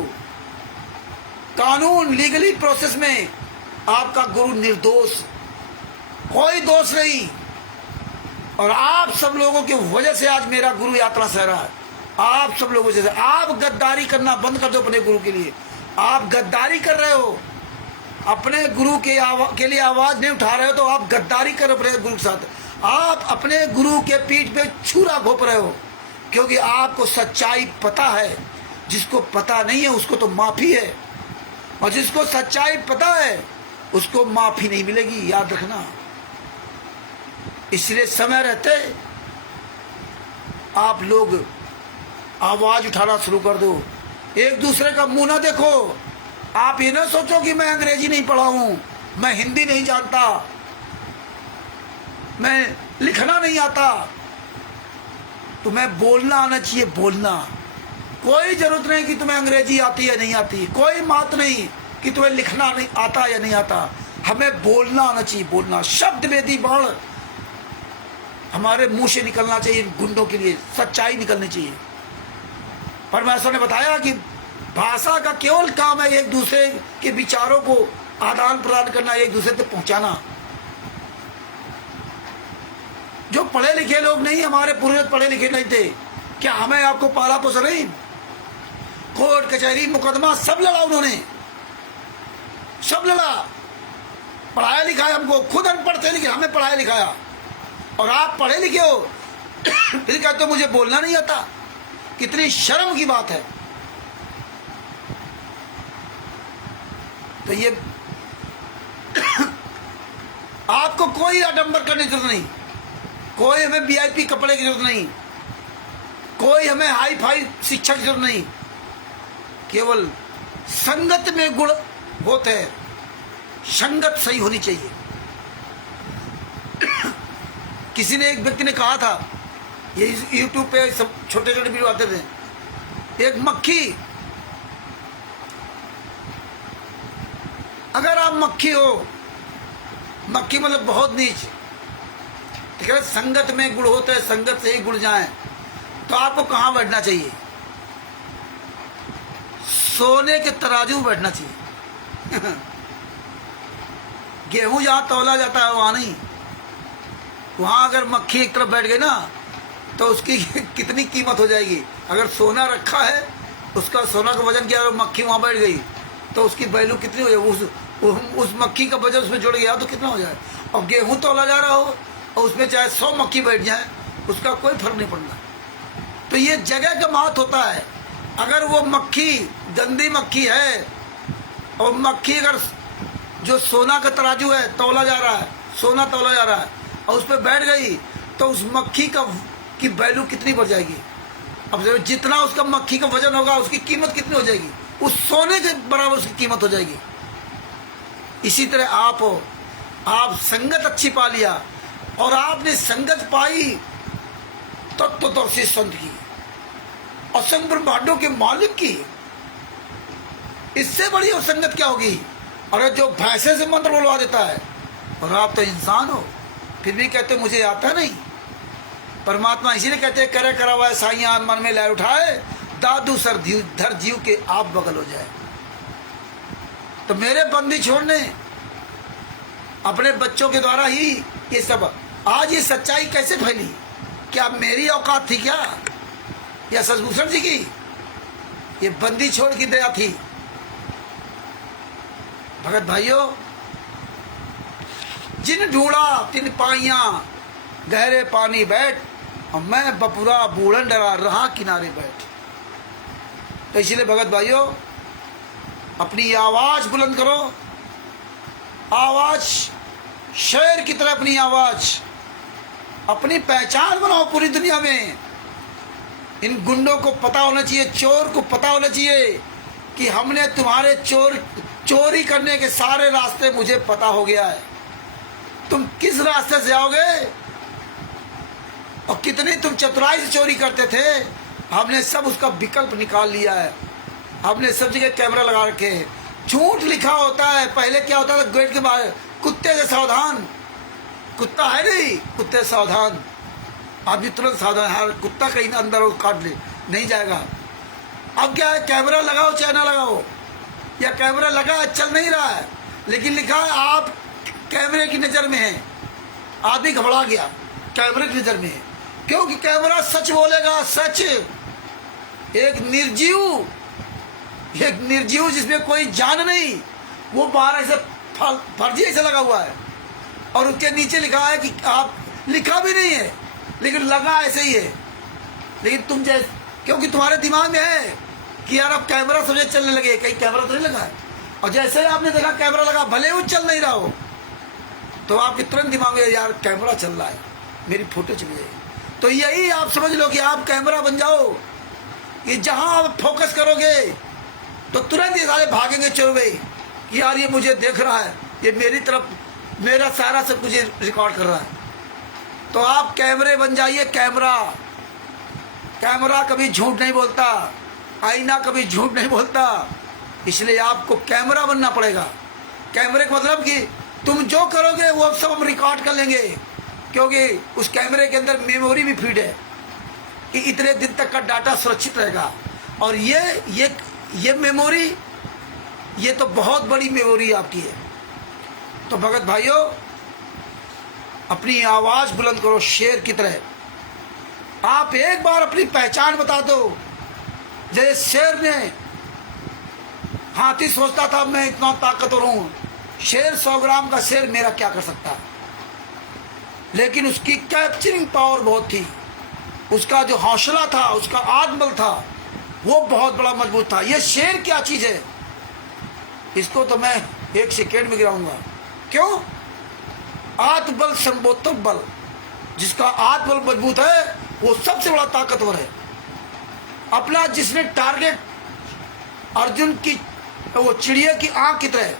कानून लीगली प्रोसेस में आपका गुरु निर्दोष, कोई दोष नहीं। और आप सब लोगों की वजह से आज मेरा गुरु यात्रा सह रहा है। आप सब लोगों से, आप गद्दारी करना बंद कर दो अपने गुरु के लिए। आप गद्दारी कर रहे हो, अपने गुरु के लिए आवाज नहीं उठा रहे हो, तो आप गद्दारी कर रहे हो अपने गुरु के साथ। आप अपने गुरु के पीठ पे छुरा घोप रहे हो, क्योंकि आपको सच्चाई पता है। जिसको पता नहीं है उसको तो माफी है, और जिसको सच्चाई पता है उसको माफी नहीं मिलेगी, याद रखना। इसलिए समय रहते आप लोग आवाज उठाना शुरू कर दो। एक दूसरे का मुंह ना देखो। आप ये ना सोचो कि मैं अंग्रेजी नहीं पढ़ा हूं, मैं हिंदी नहीं जानता, मैं लिखना नहीं आता। तुम्हें बोलना आना चाहिए, बोलना। कोई जरूरत नहीं कि तुम्हें अंग्रेजी आती है नहीं आती, कोई बात नहीं कि तुम्हें लिखना नहीं आता या नहीं आता। हमें बोलना आना चाहिए, बोलना। शब्द वेदी बाण हमारे मुंह से निकलना चाहिए। गुंडों के लिए सच्चाई निकलनी चाहिए। परमेश्वर ने बताया कि भाषा का केवल काम है एक दूसरे के विचारों को आदान प्रदान करना, एक दूसरे तक पहुंचाना। जो पढ़े लिखे लोग नहीं, हमारे पूर्वज पढ़े लिखे नहीं थे, क्या हमें आपको पाला पोसा नहीं? कोर्ट कचहरी मुकदमा सब लड़ा उन्होंने, सब लड़ा। पढ़ाया लिखाया हमको, खुद अनपढ़ थे लेकिन हमें पढ़ाया लिखाया। और आप पढ़े लिखे हो फिर कहते हो मुझे बोलना नहीं आता। कितनी शर्म की बात है। तो ये आपको कोई आडंबर करने की जरूरत नहीं, कोई हमें वीआईपी कपड़े की जरूरत नहीं, कोई हमें हाई फाई शिक्षा की जरूरत नहीं। केवल संगत में गुण होते हैं, संगत सही होनी चाहिए। किसी ने, एक व्यक्ति ने कहा था, ये यूट्यूब पे सब छोटे छोटे वीडियो आते थे, एक मक्खी, अगर आप मक्खी हो, मक्खी मतलब बहुत नीच, ठीक है, संगत में गुण होते हैं, संगत से ही गुण जाए, तो आपको कहां बैठना चाहिए? सोने के तराजू में बैठना चाहिए। गेहूं जहां तौला जाता है वहां नहीं। वहां अगर मक्खी एक तरफ बैठ गई ना तो उसकी कितनी कीमत हो जाएगी। अगर सोना रखा है, उसका सोना का वजन किया, और मक्खी वहां बैठ गई तो उसकी वैल्यू कितनी हो जाएगी। उस मक्खी का वजन उसमें जुड़ गया तो कितना हो जाए। और गेहूं तौला जा रहा हो और उसमें चाहे 100 मक्खी बैठ जाए, उसका कोई फर्क नहीं पड़ना। तो ये जगह का महत्व होता है। अगर वो मक्खी गंदी मक्खी है, और मक्खी अगर जो सोना का तराजू है, तौला जा रहा है, सोना तौला जा रहा है, और उस पर बैठ गई, तो उस मक्खी की वैल्यू कितनी बढ़ जाएगी। अब जितना उसका मक्खी का वजन होगा, उसकी कीमत कितनी हो जाएगी, उस सोने के बराबर उसकी कीमत हो जाएगी। इसी तरह आप हो, आप संगत अच्छी पा लिया, और आपने संगत पाई तत्वदर्शी संत की, असंग ब्रह्मांडों के मालिक की, इससे बड़ी और संगत क्या होगी। और जो भैंसे से मंत्र बोलवा देता है, और आप तो इंसान हो, फिर भी कहते मुझे आता नहीं। परमात्मा इसीलिए कहते करे करावा साइया मन में लहर उठाए, दादू सर धर जीव के आप बगल हो जाए। तो मेरे बंदी छोड़ने अपने बच्चों के द्वारा ही ये सब, आज ये सच्चाई कैसे फैली? क्या मेरी औकात थी क्या, या सतभूषण जी की? ये बंदी छोड़ की दया थी। भगत भाइयों, जिन ढूंढा तिन पाइया गहरे पानी बैठ, और मैं बपुरा बूढ़न डरा रहा किनारे बैठ। तो इसलिए भगत भाइयों, अपनी आवाज बुलंद करो, आवाज शेर की तरह, अपनी आवाज, अपनी पहचान बनाओ पूरी दुनिया में। इन गुंडों को पता होना चाहिए, चोर को पता होना चाहिए कि हमने तुम्हारे चोर चोरी करने के सारे रास्ते मुझे पता हो गया है। तुम किस रास्ते से आओगे और कितनी तुम चतुराई से चोरी करते थे, हमने सब उसका विकल्प निकाल लिया है। हमने सब जगह कैमरा लगा रखे हैं। झूठ लिखा होता है। पहले क्या होता था, गेट के बाहर कुत्ते से सावधान, कुत्ता है नहीं, कुत्ते से सावधान, आदमी तुरंत सावधान, हर कुत्ता कहीं ना अंदर हो काट ले, नहीं जाएगा। अब क्या है, कैमरा लगाओ चाहे ना लगाओ, या कैमरा लगा है चल नहीं रहा है, लेकिन लिखा है आप कैमरे की नज़र में हैं। आदमी घबरा गया, कैमरे की नज़र में है, क्योंकि कैमरा सच बोलेगा, सच। एक निर्जीव जिसमें कोई जान नहीं, वो बाहर ऐसे फर्जी ऐसे लगा हुआ है, और उसके नीचे लिखा है कि आप, लिखा भी नहीं है लेकिन लगा ऐसे ही है। लेकिन तुम जैसे, क्योंकि तुम्हारे दिमाग में है कि यार अब कैमरा समझे चलने लगे, कहीं कैमरा तो नहीं लगा है, और जैसे ही आपने देखा कैमरा लगा, भले वो चल नहीं रहा हो, तो आपके तुरंत दिमाग में यार कैमरा चल रहा है, मेरी फोटो चली जाएगी। तो यही आप समझ लो कि आप कैमरा बन जाओ, कि जहां आप फोकस करोगे तो तुरंत ये सारे भागेंगे चोरवे कि यार ये मुझे देख रहा है, ये मेरी तरफ, मेरा सारा सब कुछ रिकॉर्ड कर रहा है। तो आप कैमरे बन जाइए। कैमरा कभी झूठ नहीं बोलता, आईना कभी झूठ नहीं बोलता, इसलिए आपको कैमरा बनना पड़ेगा। कैमरे का मतलब कि तुम जो करोगे वो सब हम रिकॉर्ड कर लेंगे, क्योंकि उस कैमरे के अंदर मेमोरी भी फीड है कि इतने दिन तक का डाटा सुरक्षित रहेगा। और ये मेमोरी, ये तो बहुत बड़ी मेमोरी आपकी है। तो भगत भाइयों, अपनी आवाज बुलंद करो शेर की तरह। आप एक बार अपनी पहचान बता दो। जैसे शेर ने, हाथी सोचता था मैं इतना ताकतवर हूं, शेर 100 ग्राम का शेर मेरा क्या कर सकता है, लेकिन उसकी कैप्चरिंग पावर बहुत थी, उसका जो हौसला था, उसका आत्मबल था, वो बहुत बड़ा मजबूत था। ये शेर क्या चीज है, इसको तो मैं 1 सेकेंड में गिराऊंगा। क्यों? आत्मबल सर्वोत्तम बल। जिसका आत्मबल मजबूत है वो सबसे बड़ा ताकतवर है। अपना जिसने टारगेट, अर्जुन की वो चिड़िया की आंख की तरह,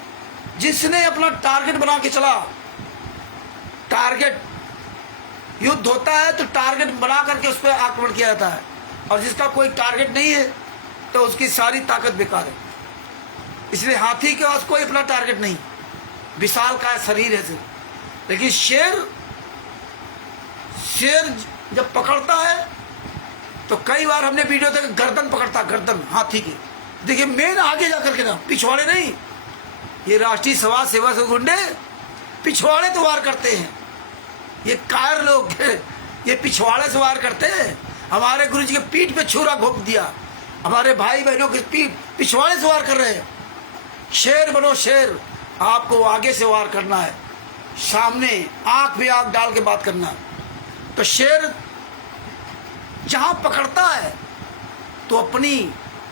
जिसने अपना टारगेट बना के चला, टारगेट, युद्ध होता है तो टारगेट बना करके उस पर आक्रमण किया जाता है, और जिसका कोई टारगेट नहीं है तो उसकी सारी ताकत बेकार है। इसलिए हाथी के पास कोई अपना टारगेट नहीं, विशाल का शरीर है सिर्फ। लेकिन शेर जब पकड़ता है तो कई बार हमने वीडियो देखा, गर्दन पकड़ता, गर्दन हाथी की। देखिए मेन आगे जाकर के ना, पिछवाड़े नहीं। ये राष्ट्रीय समाज सेवा से गुंडे पिछवाड़े तो वार करते हैं, ये कायर लोग ये पिछवाड़े से वार करते हैं। हमारे गुरु जी के पीठ पे छुरा घोंप दिया, हमारे भाई बहनों की पीठ पिछवाड़े से वार कर रहे हैं। शेर बनो शेर, आपको आगे से वार करना है, सामने आंख में आंख डाल के बात करना है। तो शेर जहां पकड़ता है तो अपनी,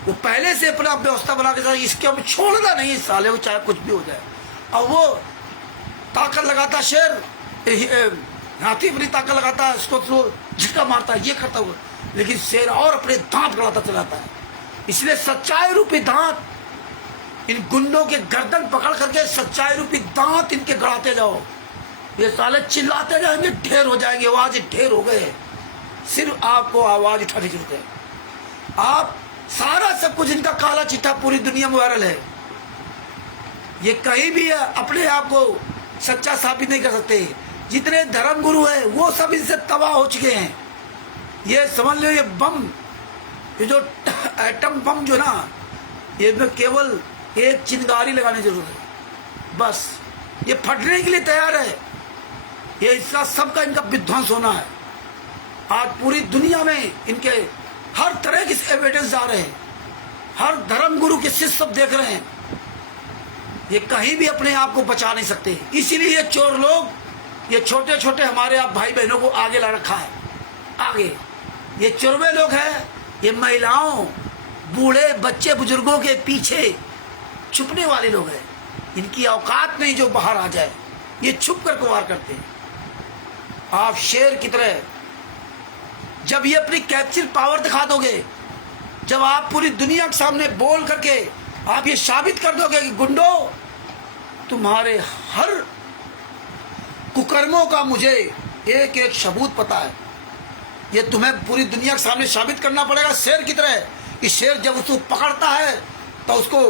वो पहले से अपना व्यवस्था बना के, इसके अब छोड़ना नहीं साले को, चाहे कुछ भी हो जाए। और वो ताकत लगाता शेर, हाथी अपनी ताकत लगाता है, उसको तो झटका मारता है, ये करता हुआ, लेकिन शेर और अपने दांत गड़ाता चलाता है। इसलिए सच्चाई रूपी दांत, इन गुंडों के गर्दन पकड़ करके सच्चाई रूपी दांत इनके गड़ाते जाओ। ये साले चिल्लाते जाएंगे, ढेर हो जाएंगे, आवाज ढेर हो गए, सिर्फ आपको आवाज उठानी जरूरत है। आप सारा सब कुछ इनका काला चिट्ठा पूरी दुनिया में वायरल है। ये कहीं भी अपने आप को सच्चा साबित नहीं कर सकते। जितने धर्म गुरु है वो सब इनसे तबाह हो चुके हैं। ये समझ लो, ये बम, ये जो एटम बम जो ना, ये में केवल एक चिंगारी लगाने की जरूरत है, बस ये फटने के लिए तैयार है। ये इसका सबका इनका विध्वंस होना है। आज पूरी दुनिया में इनके हर तरह के एविडेंस जा रहे हैं, हर धर्म गुरु के शिष्य सब देख रहे हैं। ये कहीं भी अपने आप को बचा नहीं सकते। इसीलिए ये चोर लोग, ये छोटे छोटे हमारे आप भाई बहनों को आगे ला रखा है। आगे ये चोरवे लोग हैं, ये महिलाओं, बूढ़े, बच्चे, बुजुर्गों के पीछे छुपने वाले लोग हैं। इनकी औकात नहीं जो बाहर आ जाए, ये छुप कर वार करते हैं। आप शेर की तरह जब ये अपनी कैप्चर पावर दिखा दोगे, जब आप पूरी दुनिया के सामने बोल करके आप ये साबित कर दोगे कि गुंडों, तुम्हारे हर कुकर्मों का मुझे एक एक सबूत पता है। ये तुम्हें पूरी दुनिया के सामने साबित करना पड़ेगा शेर की तरह। कि शेर जब उसको पकड़ता है तो उसको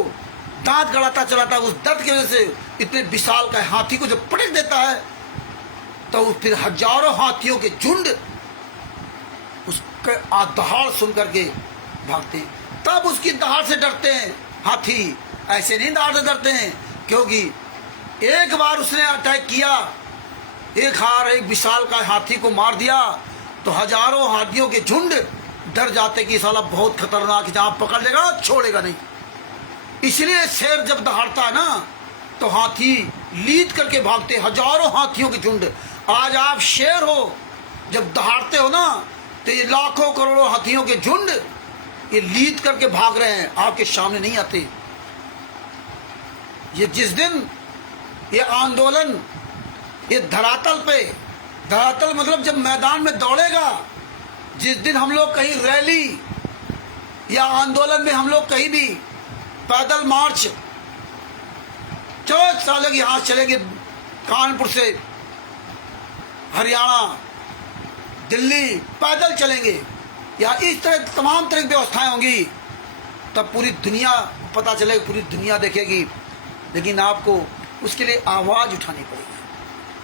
दांत गड़ाता चलाता है, उस दर्द की वजह से इतने विशाल का हाथी को जब पटक देता है तो फिर हजारों हाथियों के झुंड उसके दहाड़ सुन करके भागते हैं। तब उसकी दहाड़ से डरते हैं हाथी, ऐसे नहीं दहाड़ से डरते हैं। क्योंकि एक बार उसने अटैक किया, एक विशाल का हाथी को मार दिया तो हजारों हाथियों के झुंड डर जाते कि साला बहुत खतरनाक, जहां पकड़ लेगा छोड़ेगा नहीं। इसलिए शेर जब दहाड़ता है ना तो हाथी लीद करके भागते, हजारों हाथियों के झुंड। आज आप शेर हो, जब दहाड़ते हो ना तो ये लाखों करोड़ों हाथियों के झुंड ये लीद करके भाग रहे हैं, आपके सामने नहीं आते। ये जिस दिन ये आंदोलन ये धरातल मतलब जब मैदान में दौड़ेगा, जिस दिन हम लोग कहीं रैली या आंदोलन में हम लोग कहीं भी पैदल मार्च, चलो साले यहाँ चलेंगे कानपुर से हरियाणा दिल्ली पैदल चलेंगे या इस तरह तमाम तरह की व्यवस्थाएं होंगी, तब पूरी दुनिया पता चलेगी, पूरी दुनिया देखेगी। लेकिन आपको उसके लिए आवाज उठानी पड़ेगी।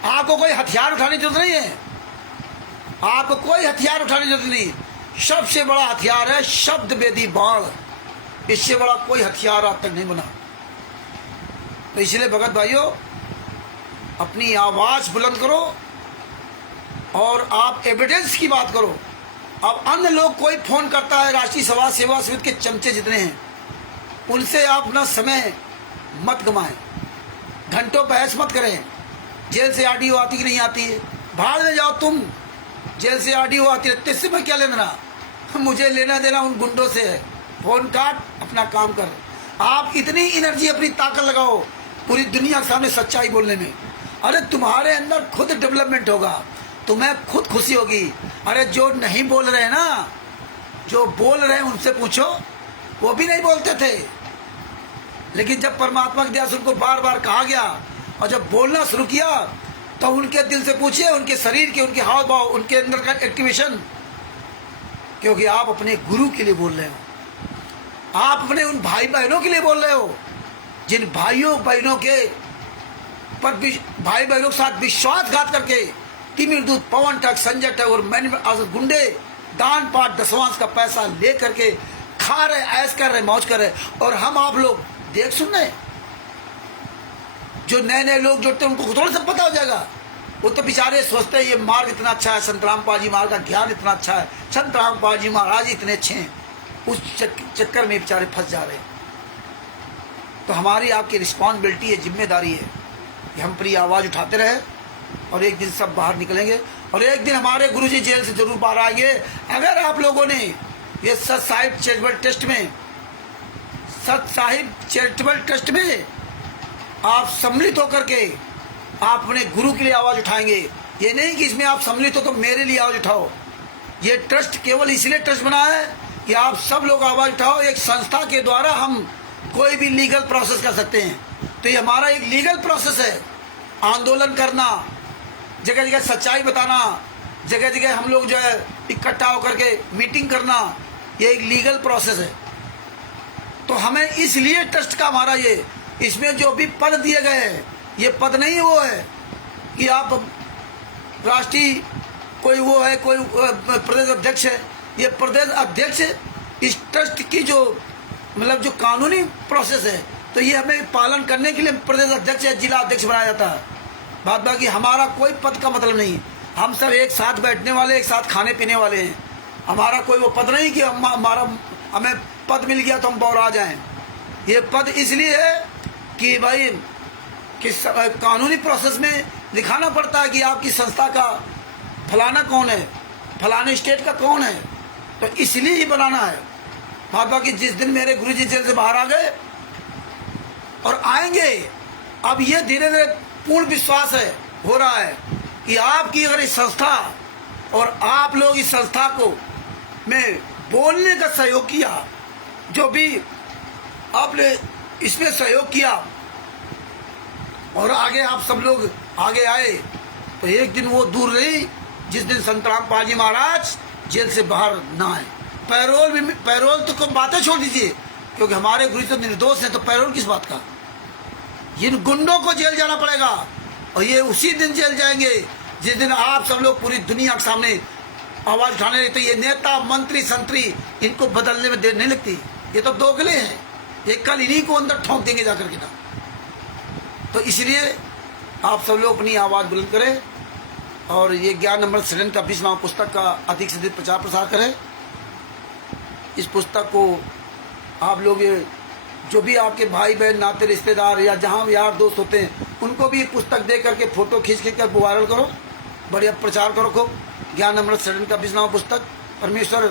आपको कोई हथियार उठाने की जरूरत नहीं है, आपको कोई हथियार उठाने की जरूरत नहीं। सबसे बड़ा हथियार है शब्द वेदी बाण, इससे बड़ा कोई हथियार आज तक नहीं बना। तो इसलिए भगत भाइयों, अपनी आवाज बुलंद करो और आप एविडेंस की बात करो। अब अन्य लोग कोई फोन करता है, राष्ट्रीय समाज सेवा समिति के चमचे जितने हैं, उनसे आप अपना समय मत गमाएं, घंटों बहस मत करें। जेल से ऑडियो आती कि नहीं आती है, भाड़ में जाओ तुम। जेल से ऑडियो आती है, तिससे मैं क्या लेना, मुझे लेना देना उन गुंडों से है। फोन काट, अपना काम कर। आप इतनी एनर्जी अपनी ताकत लगाओ पूरी दुनिया के सामने सच्चाई बोलने में। अरे तुम्हारे अंदर खुद डेवलपमेंट होगा, तुम्हें खुद खुशी होगी। अरे जो नहीं बोल रहे हैं ना, जो बोल रहे हैं उनसे पूछो, वो भी नहीं बोलते थे। लेकिन जब परमात्मा की दया से उनको बार बार कहा गया और जब बोलना शुरू किया तो उनके दिल से पूछिए, उनके शरीर के, उनके हाव भाव, उनके अंदर का एक्टिवेशन। क्योंकि आप अपने गुरु के लिए बोल रहे हो, आप अपने उन भाई बहनों के लिए बोल रहे हो जिन भाइयों बहनों के पर भाई बहनों के साथ विश्वासघात करके तिमिर दूत, पवन ठग, संजय ठग और गुंडे दान पाठ दसवांश का पैसा ले करके खा रहे, ऐश कर रहे, मौज कर रहे। और हम आप लोग देख सुन रहे। जो नए नए लोग जुड़ते हैं उनको थोड़ा सा पता हो जाएगा। वो तो बेचारे सोचते हैं ये मार्ग इतना अच्छा है, संत रामपाल जी महाराज का ज्ञान इतना अच्छा है, संत रामपाल जी महाराज इतने अच्छे हैं, उस चक्कर में बेचारे फंस जा रहे हैं। तो हमारी आपकी रिस्पॉन्सिबिलिटी है, जिम्मेदारी है कि हम अपनी आवाज़ उठाते रहे और एक दिन सब बाहर निकलेंगे और एक दिन हमारे गुरुजी जेल से जरूर बाहर आएंगे। अगर आप लोगों ने ये सत साहिब चैरिटेबल ट्रस्ट में आप सम्मिलित होकर के आप अपने गुरु के लिए आवाज़ उठाएंगे। ये नहीं कि इसमें आप सम्मिलित हो तो मेरे लिए आवाज़ उठाओ। ये ट्रस्ट केवल इसलिए ट्रस्ट बना है कि आप सब लोग आवाज़ उठाओ। एक संस्था के द्वारा हम कोई भी लीगल प्रोसेस कर सकते हैं। तो ये हमारा एक लीगल प्रोसेस है, आंदोलन करना, जगह जगह सच्चाई बताना, जगह जगह हम लोग जो है इकट्ठा होकर के मीटिंग करना, ये एक लीगल प्रोसेस है। तो हमें इसलिए ट्रस्ट का हमारा ये, इसमें जो भी पद दिए गए हैं ये पद नहीं वो है कि आप राष्ट्रीय कोई वो है, कोई प्रदेश अध्यक्ष है। ये प्रदेश अध्यक्ष इस ट्रस्ट की जो मतलब जो कानूनी प्रोसेस है, तो ये हमें पालन करने के लिए प्रदेश अध्यक्ष या जिला अध्यक्ष बनाया जाता है। बात बाकी हमारा कोई पद का मतलब नहीं, हम सब एक साथ बैठने वाले, एक साथ खाने पीने वाले हैं। हमारा कोई वो पद नहीं कि हमें पद मिल गया तो हम बौरा जाएं। ये पद इसलिए है कि भाई कि कानूनी प्रोसेस में दिखाना पड़ता है कि आपकी संस्था का फलाना कौन है, फलाने स्टेट का कौन है, तो इसलिए ही बनाना है। बाबा कि जिस दिन मेरे गुरुजी जेल से बाहर आ गए और आएंगे, अब ये धीरे धीरे पूर्ण विश्वास है हो रहा है कि आपकी अगर इस संस्था और आप लोग इस संस्था को में बोलने का सहयोग किया, जो भी आपने इसमें सहयोग किया और आगे आप सब लोग आगे आए, तो एक दिन वो दूर रही जिस दिन संतराम पाल जी महाराज जेल से बाहर ना आए। पैरोल तो कम बातें छोड़ दीजिए, क्योंकि हमारे गुरु तो निर्दोष हैं, तो पैरोल किस बात का। इन गुंडों को जेल जाना पड़ेगा और ये उसी दिन जेल जाएंगे जिस दिन आप सब लोग पूरी दुनिया के सामने आवाज उठाने लगते। ये नेता मंत्री संतरी इनको बदलने में देर नहीं लगती, ये तो दोगले हैं, ये कल इन्हीं को अंदर ठोंक देंगे जाकर के ना। तो इसलिए आप सब लोग अपनी आवाज बुलंद करें और ये ज्ञान अमृत सदन का 20वां पुस्तक का अधिक से अधिक प्रचार प्रसार करें। इस पुस्तक को आप लोग जो भी आपके भाई बहन नाते रिश्तेदार या जहाँ भी यार दोस्त होते हैं उनको भी पुस्तक दे करके फोटो खींच कर वायरल करो, बढ़िया प्रचार करो खूब। ज्ञान अमृत सदन का 20वां पुस्तक परमेश्वर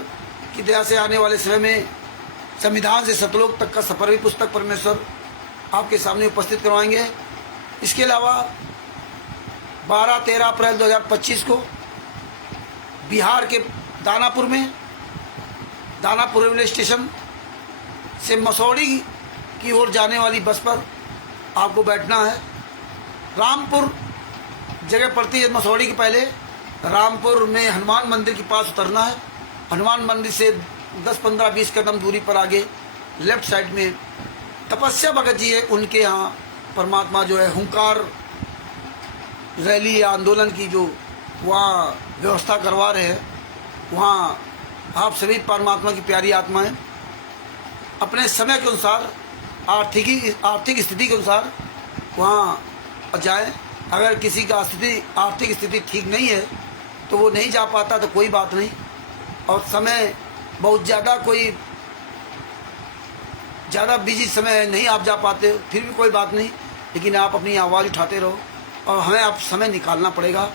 की दया से आने वाले समय में संविधान से सतलोक तक का सफर भी पुस्तक परमेश्वर आपके सामने उपस्थित करवाएंगे। इसके अलावा 12-13 अप्रैल 2025 को बिहार के दानापुर रेलवे स्टेशन से मसौड़ी की ओर जाने वाली बस पर आपको बैठना है। रामपुर जगह पड़ती है मसौड़ी के पहले, रामपुर में हनुमान मंदिर के पास उतरना है। हनुमान मंदिर से 10-15-20 कदम दूरी पर आगे लेफ्ट साइड में तपस्या भगत जी है, उनके यहाँ परमात्मा जो है हुंकार रैली या आंदोलन की जो वहाँ व्यवस्था करवा रहे हैं, वहाँ आप सभी परमात्मा की प्यारी आत्माएं अपने समय के अनुसार आर्थिक स्थिति के अनुसार वहाँ जाएं। अगर किसी का आर्थिक स्थिति ठीक नहीं है तो वो नहीं जा पाता, तो कोई बात नहीं, और समय बहुत ज़्यादा बिजी समय है, नहीं आप जा पाते, फिर भी कोई बात नहीं, लेकिन आप अपनी आवाज़ उठाते रहो और हमें आप समय निकालना पड़ेगा।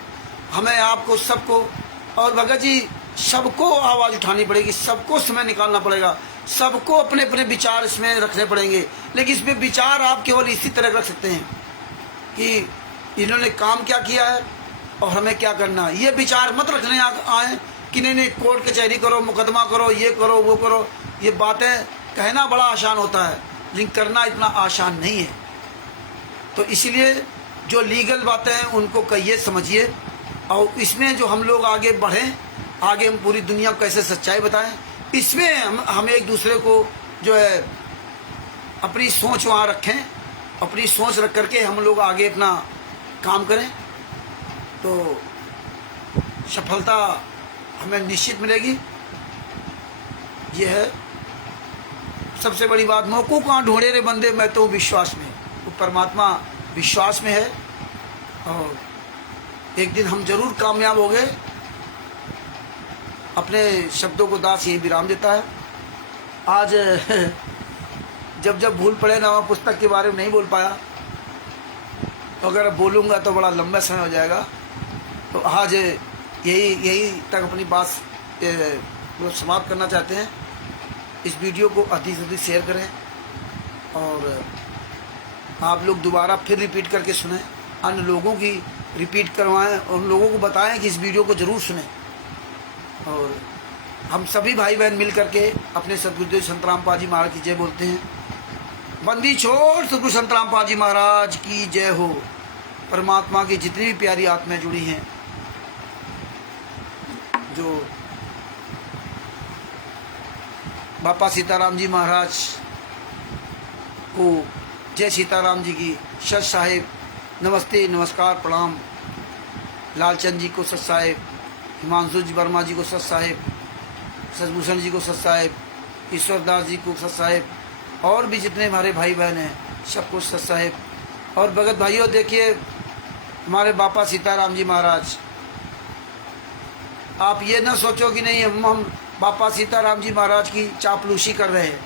हमें आपको सबको, और भगत जी सबको आवाज़ उठानी पड़ेगी, सबको समय निकालना पड़ेगा, सबको अपने अपने विचार इसमें रखने पड़ेंगे। लेकिन इसमें विचार आप केवल इसी तरह रख सकते हैं कि इन्होंने काम क्या किया है और हमें क्या करना है। ये विचार मत रखने आए कि नहीं कोर्ट कचहरी करो, मुकदमा करो, ये करो, वो करो। ये बातें कहना बड़ा आसान होता है, लेकिन करना इतना आसान नहीं है। तो इसीलिए जो लीगल बातें हैं उनको कहिए, समझिए, और इसमें जो हम लोग आगे बढ़ें, आगे हम पूरी दुनिया को कैसे सच्चाई बताएं, इसमें हम एक दूसरे को जो है अपनी सोच वहाँ रखें, अपनी सोच रख करके हम लोग आगे अपना काम करें, तो सफलता हमें निश्चित मिलेगी। ये है सबसे बड़ी बात। मौकों कहाँ ढूंढे रे बंदे, मैं तो विश्वास में, वो परमात्मा विश्वास में है और एक दिन हम जरूर कामयाब हो गए। अपने शब्दों को दास यही विराम देता है। आज जब भूल पड़े ना, वहाँ पुस्तक के बारे में नहीं बोल पाया, तो अगर बोलूँगा तो बड़ा लंबा समय हो जाएगा। तो आज यही तक अपनी बात समाप्त करना चाहते हैं। इस वीडियो को अधिक से अधिक शेयर करें और आप लोग दोबारा फिर रिपीट करके सुनें, अन्य लोगों की रिपीट करवाएं, उन लोगों को बताएं कि इस वीडियो को ज़रूर सुनें। और हम सभी भाई बहन मिल करके अपने सदगुरुदेव संत रामपाल जी महाराज की जय बोलते हैं। बंदी छोड़ सदगुरु संत रामपाल जी महाराज की जय हो। परमात्मा की जितनी भी प्यारी आत्माएं जुड़ी हैं, जो बापा सीताराम जी महाराज को जय सीताराम जी की, सत साहेब नमस्ते नमस्कार प्रणाम, लालचंद जी को सत साहेब, हिमांशु जी वर्मा जी को सत साहेब, सतभूषण जी को सत साहेब, ईश्वरदास जी को सत साहेब, और भी जितने हमारे भाई बहन हैं सबको सत साहेब। और भगत भाइयों देखिए, हमारे बापा सीताराम जी महाराज, आप ये ना सोचो कि नहीं हम बापा सीताराम जी महाराज की चापलूसी कर रहे हैं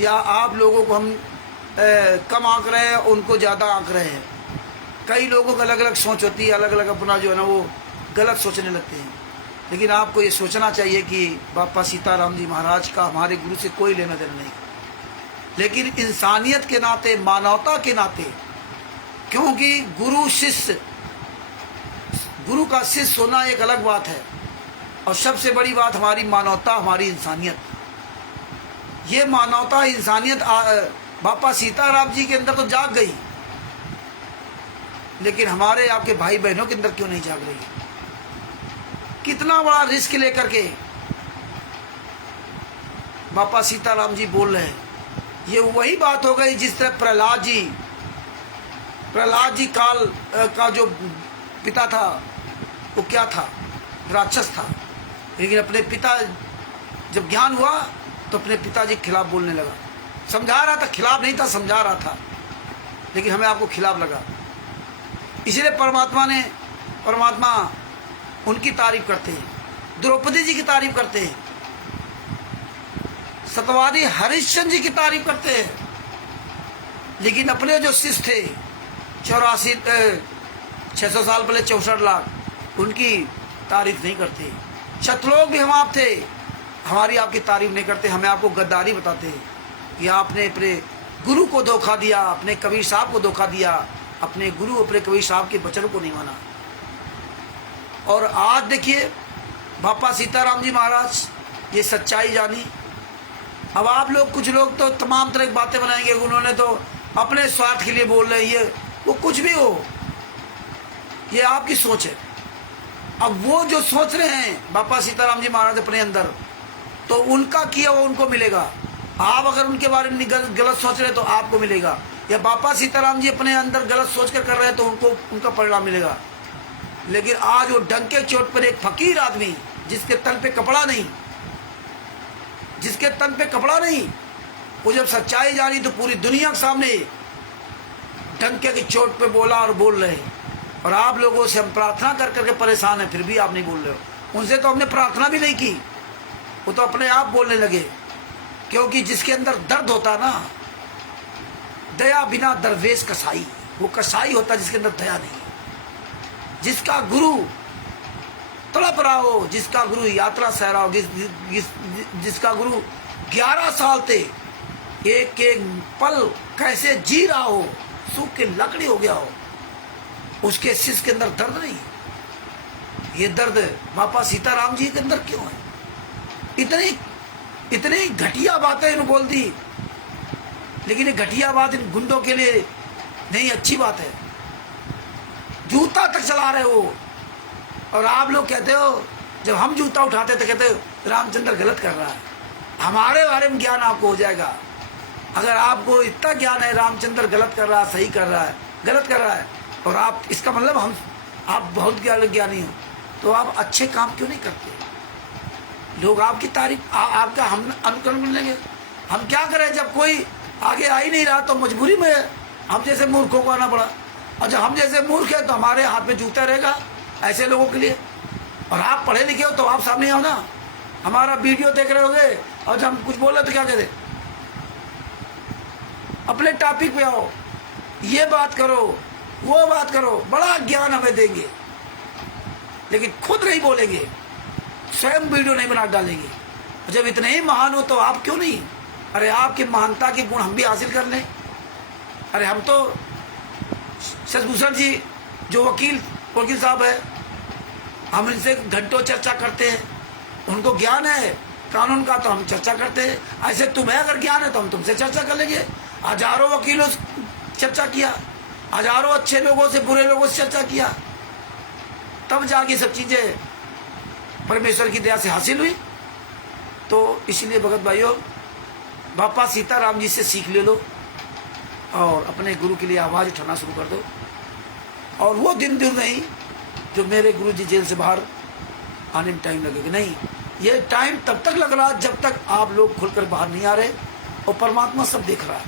या आप लोगों को हम कम आंक रहे हैं, उनको ज़्यादा आंक रहे हैं। कई लोगों को अलग अलग सोच होती है, अलग अलग अपना जो है ना वो गलत सोचने लगते हैं। लेकिन आपको ये सोचना चाहिए कि बापा सीताराम जी महाराज का हमारे गुरु से कोई लेना देना नहीं, लेकिन इंसानियत के नाते, मानवता के नाते, क्योंकि गुरु का शिष्य होना एक अलग बात है, और सबसे बड़ी बात हमारी मानवता, हमारी इंसानियत। ये मानवता इंसानियत बापा सीताराम जी के अंदर तो जाग गई, लेकिन हमारे आपके भाई बहनों के अंदर क्यों नहीं जाग रही? कितना बड़ा रिस्क लेकर के बापा सीताराम जी बोल रहे हैं। ये वही बात हो गई जिस तरह प्रहलाद जी काल का जो पिता था वो क्या था? राक्षस था। लेकिन अपने पिता जब ज्ञान हुआ तो अपने पिताजी के खिलाफ बोलने लगा। समझा रहा था, खिलाफ नहीं था, समझा रहा था, लेकिन हमें आपको खिलाफ लगा। इसलिए परमात्मा उनकी तारीफ करते हैं, द्रौपदी जी की तारीफ करते हैं, सत्यवादी हरिश्चंद्र जी की तारीफ करते हैं, लेकिन अपने जो शिष्य थे 600 साल पहले 64 लाख, उनकी तारीफ नहीं करते। शतलोक भी हम आप थे, हमारी आपकी तारीफ नहीं करते, हमें आपको गद्दारी बताते हैं कि आपने अपने गुरु को धोखा दिया, अपने कबीर साहब को धोखा दिया, अपने गुरु अपने कबीर साहब के वचनों को नहीं माना। और आज देखिए बापा सीताराम जी महाराज ये सच्चाई जानी। अब आप लोग, कुछ लोग तो तमाम तरह की बातें बनाएंगे, उन्होंने तो अपने स्वार्थ के लिए बोल रहे हैं, ये वो कुछ भी हो, ये आपकी सोच है। अब वो जो सोच रहे हैं बापा सीताराम जी महाराज अपने अंदर, तो उनका किया वो उनको मिलेगा। आप अगर उनके बारे में गलत सोच रहे हैं तो आपको मिलेगा, या बापा सीताराम जी अपने अंदर गलत सोच कर रहे हैं तो उनको उनका परिणाम मिलेगा। लेकिन आज वो डंके चोट पर एक फकीर आदमी जिसके तन पे कपड़ा नहीं, वो जब सच्चाई जानी तो पूरी दुनिया के सामने डंके की चोट पे बोला और बोल रहे हैं। और आप लोगों से हम प्रार्थना कर करके परेशान हैं, फिर भी आप नहीं बोल रहे हो। उनसे तो हमने प्रार्थना भी नहीं की, वो तो अपने आप बोलने लगे। क्योंकि जिसके अंदर दर्द होता ना, दया बिना दरवेश कसाई, वो कसाई होता जिसके अंदर दया नहीं। जिसका गुरु तड़प रहा हो, जिसका गुरु यात्रा सह रहा हो, जिसका गुरु 11 साल थे एक एक पल कैसे जी रहा हो, सूख के लकड़ी हो गया हो, उसके शिष्य के अंदर दर्द नहीं। ये दर्द बापा सीताराम जी के अंदर क्यों है? इतनी घटिया बातें इन्होंने बोल दी, लेकिन ये घटिया बात इन गुंडों के लिए नहीं, अच्छी बात है। जूता तक चला रहे हो और आप लोग कहते हो, जब हम जूता उठाते तो कहते हो रामचंद्र गलत कर रहा है। हमारे बारे में ज्ञान आपको हो जाएगा। अगर आपको इतना ज्ञान है रामचंद्र गलत कर रहा है, सही कर रहा है, गलत कर रहा है, और आप, इसका मतलब आप बहुत ज्ञानी हो, तो आप अच्छे काम क्यों नहीं करते? लोग आपकी तारीफ, आपका हम अनुकरण लेंगे। हम क्या करें? जब कोई आगे आ ही नहीं रहा तो मजबूरी में हम जैसे मूर्खों को आना पड़ा। और जब हम जैसे मूर्ख है तो हमारे हाथ में जूता रहेगा ऐसे लोगों के लिए। और आप पढ़े लिखे हो तो आप सामने आओ ना, हमारा वीडियो देख रहे होगे और जब हम कुछ बोल रहे तो क्या कहते? अपने टॉपिक पे आओ, ये बात करो, वो बात करो, बड़ा ज्ञान हमें देंगे, लेकिन खुद नहीं बोलेंगे, स्वयं वीडियो नहीं बना डालेंगे। जब इतने ही महान हो तो आप क्यों नहीं? अरे आपकी महानता के गुण हम भी हासिल कर लें। अरे हम तो शशभूषण जी जो वकील साहब है, हम इनसे घंटों चर्चा करते हैं, उनको ज्ञान है कानून का तो हम चर्चा करते हैं। ऐसे तुम्हें अगर ज्ञान है तो हम तुमसे चर्चा कर लेंगे। हजारों वकीलों से चर्चा किया, हजारों अच्छे लोगों से, बुरे लोगों से चर्चा किया, तब जाके सब चीजें परमेश्वर की दया से हासिल हुई। तो इसलिए भगत भाइयों, बापा सीताराम जी से सीख ले लो और अपने गुरु के लिए आवाज उठाना शुरू कर दो। और वो दिन दूर नहीं जो मेरे गुरु जी जेल से बाहर आने में टाइम लगेगा, नहीं, ये टाइम तब तक लग रहा जब तक आप लोग खुलकर बाहर नहीं आ रहे, और परमात्मा सब देख रहा है।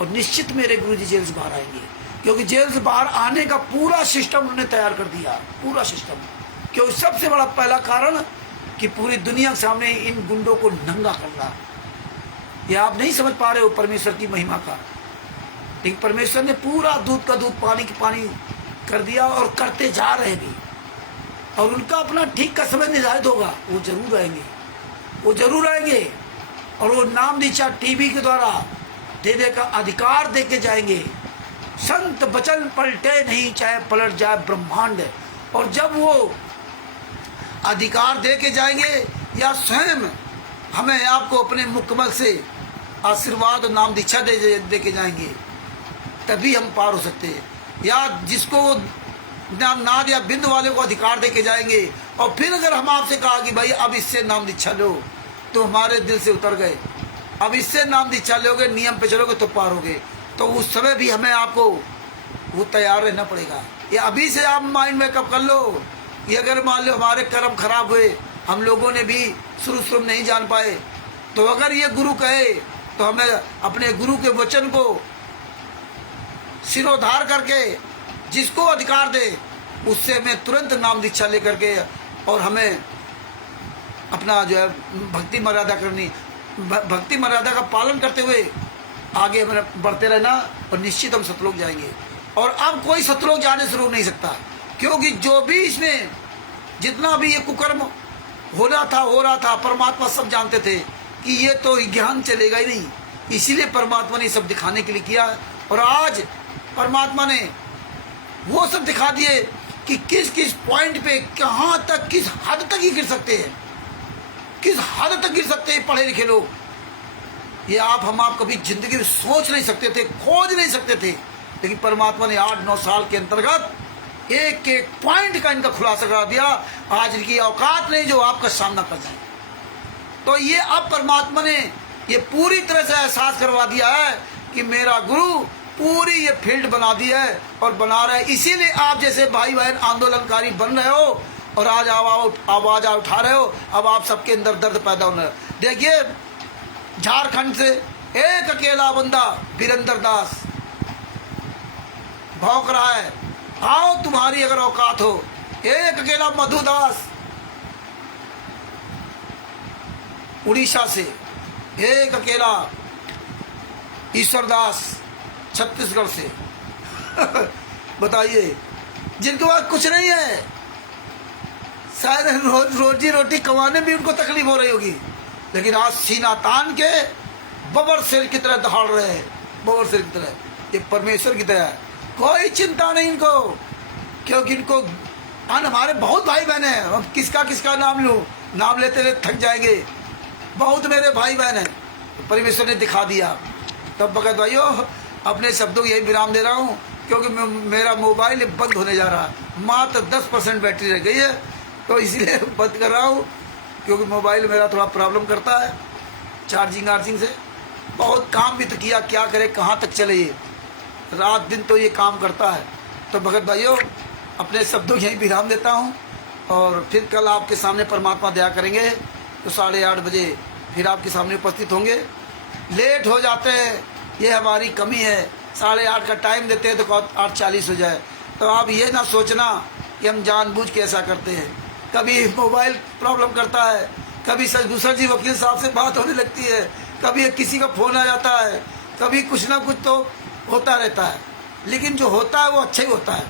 और निश्चित मेरे गुरु जी जेल से बाहर आएंगे, क्योंकि जेल से बाहर आने का पूरा सिस्टम उन्होंने तैयार कर दिया, पूरा सिस्टम। क्योंकि सबसे बड़ा पहला कारण कि पूरी दुनिया के सामने इन गुंडों को नंगा करना। ये आप नहीं समझ पा रहे हो परमेश्वर की महिमा का, लेकिन परमेश्वर ने पूरा दूध का दूध, पानी की पानी कर दिया, और करते जा रहे भी। और उनका अपना ठीक का समय निर्धारित होगा, वो जरूर आएंगे, वो जरूर आएंगे। और वो नाम नीचा टीवी के द्वारा देने का अधिकार दे के जाएंगे। संत बचन पलटे नहीं, चाहे पलट जाए ब्रह्मांड। और जब वो अधिकार दे के जाएंगे, या स्वयं हमें आपको अपने मुकम्मल से आशीर्वाद और नाम दीक्षा दे के जाएंगे, तभी हम पार हो सकते हैं। या जिसको नाद या बिंद वाले को अधिकार दे के जाएंगे, और फिर अगर हम आपसे कहा कि भाई अब इससे नाम दीक्षा लो, तो हमारे दिल से उतर गए, अब इससे नाम दीक्षा लोगे, नियम पे चलोगे तो पार होगे। तो उस समय भी हमें आपको वो तैयार रहना पड़ेगा। ये अभी से आप माइंड मेकअप कर लो। ये अगर मान लो हमारे कर्म खराब हुए, हम लोगों ने भी शुरू नहीं जान पाए, तो अगर ये गुरु कहे तो हमें अपने गुरु के वचन को सिरोधार करके जिसको अधिकार दे उससे हमें तुरंत नाम दीक्षा लेकर के और हमें अपना जो है भक्ति मर्यादा करनी, भक्ति मर्यादा का पालन करते हुए आगे हमें बढ़ते रहना, और निश्चित हम सतलोक जाएंगे। और अब कोई सतलोक जाने से रोक नहीं सकता, क्योंकि जो भी इसमें जितना भी ये कुकर्म हो रहा था परमात्मा सब जानते थे कि ये तो ज्ञान चलेगा ही नहीं, इसीलिए परमात्मा ने सब दिखाने के लिए किया। और आज परमात्मा ने वो सब दिखा दिए कि किस किस पॉइंट पे कहाँ तक, किस हद तक ही गिर सकते हैं, किस हद तक गिर सकते हैं पढ़े लिखे लोग। ये आप कभी जिंदगी में सोच नहीं सकते थे, खोज नहीं सकते थे, लेकिन परमात्मा ने 8-9 साल के अंतर्गत एक एक पॉइंट का इनका खुलासा करा दिया। आज इनकी औकात नहीं जो आपका सामना कर जाए। तो ये अब परमात्मा ने ये पूरी तरह से एहसास करवा दिया है कि मेरा गुरु पूरी ये फील्ड बना दी है और बना रहे। इसीलिए आप जैसे भाई बहन आंदोलनकारी बन रहे हो और आज आवाज उठा रहे हो। अब आप सबके अंदर दर्द पैदा होना है। देखिए झारखंड से एक अकेला बंदा वीरेंद्र दास भौंक रहा है, आओ तुम्हारी अगर औकात हो। एक अकेला मधु दास उड़ीसा से, एक अकेला ईश्वर दास छत्तीसगढ़ से बताइए, जिनके पास कुछ नहीं है, शायद रोजी रोटी कमाने भी उनको तकलीफ हो रही होगी, लेकिन आज सीना तान के बबर सिर की तरह दहाड़ रहे हैं, बबर सिर की तरह। ये परमेश्वर की तरह है, कोई चिंता नहीं इनको, क्योंकि इनको हमारे बहुत भाई बहन हैं। अब किसका नाम लूं, नाम लेते हुए थक जाएंगे। बहुत मेरे भाई बहन हैं, परमेश्वर ने दिखा दिया। तब भगत भाइयों अपने शब्दों को यही विराम दे रहा हूँ, क्योंकि मेरा मोबाइल बंद होने जा रहा है। मात्र 10% बैटरी रह गई है, तो इसलिए बंद कर रहा हूँ, क्योंकि मोबाइल मेरा थोड़ा प्रॉब्लम करता है चार्जिंग से। बहुत काम भी तो किया, क्या करे, कहाँ तक चले, ये रात दिन तो ये काम करता है। तो भगत भाइयों अपने शब्दों यही विराम देता हूँ, और फिर कल आपके सामने परमात्मा दया करेंगे तो 8:30 बजे फिर आपके सामने उपस्थित होंगे। लेट हो जाते हैं, ये हमारी कमी है। 8:30 का टाइम देते हैं तो 8:40 हो जाए। तो आप ये ना सोचना कि हम जानबूझ के ऐसा करते हैं। कभी मोबाइल प्रॉब्लम करता है, कभी दूसरा जी वकील साहब से बात होने लगती है, कभी किसी का फ़ोन आ जाता है, कभी कुछ ना कुछ तो होता रहता है, लेकिन जो होता है वो अच्छा ही होता है।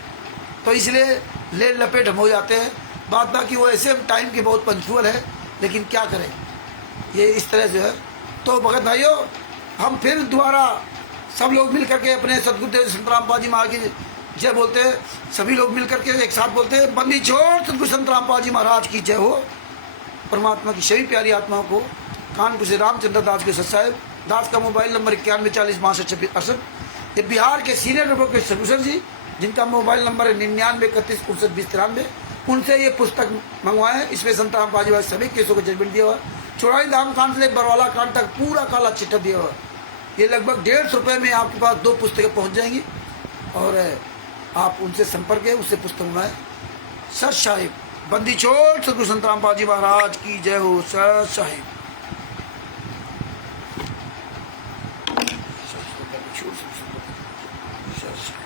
तो इसलिए लेट लपेट हम हो जाते हैं। बात बाकी वो ऐसे टाइम की बहुत पंचुअल है, लेकिन क्या करें, ये इस तरह से है। तो भगत भाइयों हम फिर दोबारा सब लोग मिल करके अपने सदगुरुदेव संत रामपाल जी महाराज की जय बोलते हैं। सभी लोग मिल करके एक साथ बोलते हैं, बंदी छोड़ सदगुरु संत रामपाल जी महाराज की जय हो। परमात्मा की सभी प्यारी आत्माओं को कानपुर से रामचंद्र दास के सत्साहेब दास का मोबाइल नंबर 9140 ये बिहार के सीनियर एडवोकेट सलूशन जी, जिनका मोबाइल नंबर है 9931612093, उनसे ये पुस्तक मंगवाए हैं। इसमें संत रामपाल जी महाराज सभी केसों को जजमेंट दिया हुआ है। चौड़ाई धाम कांड से बरवाला कांड तक पूरा काला चिट्ठा दिया हुआ है। ये लगभग 150 रुपये में आपके पास 2 पुस्तकें पहुंच जाएंगी, और आप उनसे संपर्क है, उससे पुस्तक मंगाए। सत साहिब बंदी छोड़ सदगुरु संत रामपाल जी महाराज की जय हो। सत साहिब सत साहिब।